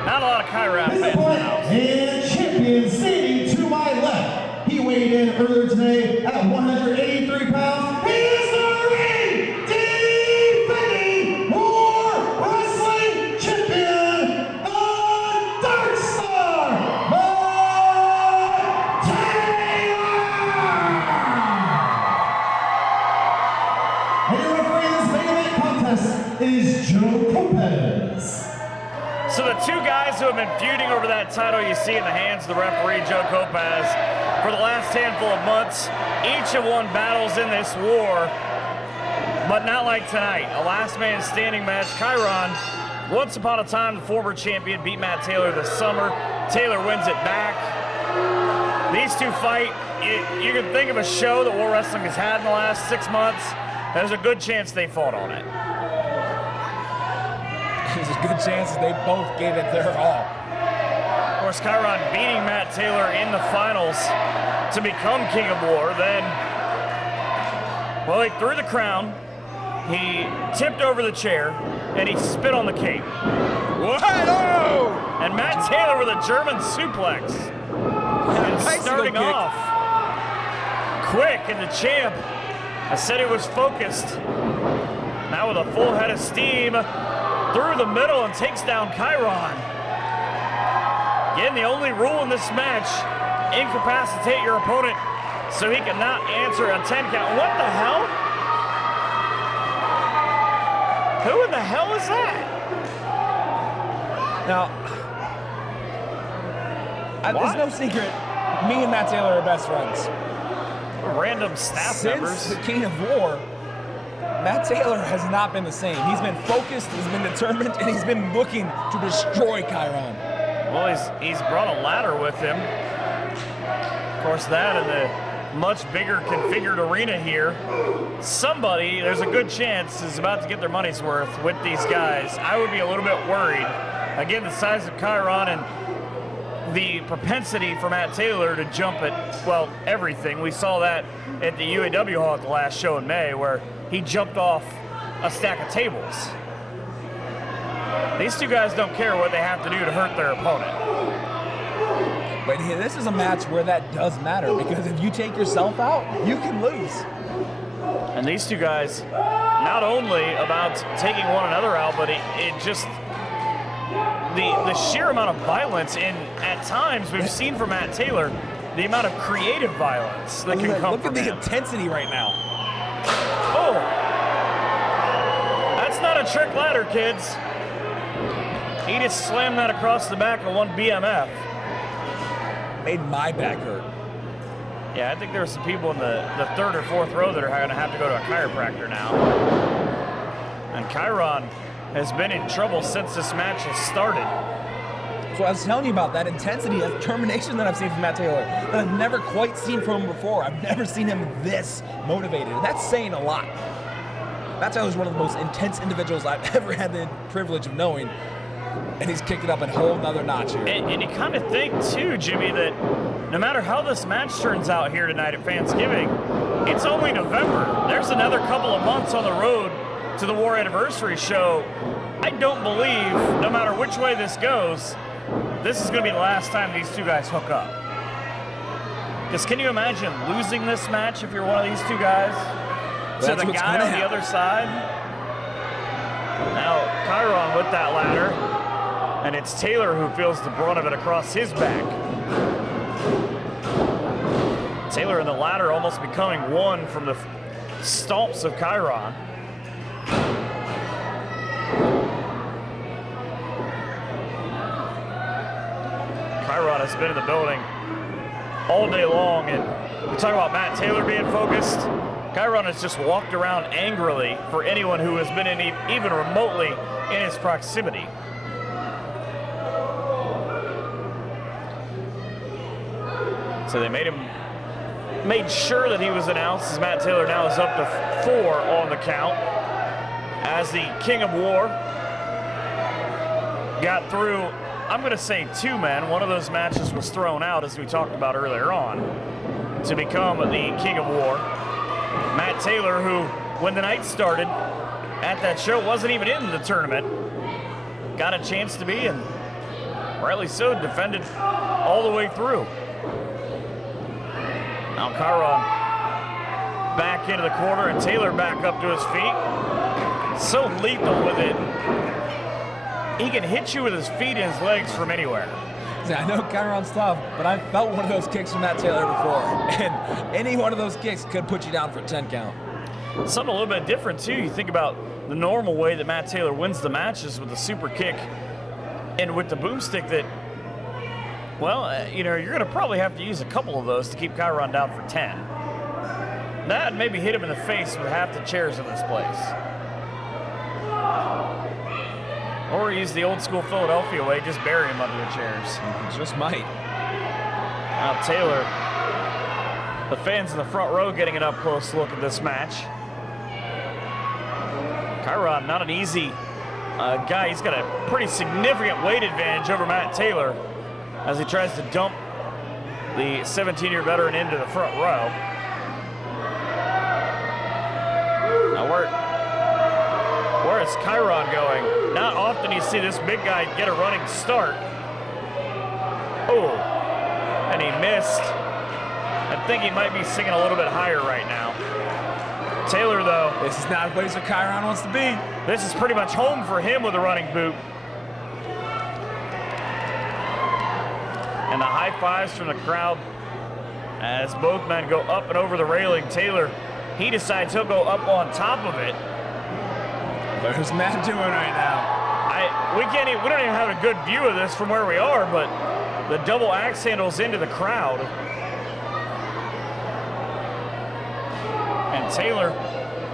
Not a lot of Chiron fans in the house. And champion standing to my left. He weighed in earlier today at 183 pounds. He is the defending War Wrestling Champion on Dark Star, and your referee in this main event contest is Joe Lopez. So the two guys who have been feuding over that title you see in the hands of the referee, Joe Lopez, for the last handful of months, each have won battles in this war, but not like tonight. A last man standing match. Chiron, once upon a time, the former champion, beat Matt Taylor this summer. Taylor wins it back. These two fight. You can think of a show that War Wrestling has had in the last 6 months. There's a good chance they fought on it. There's a good chance they both gave it their all. Of course, Chiron beating Matt Taylor in the finals to become King of War. Then, well, he threw the crown, he tipped over the chair, and he spit on the cape. Whoa! And Matt Taylor with a German suplex. And starting off quick, and the champ, I said he was focused. Now with a full head of steam, through the middle and takes down Chiron. Again, the only rule in this match, incapacitate your opponent so he cannot answer a 10 count. What the hell? Who in the hell is that? Now, it's no secret, me and Matt Taylor are best friends. Random staff members. Since the King of War, Matt Taylor has not been the same. He's been focused, he's been determined, and he's been looking to destroy Chiron. Well, he's brought a ladder with him. Of course, that and the much bigger configured arena here. Somebody, there's a good chance, is about to get their money's worth with these guys. I would be a little bit worried. Again, the size of Chiron and the propensity for Matt Taylor to jump at, well, everything. We saw that at the UAW Hall at the last show in May, where he jumped off a stack of tables. These two guys don't care what they have to do to hurt their opponent. But this is a match where that does matter, because if you take yourself out, you can lose. And these two guys, not only about taking one another out, but it just, the sheer amount of violence, and at times we've seen from Matt Taylor, the amount of creative violence that can come from him. Look at the intensity right now. Oh, that's not a trick ladder, kids. He just slammed that across the back of one BMF. Made my back hurt. Yeah, I think there are some people in the third or fourth row that are going to have to go to a chiropractor now. And Chiron has been in trouble since this match has started. So I was telling you about that intensity, that determination that I've seen from Matt Taylor, that I've never quite seen from him before. I've never seen him this motivated. And that's saying a lot. Matt Taylor is one of the most intense individuals I've ever had the privilege of knowing. And he's kicked it up a whole nother notch here. And you kind of think, too, Jimmy, that no matter how this match turns out here tonight at Fansgiving, it's only November. There's another couple of months on the road to the War Anniversary show. I don't believe, no matter which way this goes, this is going to be the last time these two guys hook up. Because can you imagine losing this match if you're one of these two guys? To the guy on the other side? Now, Chiron with that ladder. And it's Taylor who feels the brunt of it across his back. Taylor and the ladder almost becoming one from the stomps of Chiron. Chiron has been in the building all day long, and we talk about Matt Taylor being focused. Chiron has just walked around angrily for anyone who has been in even remotely in his proximity. So they made sure that he was announced, as Matt Taylor now is up to 4 on the count as the King of War got through, I'm going to say 2 men. One of those matches was thrown out, as we talked about earlier on, to become the King of War. Matt Taylor, who, when the night started at that show, wasn't even in the tournament, got a chance to be, and rightly so, defended all the way through. Now Chiron back into the corner and Taylor back up to his feet. So lethal with it. He can hit you with his feet and his legs from anywhere. See, I know Chiron's tough, but I've felt one of those kicks from Matt Taylor before. And any one of those kicks could put you down for a 10 count. Something a little bit different too. You think about the normal way that Matt Taylor wins the matches with the super kick and with the boomstick that, well, you know, you're going to probably have to use a couple of those to keep Chiron down for 10. That maybe hit him in the face with half the chairs in this place. Or use the old school Philadelphia way, just bury him under the chairs. Just might. Now Taylor, the fans in the front row getting an up-close look at this match. Chiron, not an easy guy. He's got a pretty significant weight advantage over Matt Taylor as he tries to dump the 17-year veteran into the front row. Now where is Chiron going? Not often you see this big guy get a running start. Oh, and he missed. I think he might be singing a little bit higher right now. Taylor, though. This is not a place where Chiron wants to be. This is pretty much home for him with a running boot. And the high fives from the crowd as both men go up and over the railing. Taylor, he decides he'll go up on top of it. Where's Matt doing right now? We don't even have a good view of this from where we are, but the double axe handles into the crowd. And Taylor,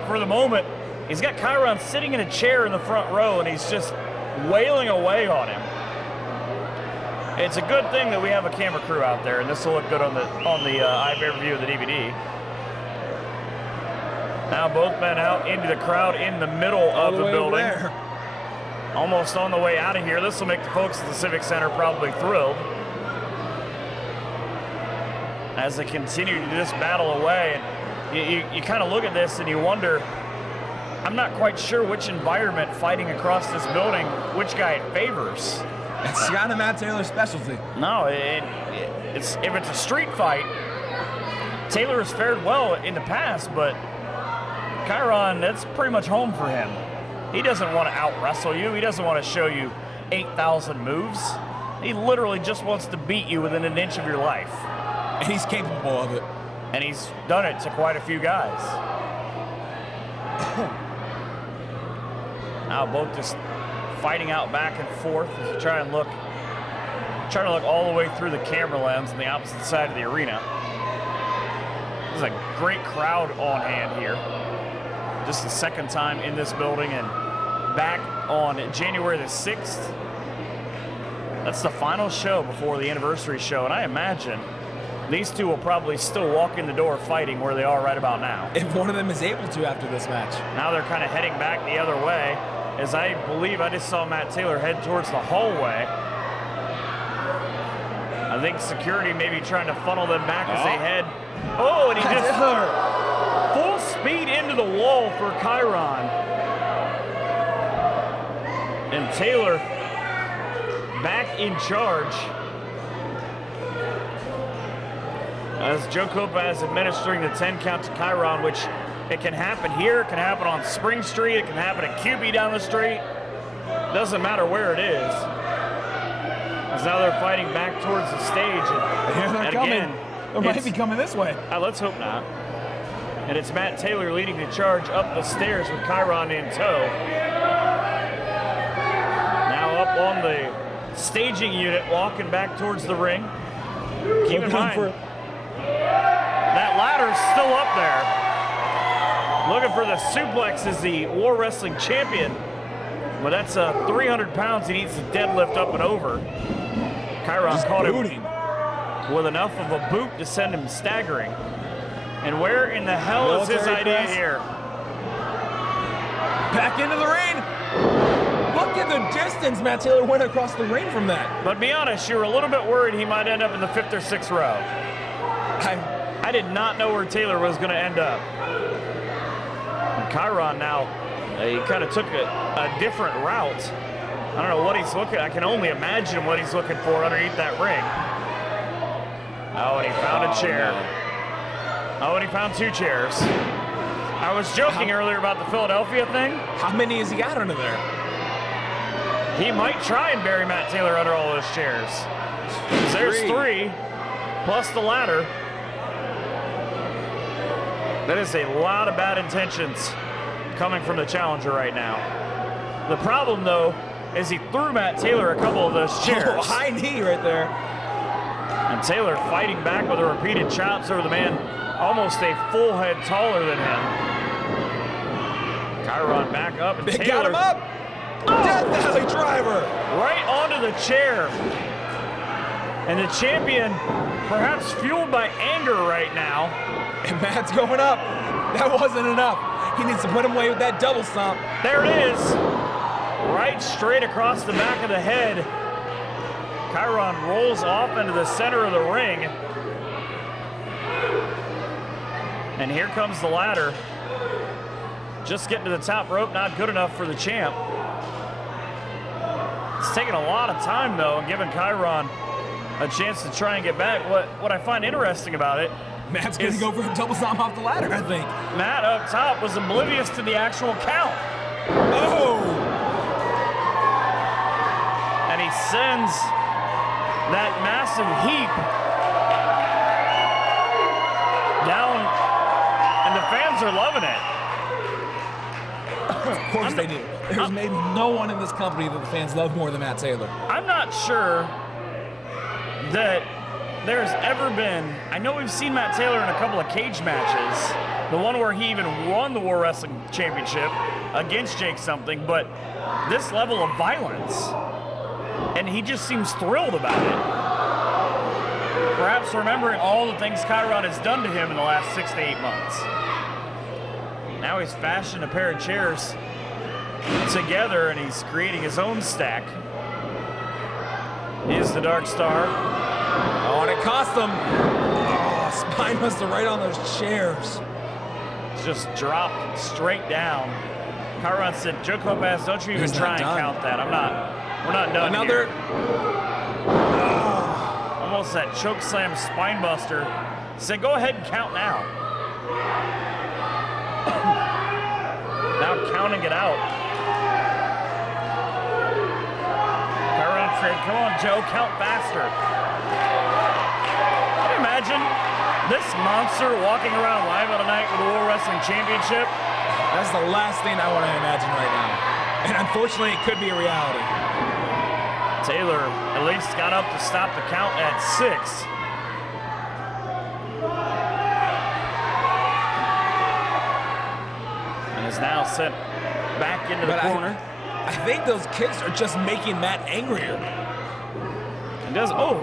for the moment, he's got Chiron sitting in a chair in the front row, and he's just wailing away on him. It's a good thing that we have a camera crew out there, and this will look good on the iBear view of the DVD. Now both men out into the crowd in the middle of the building. Almost on the way out of here. This will make the folks at the Civic Center probably thrilled as they continue to just battle away. And you kind of look at this and you wonder, I'm not quite sure which environment fighting across this building, which guy it favors. It's kind of Matt Taylor's specialty. No, if it's a street fight, Taylor has fared well in the past, but Chiron, that's pretty much home for him. He doesn't want to out-wrestle you. He doesn't want to show you 8,000 moves. He literally just wants to beat you within an inch of your life. And he's capable of it. And he's done it to quite a few guys. Now both just fighting out back and forth as they trying to look all the way through the camera lens on the opposite side of the arena. There's a great crowd on hand here. Just the second time in this building, and back on January the 6th. That's the final show before the anniversary show, and I imagine these two will probably still walk in the door fighting where they are right about now. If one of them is able to after this match. Now they're kind of heading back the other way, as I believe I just saw Matt Taylor head towards the hallway. I think security may be trying to funnel them back as they head. Oh, and he just full speed into the wall for Chiron. And Taylor back in charge as Joe Copa is administering the 10 count to Chiron, which it can happen here, it can happen on Spring Street, it can happen at QB down the street. Doesn't matter where it is. As now they're fighting back towards the stage. And again, they might be coming this way. Let's hope not. And it's Matt Taylor leading the charge up the stairs with Chiron in tow. Now up on the staging unit, walking back towards the ring. Keep in mind, that ladder's still up there. Looking for the suplex as the War Wrestling Champion. But that's 300 pounds he needs to deadlift up and over. Chiron caught him with enough of a boot to send him staggering. And where in the hell is his idea here? Back into the ring. Look at the distance Matt Taylor went across the ring from that. But be honest, you were a little bit worried he might end up in the 5th or 6th row. I did not know where Taylor was going to end up. And Chiron now, he kind of took a different route. I don't know what he's looking. I can only imagine what he's looking for underneath that ring. Oh, and he found a chair. Oh, and he found 2 chairs. I was joking earlier about the Philadelphia thing. How many has he got under there? He might try and bury Matt Taylor under all those chairs. There's 3, plus the ladder. That is a lot of bad intentions coming from the challenger right now. The problem, though, is he threw Matt Taylor a couple of those chairs. Oh, high knee right there. And Taylor fighting back with the repeated chops over the man almost a full head taller than him. Chiron back up, and Taylor got him up. Death Valley driver. Right onto the chair. And the champion, perhaps fueled by anger right now. And Matt's going up. That wasn't enough. He needs to put him away with that double stomp. There it is. Right straight across the back of the head. Chiron rolls off into the center of the ring. And here comes the ladder. Just getting to the top rope, not good enough for the champ. It's taking a lot of time, though, and giving Chiron a chance to try and get back. What I find interesting about it, Matt's going to go for a double stomp off the ladder, I think. Matt up top was oblivious to the actual count. Oh! And he sends that massive heap down, and the fans are loving it. Of course they do. There's maybe no one in this company that the fans love more than Matt Taylor. I'm not sure that there's ever been, I know we've seen Matt Taylor in a couple of cage matches, the one where he even won the War Wrestling Championship against Jake something, but this level of violence, and he just seems thrilled about it. Perhaps remembering all the things Chiron has done to him in the last 6 to 8 months. Now he's fashioned a pair of chairs together, and he's creating his own stack. Is the Dark Star. Oh, and it cost him. Oh, Spinebuster right on those chairs. Just dropped straight down. Chiron said, Joe Club asked, don't you even try and count that. We're not done Another. here. Almost that choke slam Spinebuster. Said, go ahead and count now. Now counting it out. Chiron said, come on, Joe, count faster. Can you imagine this monster walking around live on a night with the World Wrestling Championship? That's the last thing I want to imagine right now. And unfortunately, it could be a reality. Taylor at least got up to stop the count at 6. And is now sent back into the corner. I think those kicks are just making Matt angrier. It does. Oh,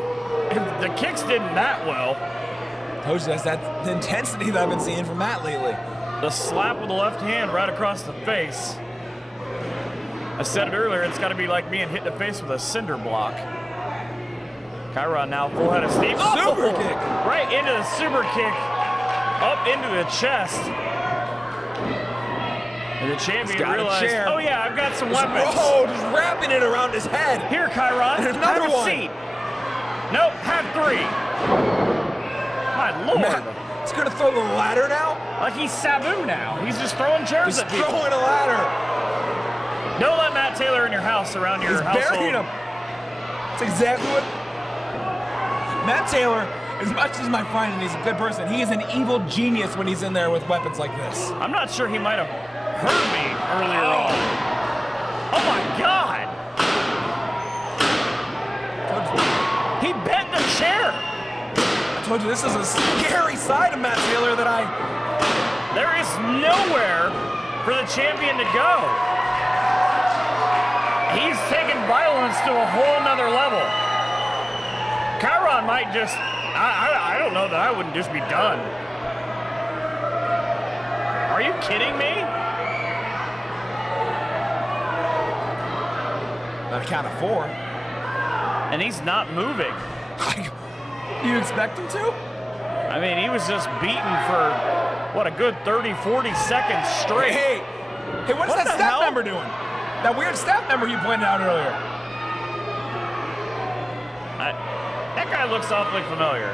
if the kicks didn't that well. Told you that's the intensity that I've been seeing from Matt lately. The slap with the left hand right across the face. I said it earlier, it's got to be like being hit in the face with a cinder block. Chiron now full head of steam. Super kick! Right into the super kick. Up into the chest. And the champion realized, oh yeah, I've got some weapons. Oh, just wrapping it around his head. Here, Chiron, another have a seat. Nope, have 3. My Lord. Matt, he's going to throw the ladder now? Like he's Sabu now. He's just throwing chairs at people. He's throwing a ladder. Don't let Matt Taylor in your house around your household. He's burying him. That's exactly what... Matt Taylor, as much as my friend and he's a good person, he is an evil genius when he's in there with weapons like this. I'm not sure he might have heard me earlier on. Oh my God! He bent the chair. I told you this is a scary side of Matt Taylor that There is nowhere for the champion to go. He's taken violence to a whole nother level. Chiron might just, I don't know that I wouldn't just be done. Are you kidding me? On a count of 4. And he's not moving. You expect him to? I mean, he was just beaten for, what, a good 30, 40 seconds straight. Hey, what is that staff member doing? That weird staff member you pointed out earlier. That guy looks awfully familiar.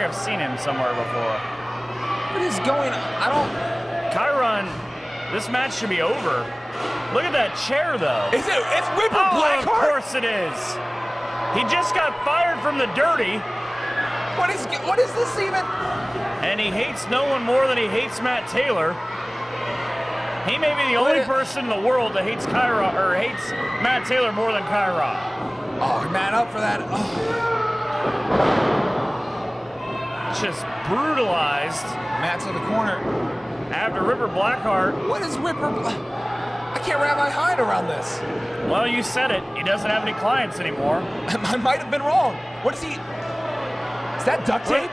like I've seen him somewhere before. What is going on? I don't... Chiron, this match should be over. Look at that chair, though. Is it? It's Ripper Blackheart. Of course it is. He just got fired from the Dirty. What is this even? And he hates no one more than he hates Matt Taylor. He may be the only person in the world that hates Chiron, or hates Matt Taylor more than Chiron. Oh, man, up for that. Oh. Just brutalized. Matt's in the corner. After Ripper Blackheart. What is Ripper? I can't wrap my mind around this. Well, you said it. He doesn't have any clients anymore. I might have been wrong. What is he? Is that duct tape?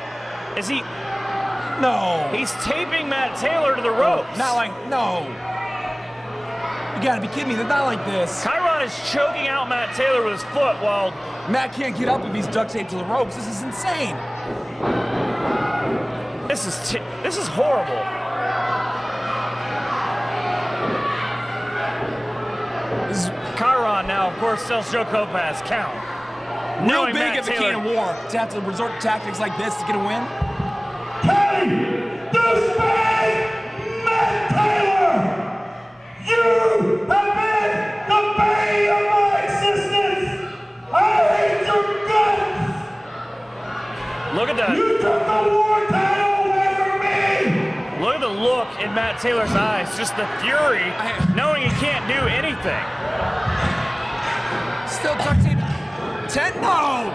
Is he? No. He's taping Matt Taylor to the ropes. Not like, no. You gotta be kidding me. They're not like this. Chiron is choking out Matt Taylor with his foot while Matt can't get up if he's duct taped to the ropes. This is insane. This is horrible. Chiron now, of course, tells Joe Kopaz, count. Real big at the King of War to have to resort to tactics like this to get a win. Hey, douchebag Matt Taylor! You have been the bane of my existence! I hate your guts! Look at that. You took the war title away from me! Look at the look in Matt Taylor's eyes, just the fury, knowing he can't do anything. Still duct tape. 10? No!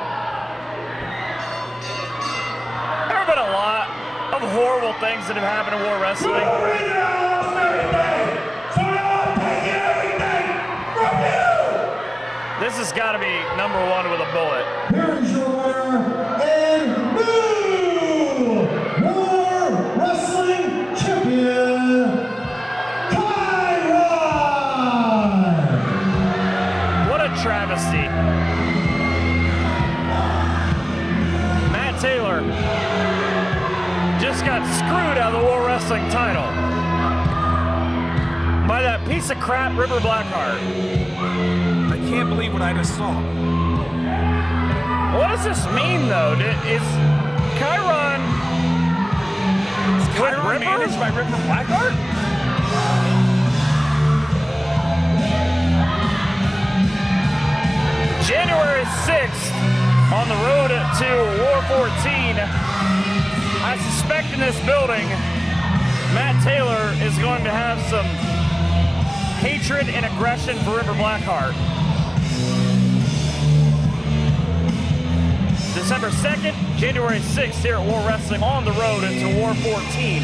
There have been a lot of horrible things that have happened in War Wrestling. You're the reason I lost everything! So now I'm taking everything from you! This has got to be number one with a bullet. Here is your winner and new War Wrestling Champion, What a travesty. Matt Taylor just got screwed out of the War Wrestling title by that piece of crap Ripper Blackheart. I can't believe what I just saw. What does this mean, though? Is Chiron managed by Ripper Blackheart? January 6th, on the road to War 14, I suspect in this building, Matt Taylor is going to have some hatred and aggression for Ripper Blackheart. December 2nd, January 6th here at War Wrestling on the road into War 14.